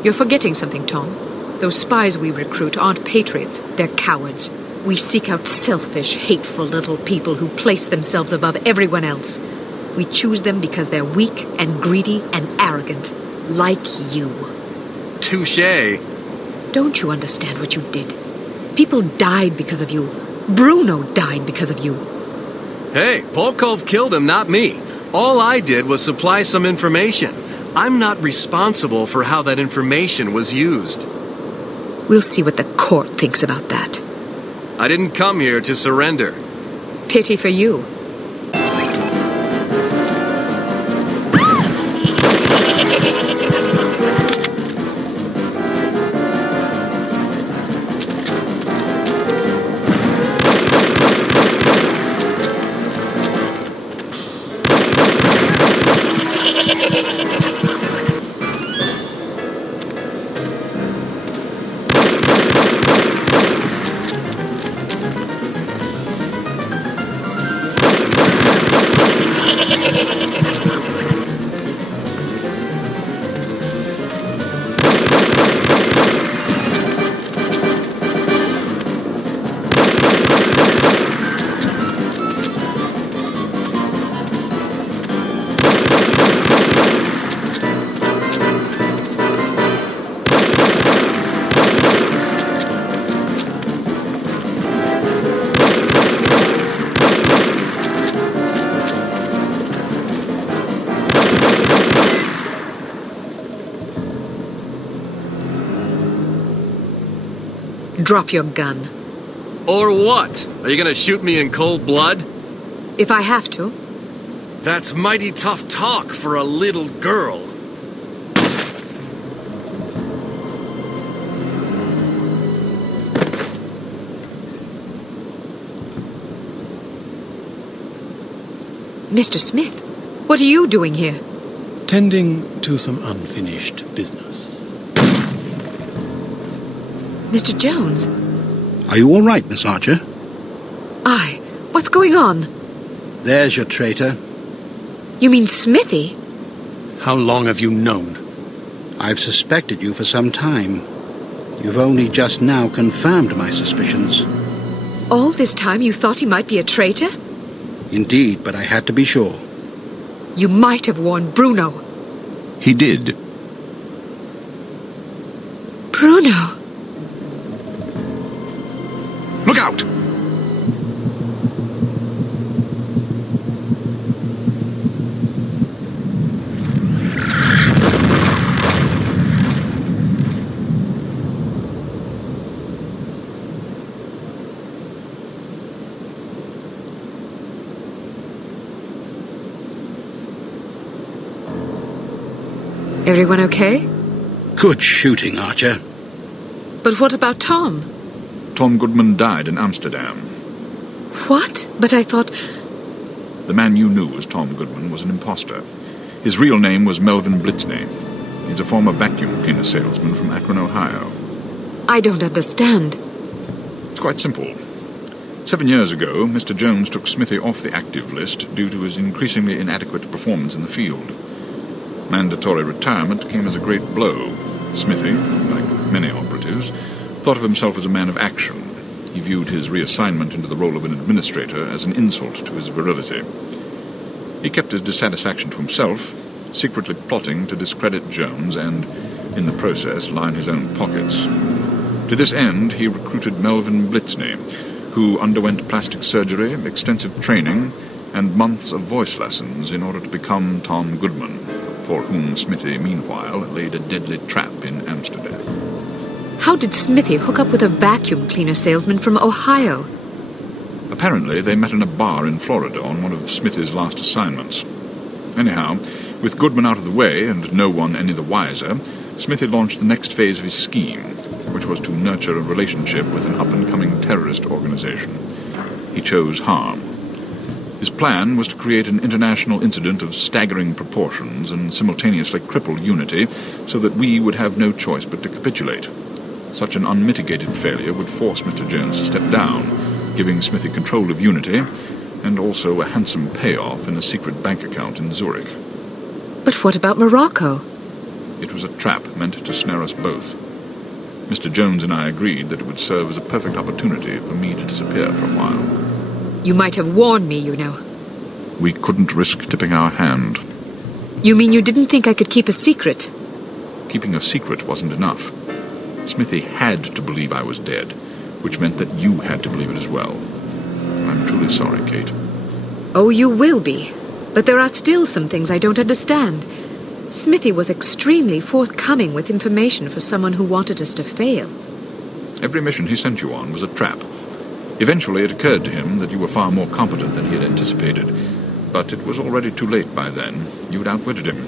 You're forgetting something, Tom. Those spies we recruit aren't patriots, they're cowards. We seek out selfish, hateful little people who place themselves above everyone else. We choose them because they're weak and greedy and arrogant, like you. Touché. Don't you understand what you did? People died because of you. Bruno died because of you. Hey, Volkov killed him, not me. All I did was supply some information. I'm not responsible for how that information was used. We'll see what the court thinks about that. I didn't come here to surrender. Pity for you. Drop your gun. Or what? Are you gonna shoot me in cold blood? If I have to. That's mighty tough talk for a little girl. Mr. Smith, what are you doing here? Tending to some unfinished business. Mr. Jones? Are you all right, Miss Archer? Aye. What's going on? There's your traitor. You mean Smithy? How long have you known? I've suspected you for some time. You've only just now confirmed my suspicions. All this time you thought he might be a traitor? Indeed, but I had to be sure. You might have warned Bruno. He did. Bruno? Look out! Everyone okay? Good shooting, Archer. But what about Tom? Tom Goodman died in Amsterdam. What? But I thought... The man you knew as Tom Goodman was an imposter. His real name was Melvin Blitzney. He's a former vacuum cleaner salesman from Akron, Ohio. I don't understand. It's quite simple. 7 years ago, Mr. Jones took Smithy off the active list due to his increasingly inadequate performance in the field. Mandatory retirement came as a great blow. Smithy, like many operatives, thought of himself as a man of action. He viewed his reassignment into the role of an administrator as an insult to his virility. He kept his dissatisfaction to himself, secretly plotting to discredit Jones and, in the process, line his own pockets. To this end, he recruited Melvin Blitzney, who underwent plastic surgery, extensive training, and months of voice lessons in order to become Tom Goodman, for whom Smithy, meanwhile, laid a deadly trap in Amsterdam. How did Smithy hook up with a vacuum cleaner salesman from Ohio? Apparently, they met in a bar in Florida on one of Smithy's last assignments. Anyhow, with Goodman out of the way and no one any the wiser, Smithy launched the next phase of his scheme, which was to nurture a relationship with an up-and-coming terrorist organization. He chose harm. His plan was to create an international incident of staggering proportions and simultaneously cripple Unity so that we would have no choice but to capitulate. Such an unmitigated failure would force Mr. Jones to step down, giving Smithy control of Unity and also a handsome payoff in a secret bank account in Zurich. But what about Morocco? It was a trap meant to snare us both. Mr. Jones and I agreed that it would serve as a perfect opportunity for me to disappear for a while. You might have warned me, you know. We couldn't risk tipping our hand. You mean you didn't think I could keep a secret? Keeping a secret wasn't enough. Smithy had to believe I was dead, which meant that you had to believe it as well. I'm truly sorry, Kate. Oh, you will be. But there are still some things I don't understand. Smithy was extremely forthcoming with information for someone who wanted us to fail. Every mission he sent you on was a trap. Eventually it occurred to him that you were far more competent than he had anticipated, but it was already too late by then. You had outwitted him.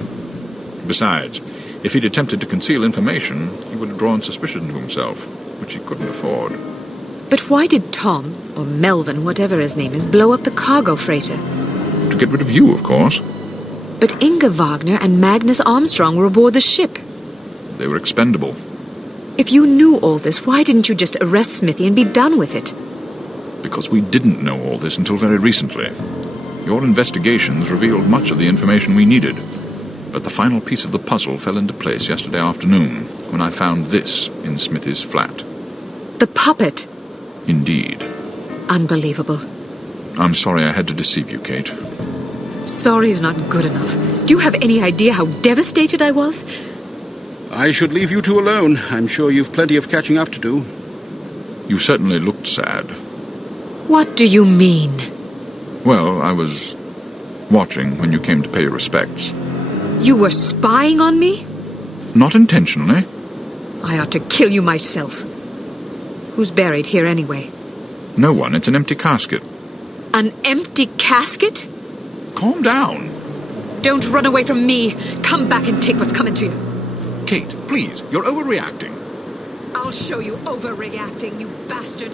Besides, if he'd attempted to conceal information, he would have drawn suspicion to himself, which he couldn't afford. But why did Tom, or Melvin, whatever his name is, blow up the cargo freighter? To get rid of you, of course. But Inga Wagner and Magnus Armstrong were aboard the ship. They were expendable. If you knew all this, why didn't you just arrest Smithy and be done with it? Because we didn't know all this until very recently. Your investigations revealed much of the information we needed. But the final piece of the puzzle fell into place yesterday afternoon, when I found this in Smithy's flat. The puppet? Indeed. Unbelievable. I'm sorry I had to deceive you, Kate. Sorry's not good enough. Do you have any idea how devastated I was? I should leave you two alone. I'm sure you've plenty of catching up to do. You certainly looked sad. What do you mean? Well, I was watching when you came to pay your respects. You were spying on me? Not intentionally. I ought to kill you myself. Who's buried here anyway? No one. It's an empty casket. An empty casket? Calm down. Don't run away from me. Come back and take what's coming to you. Kate, please. You're overreacting. I'll show you overreacting, you bastard.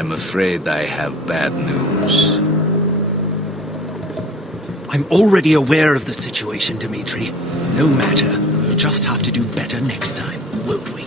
I'm afraid I have bad news. I'm already aware of the situation, Dmitri. No matter. We'll just have to do better next time, won't we?